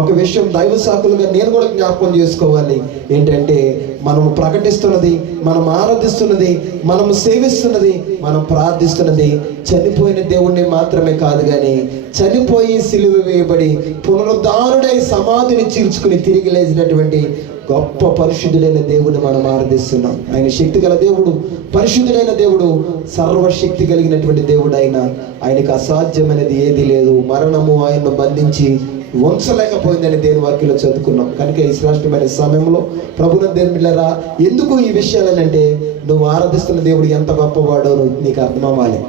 ఒక విషయం దైవ సాకులుగా నేను కూడా జ్ఞాపకం చేసుకోవాలి. ఏంటంటే మనము ప్రకటిస్తున్నది, మనం ఆరాధిస్తున్నది, మనము సేవిస్తున్నది, మనం ప్రార్థిస్తున్నది చనిపోయిన దేవుణ్ణి మాత్రమే కాదు, కానీ చనిపోయి సిలువ వేయబడి పునరుద్ధానుడై సమాధిని చీల్చుకుని తిరిగి లేచినటువంటి గొప్ప పరిశుద్ధుడైన దేవుడు మనం ఆరాధిస్తున్నాం. ఆయన శక్తి గల దేవుడు, పరిశుద్ధుడైన దేవుడు, సర్వశక్తి కలిగినటువంటి దేవుడు. ఆయనకు అసాధ్యమైనది ఏది లేదు. మరణము ఆయన్ను బంధించి ఉంచలేకపోయిందని దేని వాక్యంలో చదువుకున్నాం. కనుక ఈ శ్రేష్టమైన సమయంలో ప్రభుత్వ దేవుళ్ళరా, ఎందుకు ఈ విషయాలంటే నువ్వు ఆరాధిస్తున్న దేవుడు ఎంత గొప్పవాడో నీకు అర్థం అవ్వాలి.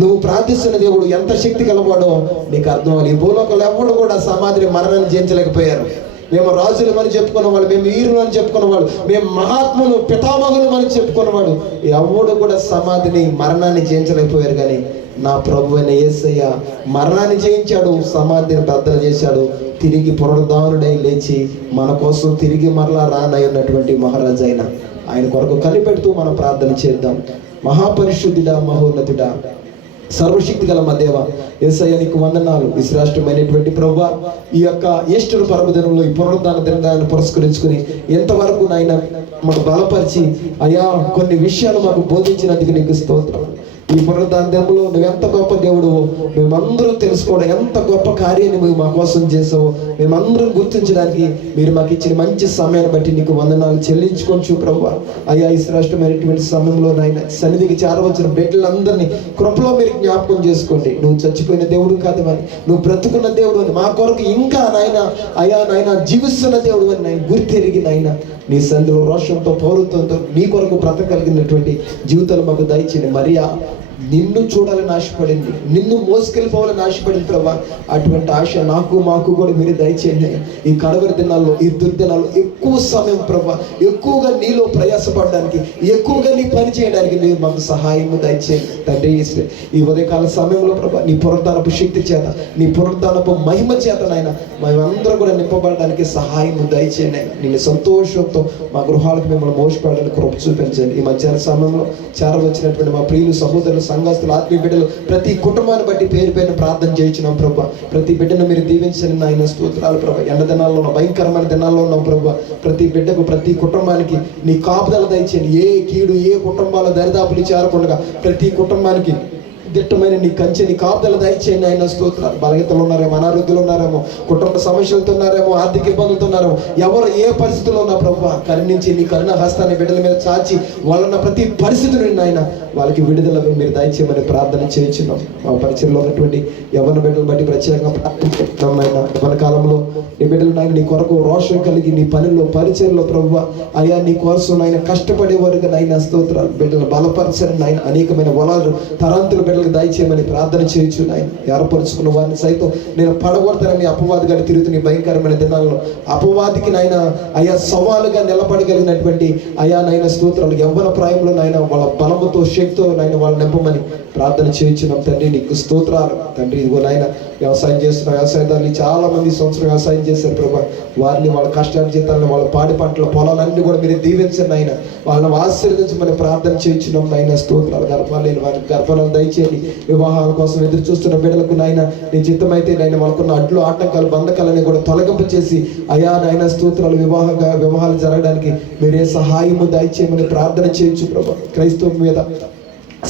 నువ్వు ప్రార్థిస్తున్న దేవుడు ఎంత శక్తి గలవాడో నీకు అర్థం అవ్వాలి. ఈ భూలోకంలో ఎవరు కూడా సమాధిని మరణాన్ని జయించలేకపోయారు. మేము రాజులు అని చెప్పుకున్నవాడు, మేము వీరులు అని చెప్పుకున్నవాడు, మేము మహాత్ములు పితామహులు అని చెప్పుకున్నవాడు ఎవడు కూడా సమాధిని మరణాన్ని జయించలేకపోయారు. కానీ నా ప్రభు అయిన యేసయ్య మరణాన్ని జయించాడు, సమాధిని బద్దలు చేశాడు, తిరిగి పునరుద్ధానుడై లేచి మన కోసం తిరిగి మరలా రానయ్యున్నటువంటి మహారాజు ఆయన కొరకు కనిపెడుతూ మనం ప్రార్థన చేద్దాం. మహాపరిశుద్ధుడా, మహోన్నతుడా, సర్వశక్తి గల మా దేవ, యేసయ్య నీకు వందనాలు. ఈ శ్రేష్టమైనటువంటి ప్రభువా, ఈ యొక్క ఈస్టర్ పర్వదినంలో ఈ పునరుద్ధాన దినాన్ని పురస్కరించుకుని ఎంతవరకు నాయన మాకు బలపరిచి అయ్యా కొన్ని విషయాలు మాకు బోధించినందుకు నీకు స్తోత్రం. ఈ పునరుద్ధాన దినంలో నువ్వు ఎంత గొప్ప దేవుడు మేమందరం తెలుసుకోవడం, ఎంత గొప్ప కార్యాన్ని నువ్వు మా కోసం చేసావు మేమందరం గుర్తించడానికి మీరు మాకు ఇచ్చిన మంచి సమయాన్ని బట్టి నీకు వందనాలు చెల్లించుకోవచ్చు ప్రభువా. అయ్యా ఈ శ్రేష్టమైనటువంటి సమయంలో నాయన సన్నిధికి చేరవచ్చిన బిడ్డలందరినీ కృపలో మీరు జ్ఞాపకం చేసుకోండి. నువ్వు చచ్చిపోయిన దేవుడు కాదు అని, నువ్వు బ్రతుకున్న దేవుడు అని, మా కొరకు ఇంకా నాయన అయ్యా నాయన జీవిస్తున్న దేవుడు అని నాయన గుర్తెరిగి నాయన నీ సంధిలో రోషంతో పౌరుత్వంతో నీ కొరకు బ్రతకలిగినటువంటి జీవితాలు మాకు దయచేయండి. మరియా నిన్ను చూడాలని ఆశపడింది, నిన్ను మోసుకెళ్ళిపోవాలని ఆశపడింది ప్రభా. అటువంటి ఆశ నాకు మాకు కూడా మీరు దయచేయండి. ఈ కడవరి దినాల్లో, ఈ దుర్దినాల్లో ఎక్కువ సమయం ప్రభా, ఎక్కువగా నీలో ప్రయాసపడడానికి, ఎక్కువగా నీ పని చేయడానికి మీరు మాకు సహాయం దయచేయండి తండ్రి. ఈ ఉదయకాల సమయంలో ప్రభా నీ పునరుద్ధానపు శక్తి చేత, నీ పునరుద్ధానపు మహిమ చేత నాయన మేమందరం కూడా నింపబడడానికి సహాయం దయచేయండి. నేను సంతోషంతో మా గృహాలకు మిమ్మల్ని మోసపడడానికి కృప చూపించండి. ఈ మధ్యాహ్న సమయంలో చేరవచ్చినటువంటి మా ప్రియులు, సహోదరులు, సంఘస్థులు, ఆత్మీయ బిడ్డలు ప్రతి కుటుంబాన్ని బట్టి పేరు పైన ప్రార్థన చేయించినాం ప్రభా. ప్రతి బిడ్డను మీరు దీవించండి నాయన. స్తోత్రాలు ప్రభా. ఎండ దినాల్లో ఉన్నాం, భయంకరమైన దినాల్లో ఉన్నాం ప్రభా. ప్రతి బిడ్డకు, ప్రతి కుటుంబానికి నీ కాపుదల దయచేయండి. ఏ కీడు ఏ కుటుంబాల దరిదాపులు చేరకుండా ప్రతి కుటుంబానికి దిట్టమైన నీ కంచె, నీ కాపుదల దయచేయండి ఆయన. స్తోత్రాలు. బలహీనతలు ఉన్నారేమో, అనారోగ్యాలు ఉన్నారేమో, కుటుంబ సమస్యలతో ఉన్నారేమో, ఆర్థిక ఇబ్బందులతో ఉన్నారేమో, ఎవరు ఏ పరిస్థితుల్లో ఉన్నా ప్రభువా కరుణించి నీ కరుణ హస్తాన్ని బిడ్డల మీద చాచి వాళ్ళన్న ప్రతి పరిస్థితిని నాయన వాళ్ళకి విడుదల మీరు దయచేయమని ప్రార్థన చేయించున్నాం. మా పరిచయంలో ఉన్నటువంటి యవ్వన బిడ్డలు బట్టి ప్రత్యేకంగా ప్రార్థిస్తున్నాం నాయన. యవ్వన కాలంలో నీ బిడ్డలు నాయన నీ కొరకు రోషం కలిగి నీ పనిలో పరిచయంలో ప్రభువా అయ్యా నీ కోసం నాయన కష్టపడేవారుగా నాయన స్తోత్రాలు. బిడ్డలు బలపరచని నాయన అనేకమైన వలాలు తరాంతుల బిడ్డలు దయచేయమని ప్రార్థన చేయొచ్చు నాయన. ఏర్పరుచుకున్న వారిని సైతం నేను పడగొడతానని అపవాదిగా తిరుగుతున్న ఈ భయంకరమైన దినాల్లో అపవాదికి నాయన అయ్యా సవాలుగా నిలబడగలిగినటువంటి అయ్యా నాయన స్తోత్రాలు యవ్వన ప్రాయంలో నాయన వాళ్ళ బలముతో శక్తితో నాయన వాళ్ళు నింపమని ప్రార్థన చేయించున్నాం తండ్రి. నీకు స్తోత్రాలు తండ్రి. ఇదిగో నాయన వ్యవసాయం చేస్తున్న వ్యవసాయదారులు చాలా మంది సంవత్సరం వ్యవసాయం చేశారు ప్రభా. వారిని వాళ్ళ కష్టాల జీతాలను, వాళ్ళ పాడి పంటల పొలాలన్నీ కూడా మీరు దీవించండి ఆయన. వాళ్ళని ఆశీర్వదించమని ప్రార్థన చేయించున్నాం నాయన. స్తోత్రాలు. గర్భాలు లేని వారికి గర్భాలను దయచేయండి. వివాహాల కోసం ఎదురు చూస్తున్న బిడ్డలకు నాయన నీ చిత్తమైతే నాయన వాళ్ళకున్న అడ్లు ఆటంకాలు బంధకాలని కూడా తొలగింపు చేసి అయా నాయన స్తోత్రాలు వివాహాలు జరగడానికి మీరే సహాయము దయచేయమని ప్రార్థన చేయొచ్చు ప్రభా. క్రైస్తవం మీద,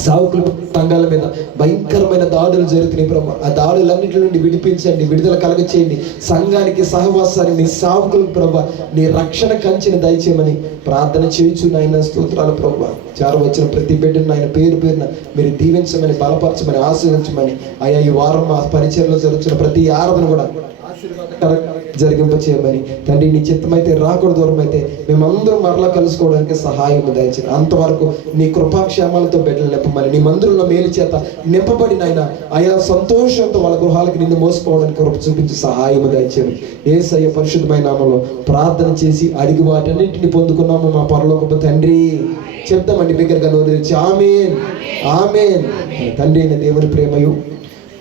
సావుకుల సంఘాల మీద భయంకరమైన దాడులు జరుగుతున్నాయి ప్రభా. ఆ దాడులన్నింటి నుండి విడిపించండి, విడుదల కలగచేయండి. సంఘానికి, సహవాసాన్ని, నీ సావుకులకు ప్రభా నీ రక్షణ కంచెని దయచేయమని ప్రార్థన చేయొచ్చు నాయన. స్తోత్రాలు ప్రభా. చేరవచ్చిన ప్రతి బిడ్డను ఆయన పేరు పేరున మీరు దీవించమని, బలపరచమని, ఆశీర్వదించమని అయ్యా. ఈ వారం ఆ పరిచయంలో జరుగుతున్న ప్రతి ఆరాధన కూడా ఆశీర్వాదకరంగా జరిగింప చేయమని తండ్రి, నీ చిత్తమైతే రాకూడదు దూరం అయితే మేమందరం మరలా కలుసుకోవడానికి సహాయం దయచేయండి. అంతవరకు నీ కృపాక్షేమాలతో బిడ్డలు నింపమని, నీ మందిరంలో మేలు చేత నింపబడిన ఆయన ఆయా సంతోషంతో వాళ్ళ గృహాలకు నిన్ను మోసుకోవడానికి కృప చూపించి సహాయం దయచేయండి. యేసయ్య పరిశుద్ధమైన నామములో ప్రార్థన చేసి అడిగి వాటన్నింటిని పొందుకున్నాము మా పరలోకపు తండ్రి. చెప్తామండి బిగ్గరగా నోరు తెరిచి ఆమేన్, ఆమేన్. తండ్రి అయిన దేవుని ప్రేమయు,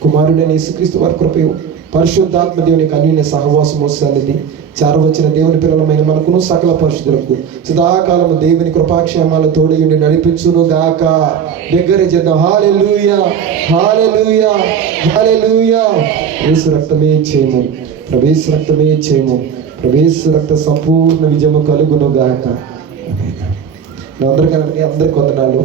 కుమారుడైన యేసుక్రీస్తు వారి కృపయు, పరిశుద్ధాత్మ దేవుని అన్యోన్య సహవాసము సన్నిధి చేరవచ్చిన దేవుని పిల్లలమైన మనకును సకల పరిశుద్ధులకు సదాకాలము దేవుని కృపాక్షేమాలు తోడయుండి నడిపించును గాక. దగ్గర చేద్దాం. హల్లెలూయా, హల్లెలూయా, హల్లెలూయా. యేసు రక్తమే చేయము, ప్రవేశ రక్తమే చేయము, ప్రవేశ రక్త సంపూర్ణ విజయము కలుగును గాక. అందరికీ వందనాలు.